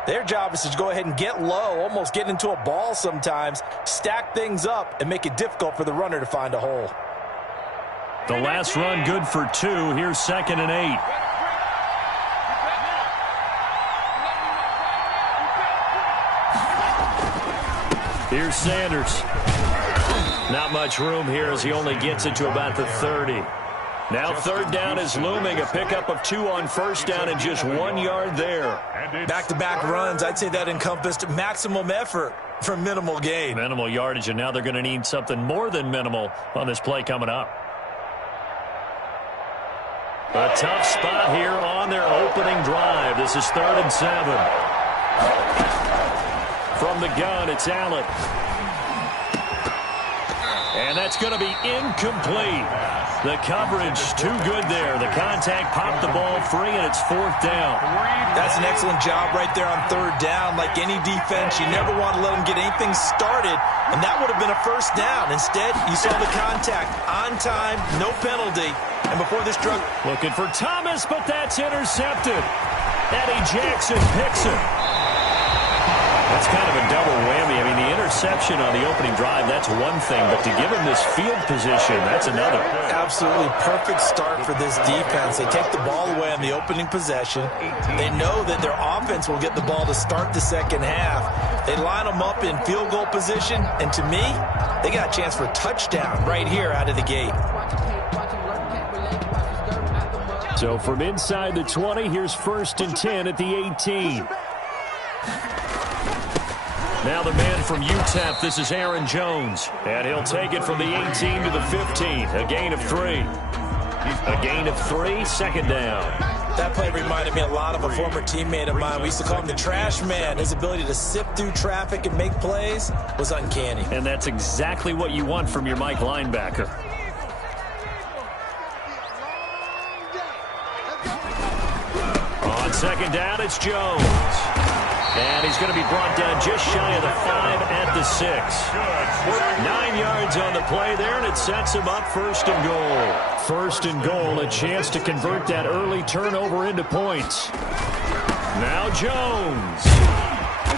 their job is to go ahead and get low, almost get into a ball sometimes, stack things up, and make it difficult for the runner to find a hole. The last run good for 2. Here's 2nd and 8. Here's Sanders. Not much room here as he only gets it to about the 30. Now third down is looming. A pickup of 2 on first down and just 1 yard there. Back-to-back runs, I'd say that encompassed maximum effort for minimal gain. Minimal yardage, and now they're going to need something more than minimal on this play coming up. A tough spot here on their opening drive. This is 3rd and 7. From the gun, it's Allen. And that's going to be incomplete. The coverage too good there. The contact popped the ball free, and it's 4th down. That's an excellent job right there on 3rd down. Like any defense, you never want to let them get anything started, and that would have been a 1st down. Instead, you saw the contact on time, no penalty. And before this drug... Looking for Thomas, but that's intercepted. Eddie Jackson picks it. That's kind of a double whammy. I mean, the interception on the opening drive, that's one thing. But to give him this field position, that's another. Absolutely perfect start for this defense. They take the ball away on the opening possession. They know that their offense will get the ball to start the second half. They line them up in field goal position. And to me, they got a chance for a touchdown right here out of the gate. So from inside the 20, here's 1st and 10 at the 18. Now the man from UTEP, this is Aaron Jones. And he'll take it from the 18 to the 15. A gain of 3. A gain of 3, 2nd down. That play reminded me a lot of a former teammate of mine. We used to call him the trash man. His ability to sift through traffic and make plays was uncanny. And that's exactly what you want from your Mike linebacker. On 2nd down, it's Jones. And he's going to be brought down just shy of the 5 at the 6. 9 yards on the play there, and it sets him up 1st and goal. 1st and goal, a chance to convert that early turnover into points. Now Jones.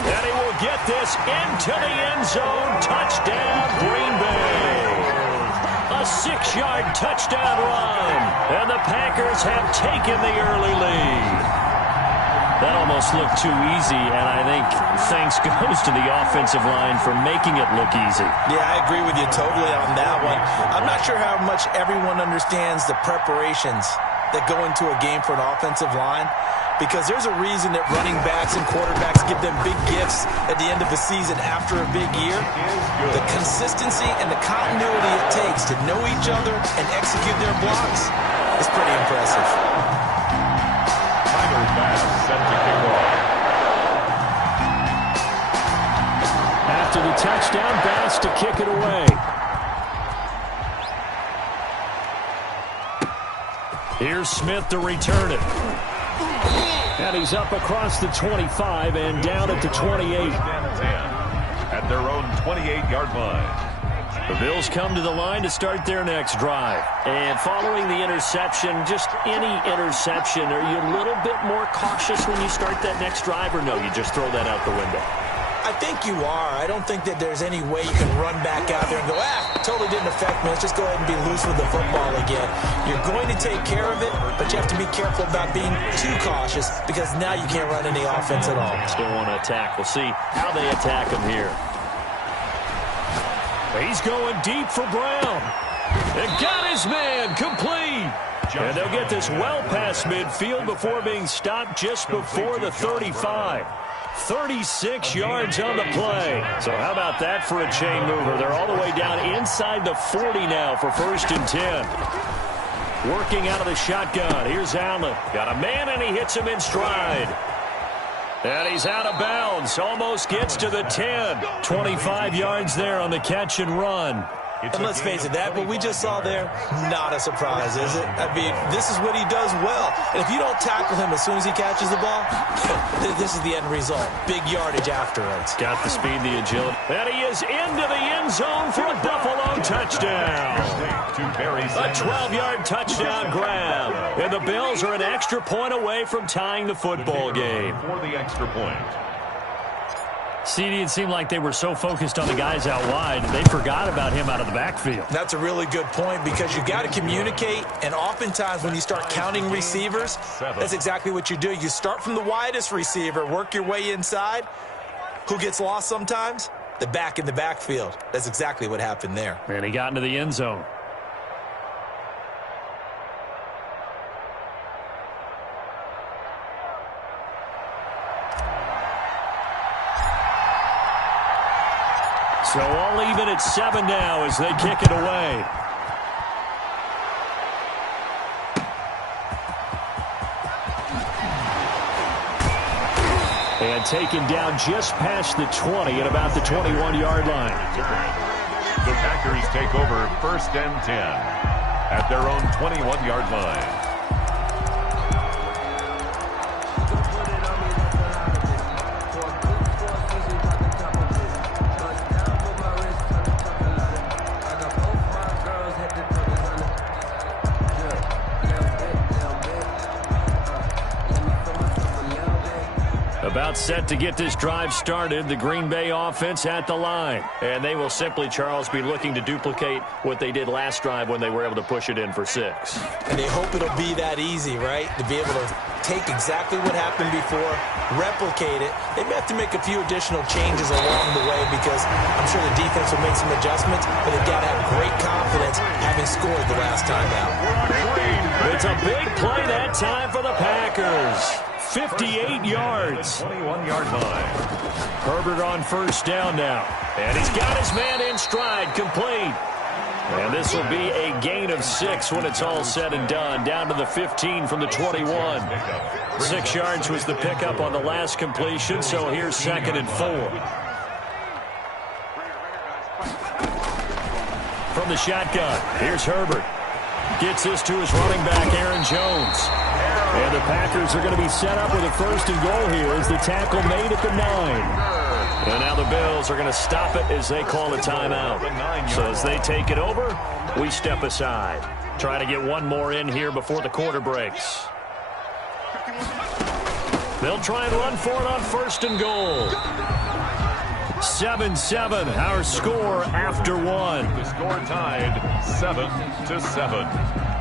And he will get this into the end zone. Touchdown, Green Bay. A 6-yard touchdown run. And the Packers have taken the early lead. That almost looked too easy, and I think thanks goes to the offensive line for making it look easy. Yeah, I agree with you totally on that one. I'm not sure how much everyone understands the preparations that go into a game for an offensive line, because there's a reason that running backs and quarterbacks give them big gifts at the end of the season after a big year. The consistency and the continuity it takes to know each other and execute their blocks is pretty impressive. Set to kick off. After the touchdown, Bass to kick it away. Here's Smith to return it. And he's up across the 25 and down at the 28. At their own 28-yard line. The Bills come to the line to start their next drive. And following the interception, just any interception, are you a little bit more cautious when you start that next drive, or no, you just throw that out the window? I think you are. I don't think that there's any way you can run back out there and go, totally didn't affect me. Let's just go ahead and be loose with the football again. You're going to take care of it, but you have to be careful about being too cautious, because now you can't run any offense at all. Still want to attack. We'll see how they attack him here. He's going deep for Brown. And got his man complete. And they'll get this well past midfield before being stopped just before the 35. 36 yards on the play. So how about that for a chain mover? They're all the way down inside the 40 now for 1st and 10. Working out of the shotgun. Here's Allen. Got a man, and he hits him in stride. And he's out of bounds. Almost gets to the 10. 25 yards there on the catch and run. And let's face it, that what we just saw there, not a surprise, is it? I mean, this is what he does well. And if you don't tackle him as soon as he catches the ball, this is the end result. Big yardage afterwards. Got the speed, the agility. And he is into the end zone for a Buffalo touchdown. A 12-yard touchdown grab. And the Bills are an extra point away from tying the football game. For the extra point. CD, it seemed like they were so focused on the guys out wide, they forgot about him out of the backfield. That's a really good point, because you've got to communicate, and oftentimes when you start counting receivers, that's exactly what you do. You start from the widest receiver, work your way inside. Who gets lost sometimes? The back in the backfield. That's exactly what happened there. And he got into the end zone. So all even at 7 now as they kick it away. And taken down just past the 20 at about the 21-yard line. The Packers take over 1st and 10 at their own 21-yard line. About set to get this drive started, the Green Bay offense at the line. And they will simply, Charles, be looking to duplicate what they did last drive when they were able to push it in for 6. And they hope it'll be that easy, right? To be able to take exactly what happened before, replicate it. They may have to make a few additional changes along the way because I'm sure the defense will make some adjustments, but they've got to have great confidence having scored the last time out. It's a big play that time for the Packers. 58 yards. 21-yard line. Herbert on 1st down now. And he's got his man in stride, complete. And this will be a gain of 6 when it's all said and done. Down to the 15 from the 21. 6 yards was the pickup on the last completion, so here's 2nd and 4. From the shotgun, here's Herbert. Gets this to his running back, Aaron Jones. And the Packers are going to be set up with a 1st and goal here as the tackle made at the 9. And now the Bills are going to stop it as they call a timeout. So as they take it over, we step aside. Try to get one more in here before the quarter breaks. They'll try and run for it on 1st and goal. 7-7, our score after 1. The score tied 7-7.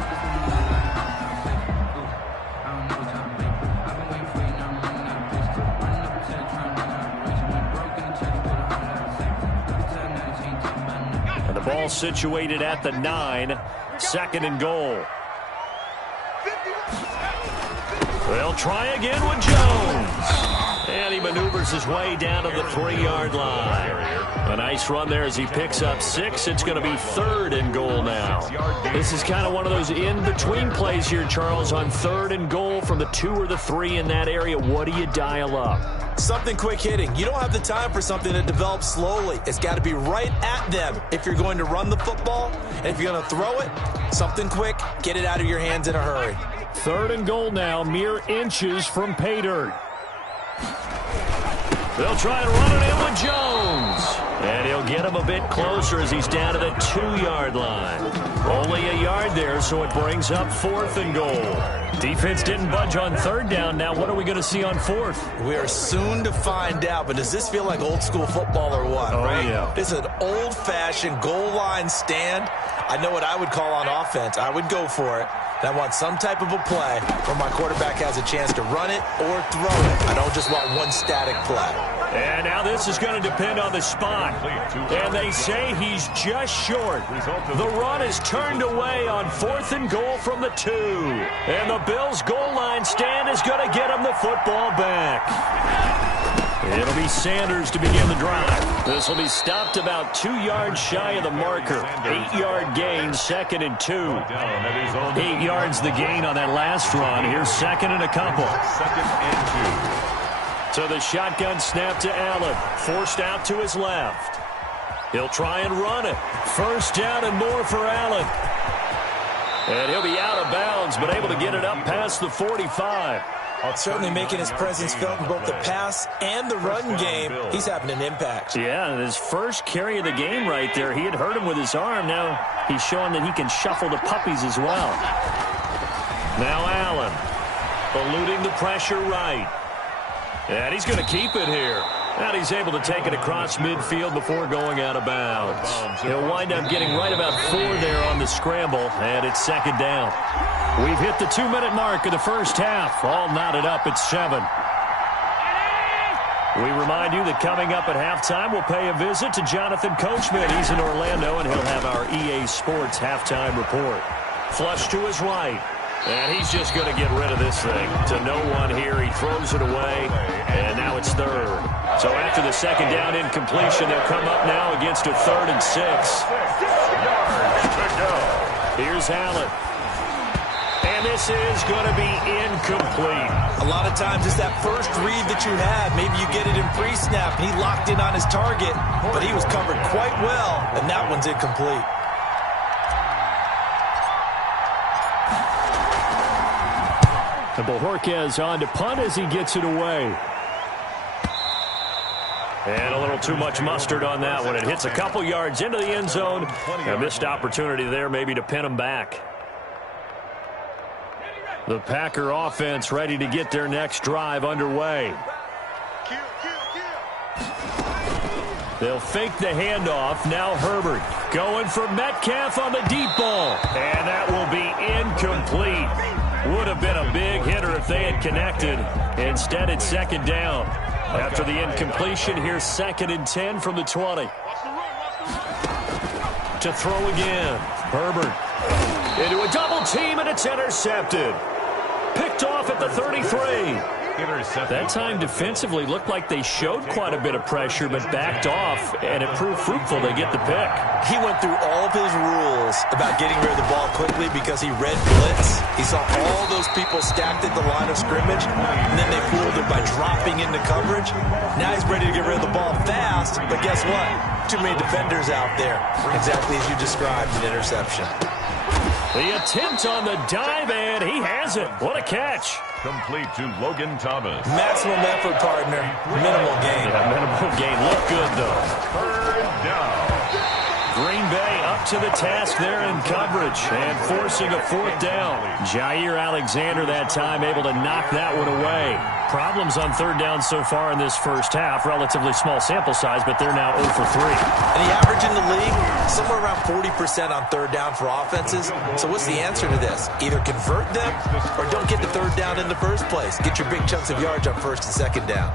Ball situated at the 9. 2nd and goal. They'll try again with Jones. And he maneuvers his way down to the 3-yard line. A nice run there as he picks up 6. It's going to be 3rd and goal now. This is kind of one of those in-between plays here, Charles, on 3rd and goal from the 2 or the 3 in that area. What do you dial up? Something quick hitting. You don't have the time for something that develops slowly. It's got to be right at them if you're going to run the football. And if you're going to throw it, something quick, get it out of your hands in a hurry. 3rd and goal now, mere inches from pay dirt. They'll try and run it in with Jones. And he'll get him a bit closer as he's down to the 2-yard line. Only a yard there, so it brings up 4th and goal. Defense didn't budge on 3rd down. Now what are we going to see on 4th? We are soon to find out, but does this feel like old school football or what, right? Yeah. This is an old-fashioned goal line stand. I know what I would call on offense. I would go for it. And I want some type of a play where my quarterback has a chance to run it or throw it. I don't just want one static play. And now this is going to depend on the spot. And they say he's just short. The run is turned away on 4th and goal from the 2. And the Bills' goal line stand is going to get him the football back. It'll be Sanders to begin the drive. This will be stopped about 2 yards shy of the marker. 8-yard gain, 2nd and 2. 8 yards the gain on that last run. Here's 2nd and a couple. 2nd and 2. So the shotgun snap to Allen. Forced out to his left. He'll try and run it. 1st down and more for Allen. And he'll be out of bounds, but able to get it up past the 45. Certainly making his presence felt in both the pass and the run game. He's having an impact. Yeah, and his first carry of the game right there, he had hurt him with his arm. Now he's showing that he can shuffle the puppies as well. Now Allen, eluding the pressure right. And he's going to keep it here. And he's able to take it across midfield before going out of bounds. He'll wind up getting right about 4 there on the scramble, and it's 2nd down. We've hit the 2-minute mark of the first half. All knotted up at 7. We remind you that coming up at halftime, we'll pay a visit to Jonathan Coachman. He's in Orlando, and he'll have our EA Sports halftime report. Flush to his right. And he's just going to get rid of this thing. To no one here. He throws it away. And now it's 3rd. So after the 2nd down incompletion, they'll come up now against a 3rd and 6. 6 yards to go. Here's Allen. And And this is going to be incomplete. A lot of times it's that first read that you have. Maybe you get it in pre-snap. He locked in on his target, but he was covered quite well, and that one's incomplete. And Bojorquez on to punt as he gets it away. And a little too much mustard on that one. It hits a couple yards into the end zone. A missed opportunity there maybe to pin him back. The Packer offense ready to get their next drive underway. They'll fake the handoff. Now Herbert going for Metcalf on the deep ball. And that will be incomplete. Would have been a big hitter if they had connected. Instead, it's second down. After the incompletion, here's 2nd and 10 from the 20. To throw again. Herbert into a double team, and it's intercepted. Picked off at the 33. That time defensively looked like they showed quite a bit of pressure, but backed off, and it proved fruitful. They get the pick. He went through all of his rules about getting rid of the ball quickly because he read blitz. He saw all those people stacked at the line of scrimmage, and then they fooled him by dropping into coverage. Now he's ready to get rid of the ball fast, but guess what? Too many defenders out there. Exactly as you described, an interception. The attempt on the dive, and he has it. What a catch. Complete to Logan Thomas. Maximum effort, partner. Minimal gain. Yeah, minimal gain. Look good, though. Third down. Green Bay up to the task there in coverage and forcing a 4th down. Jair Alexander that time able to knock that one away. Problems on 3rd down so far in this first half. Relatively small sample size, but they're now 0 for 3. And the average in the league, somewhere around 40% on 3rd down for offenses. So what's the answer to this? Either convert them or don't get the 3rd down in the first place. Get your big chunks of yards on 1st and 2nd down.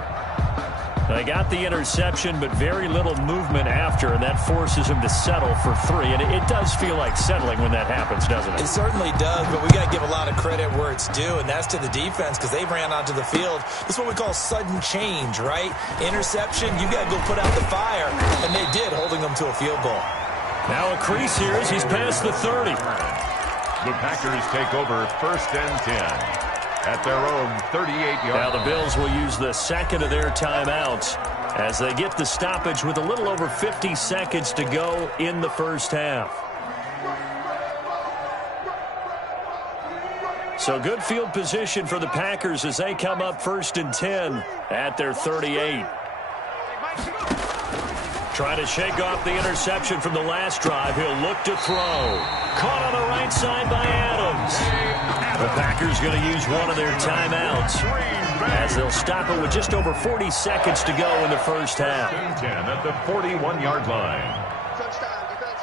They got the interception, but very little movement after, and that forces him to settle for 3. And it does feel like settling when that happens, doesn't it? It certainly does, but we got to give a lot of credit where it's due, and that's to the defense because they ran onto the field. This is what we call sudden change, right? Interception, you got to go put out the fire, and they did, holding them to a field goal. Now a crease here as he's past the 30. The Packers take over 1st and 10. At their own 38-yard. Now the Bills will use the 2nd of their timeouts as they get the stoppage with a little over 50 seconds to go in the first half. So good field position for the Packers as they come up 1st and 10 at their 38. Trying to shake off the interception from the last drive. He'll look to throw. Caught on the right side by Adams. The Packers going to use one of their timeouts as they'll stop it with just over 40 seconds to go in the first half. 10 at the 41-yard line. Touchdown, defense.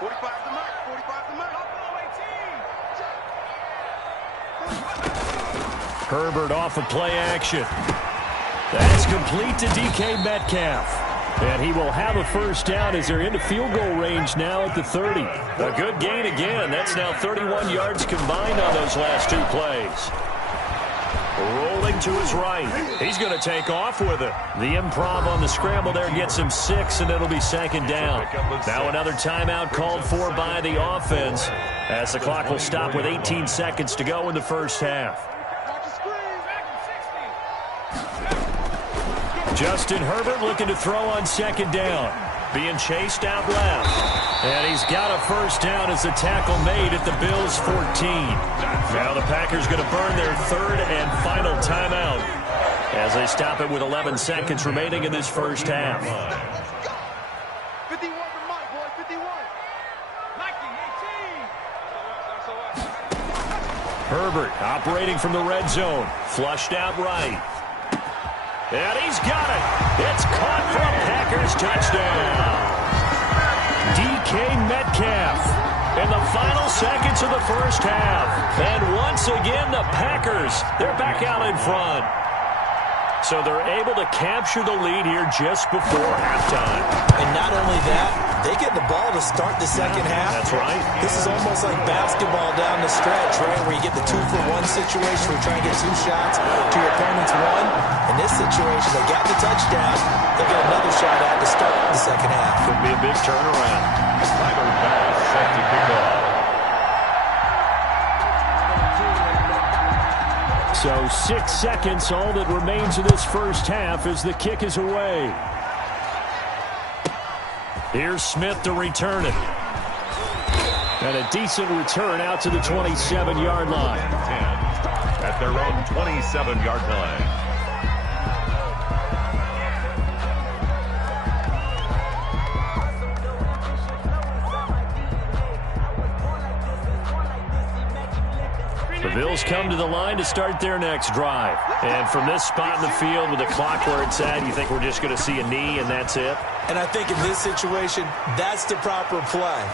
45 to mark. 45 to mark. Herbert off of play action. That's complete to DK Metcalf. And he will have a first down as they're into field goal range now at the 30. A good gain again. That's now 31 yards combined on those last 2 plays. Rolling to his right. He's going to take off with it. The improv on the scramble there gets him 6, and it'll be 2nd down. Now another timeout called for by the offense as the clock will stop with 18 seconds to go in the first half. Justin Herbert looking to throw on 2nd down. Being chased out left. And he's got a first down as the tackle made at the Bills' 14. Now the Packers going to burn their 3rd and final timeout as they stop it with 11 seconds remaining in this first half. 51 for Mike, boy. 51. Herbert operating from the red zone. Flushed out right. And he's got it. It's caught for a Packers touchdown. DK Metcalf in the final seconds of the first half. And once again, the Packers, they're back out in front. So they're able to capture the lead here just before halftime. And not only that, they get the ball to start the second half. That's right. This is almost like basketball down the stretch, right, where you get the 2-for-1 situation where you try and get 2 shots to your opponent's 1. In this situation, they got the touchdown. They'll get another shot at to start the second half. Could be a big turnaround. Tyler Bass set to kick off. So 6 seconds, all that remains of this first half as the kick is away. Here's Smith to return it. And a decent return out to the 27-yard line. 10 at their own 27-yard line. The Bills come to the line to start their next drive. And from this spot in the field with the clock where it's at, you think we're just going to see a knee and that's it? And I think in this situation, that's the proper play.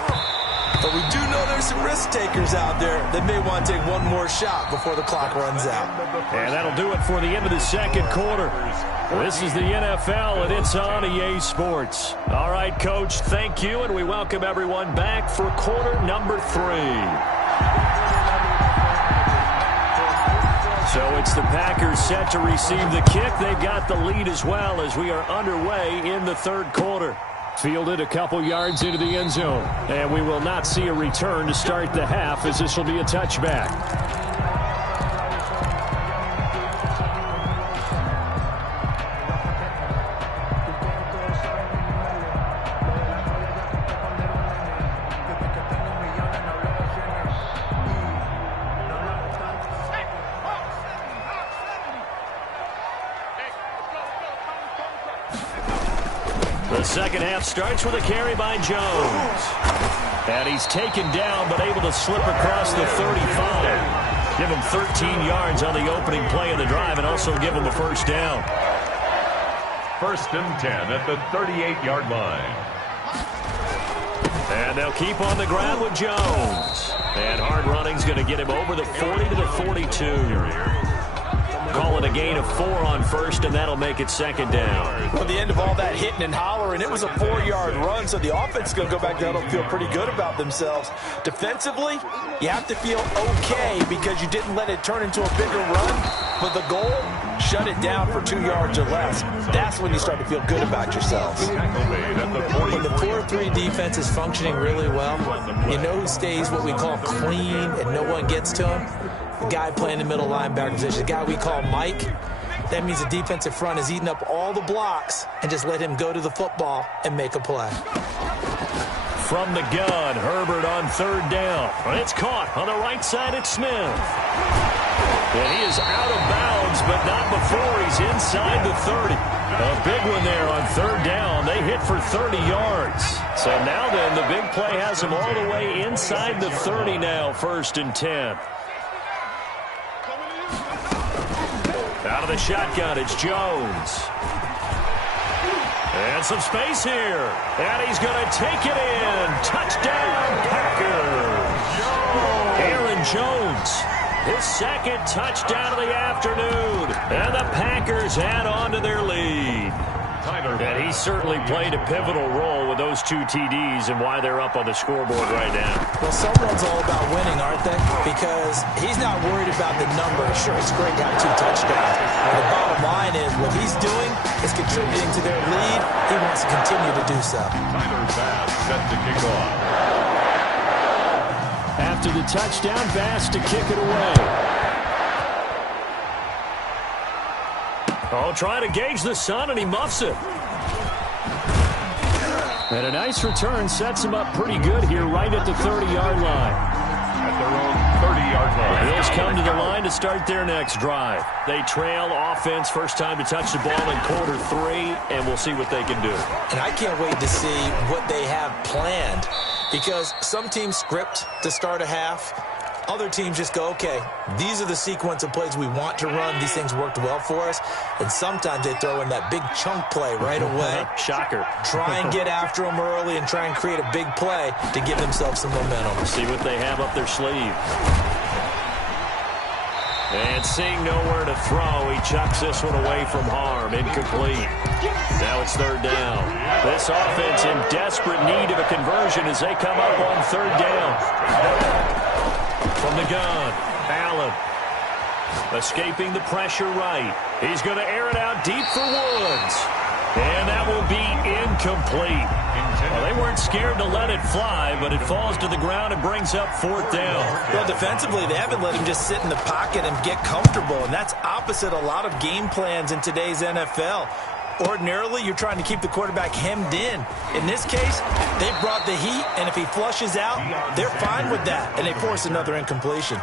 But we do know there's some risk takers out there that may want to take one more shot before the clock runs out. And that'll do it for the end of the second quarter. This is the NFL, and it's on EA Sports. All right, Coach, thank you, and we welcome everyone back for quarter number 3. So it's the Packers set to receive the kick. They've got the lead as well as we are underway in the third quarter. Fielded a couple yards into the end zone. And we will not see a return to start the half as this will be a touchback. The second half starts with a carry by Jones. And he's taken down but able to slip across the 35. Give him 13 yards on the opening play of the drive and also give him a first down. 1st and 10 at the 38-yard line. And they'll keep on the ground with Jones. And hard running's going to get him over the 40 to the 42. Call it a gain of 4 on first, and that'll make it second down. Well, the end of all that hitting and hollering, it was a 4-yard run, so the offense is going to go back down and feel pretty good about themselves. Defensively, you have to feel okay because you didn't let it turn into a bigger run, but the goal, shut it down for 2 yards or less. That's when you start to feel good about yourselves. When the 4-3 defense is functioning really well, you know who stays what we call clean and no one gets to him? The guy playing the middle linebacker position, the guy we call Mike. That means the defensive front is eating up all the blocks and just let him go to the football and make a play. From the gun, Herbert on third down. It's caught on the right side at Smith. And he is out of bounds, but not before he's inside the 30. A big one there on third down. They hit for 30 yards. So now then, the big play has him all the way inside the 30 now, 1st and 10. Out of the shotgun, it's Jones. And some space here. And he's going to take it in. Touchdown, Packers. Aaron Jones, his second touchdown of the afternoon. And the Packers add on to their lead. And he certainly played a pivotal role with those 2 TDs and why they're up on the scoreboard right now. Well, someone's all about winning, aren't they? Because he's not worried about the number. Sure, it's great to have 2 touchdowns. But the bottom line is what he's doing is contributing to their lead. He wants to continue to do so. Tyler Bass set to kick off. After the touchdown, Bass to kick it away. Oh, trying to gauge the sun, and he muffs it. And a nice return sets him up pretty good here right at the 30-yard line. At their own 30-yard line. The Bills come to the line to start their next drive. They trail offense, first time to touch the ball in quarter 3, and we'll see what they can do. And I can't wait to see what they have planned because some teams script to start a half. Other teams just go, okay, these are the sequence of plays we want to run. These things worked well for us. And sometimes they throw in that big chunk play right away. Shocker. Try and get after them early and try and create a big play to give themselves some momentum. See what they have up their sleeve. And seeing nowhere to throw, he chucks this one away from harm. Incomplete. Now it's third down. This offense in desperate need of a conversion as they come up on third down. From the gun, Allen escaping the pressure right. He's going to air it out deep for Woods. And that will be incomplete. Well, they weren't scared to let it fly, but it falls to the ground and brings up fourth down. Well, defensively, they haven't let him just sit in the pocket and get comfortable, and that's opposite a lot of game plans in today's NFL. Ordinarily, you're trying to keep the quarterback hemmed in. In this case, they brought the heat, and if he flushes out, they're fine with that, and they force another incompletion.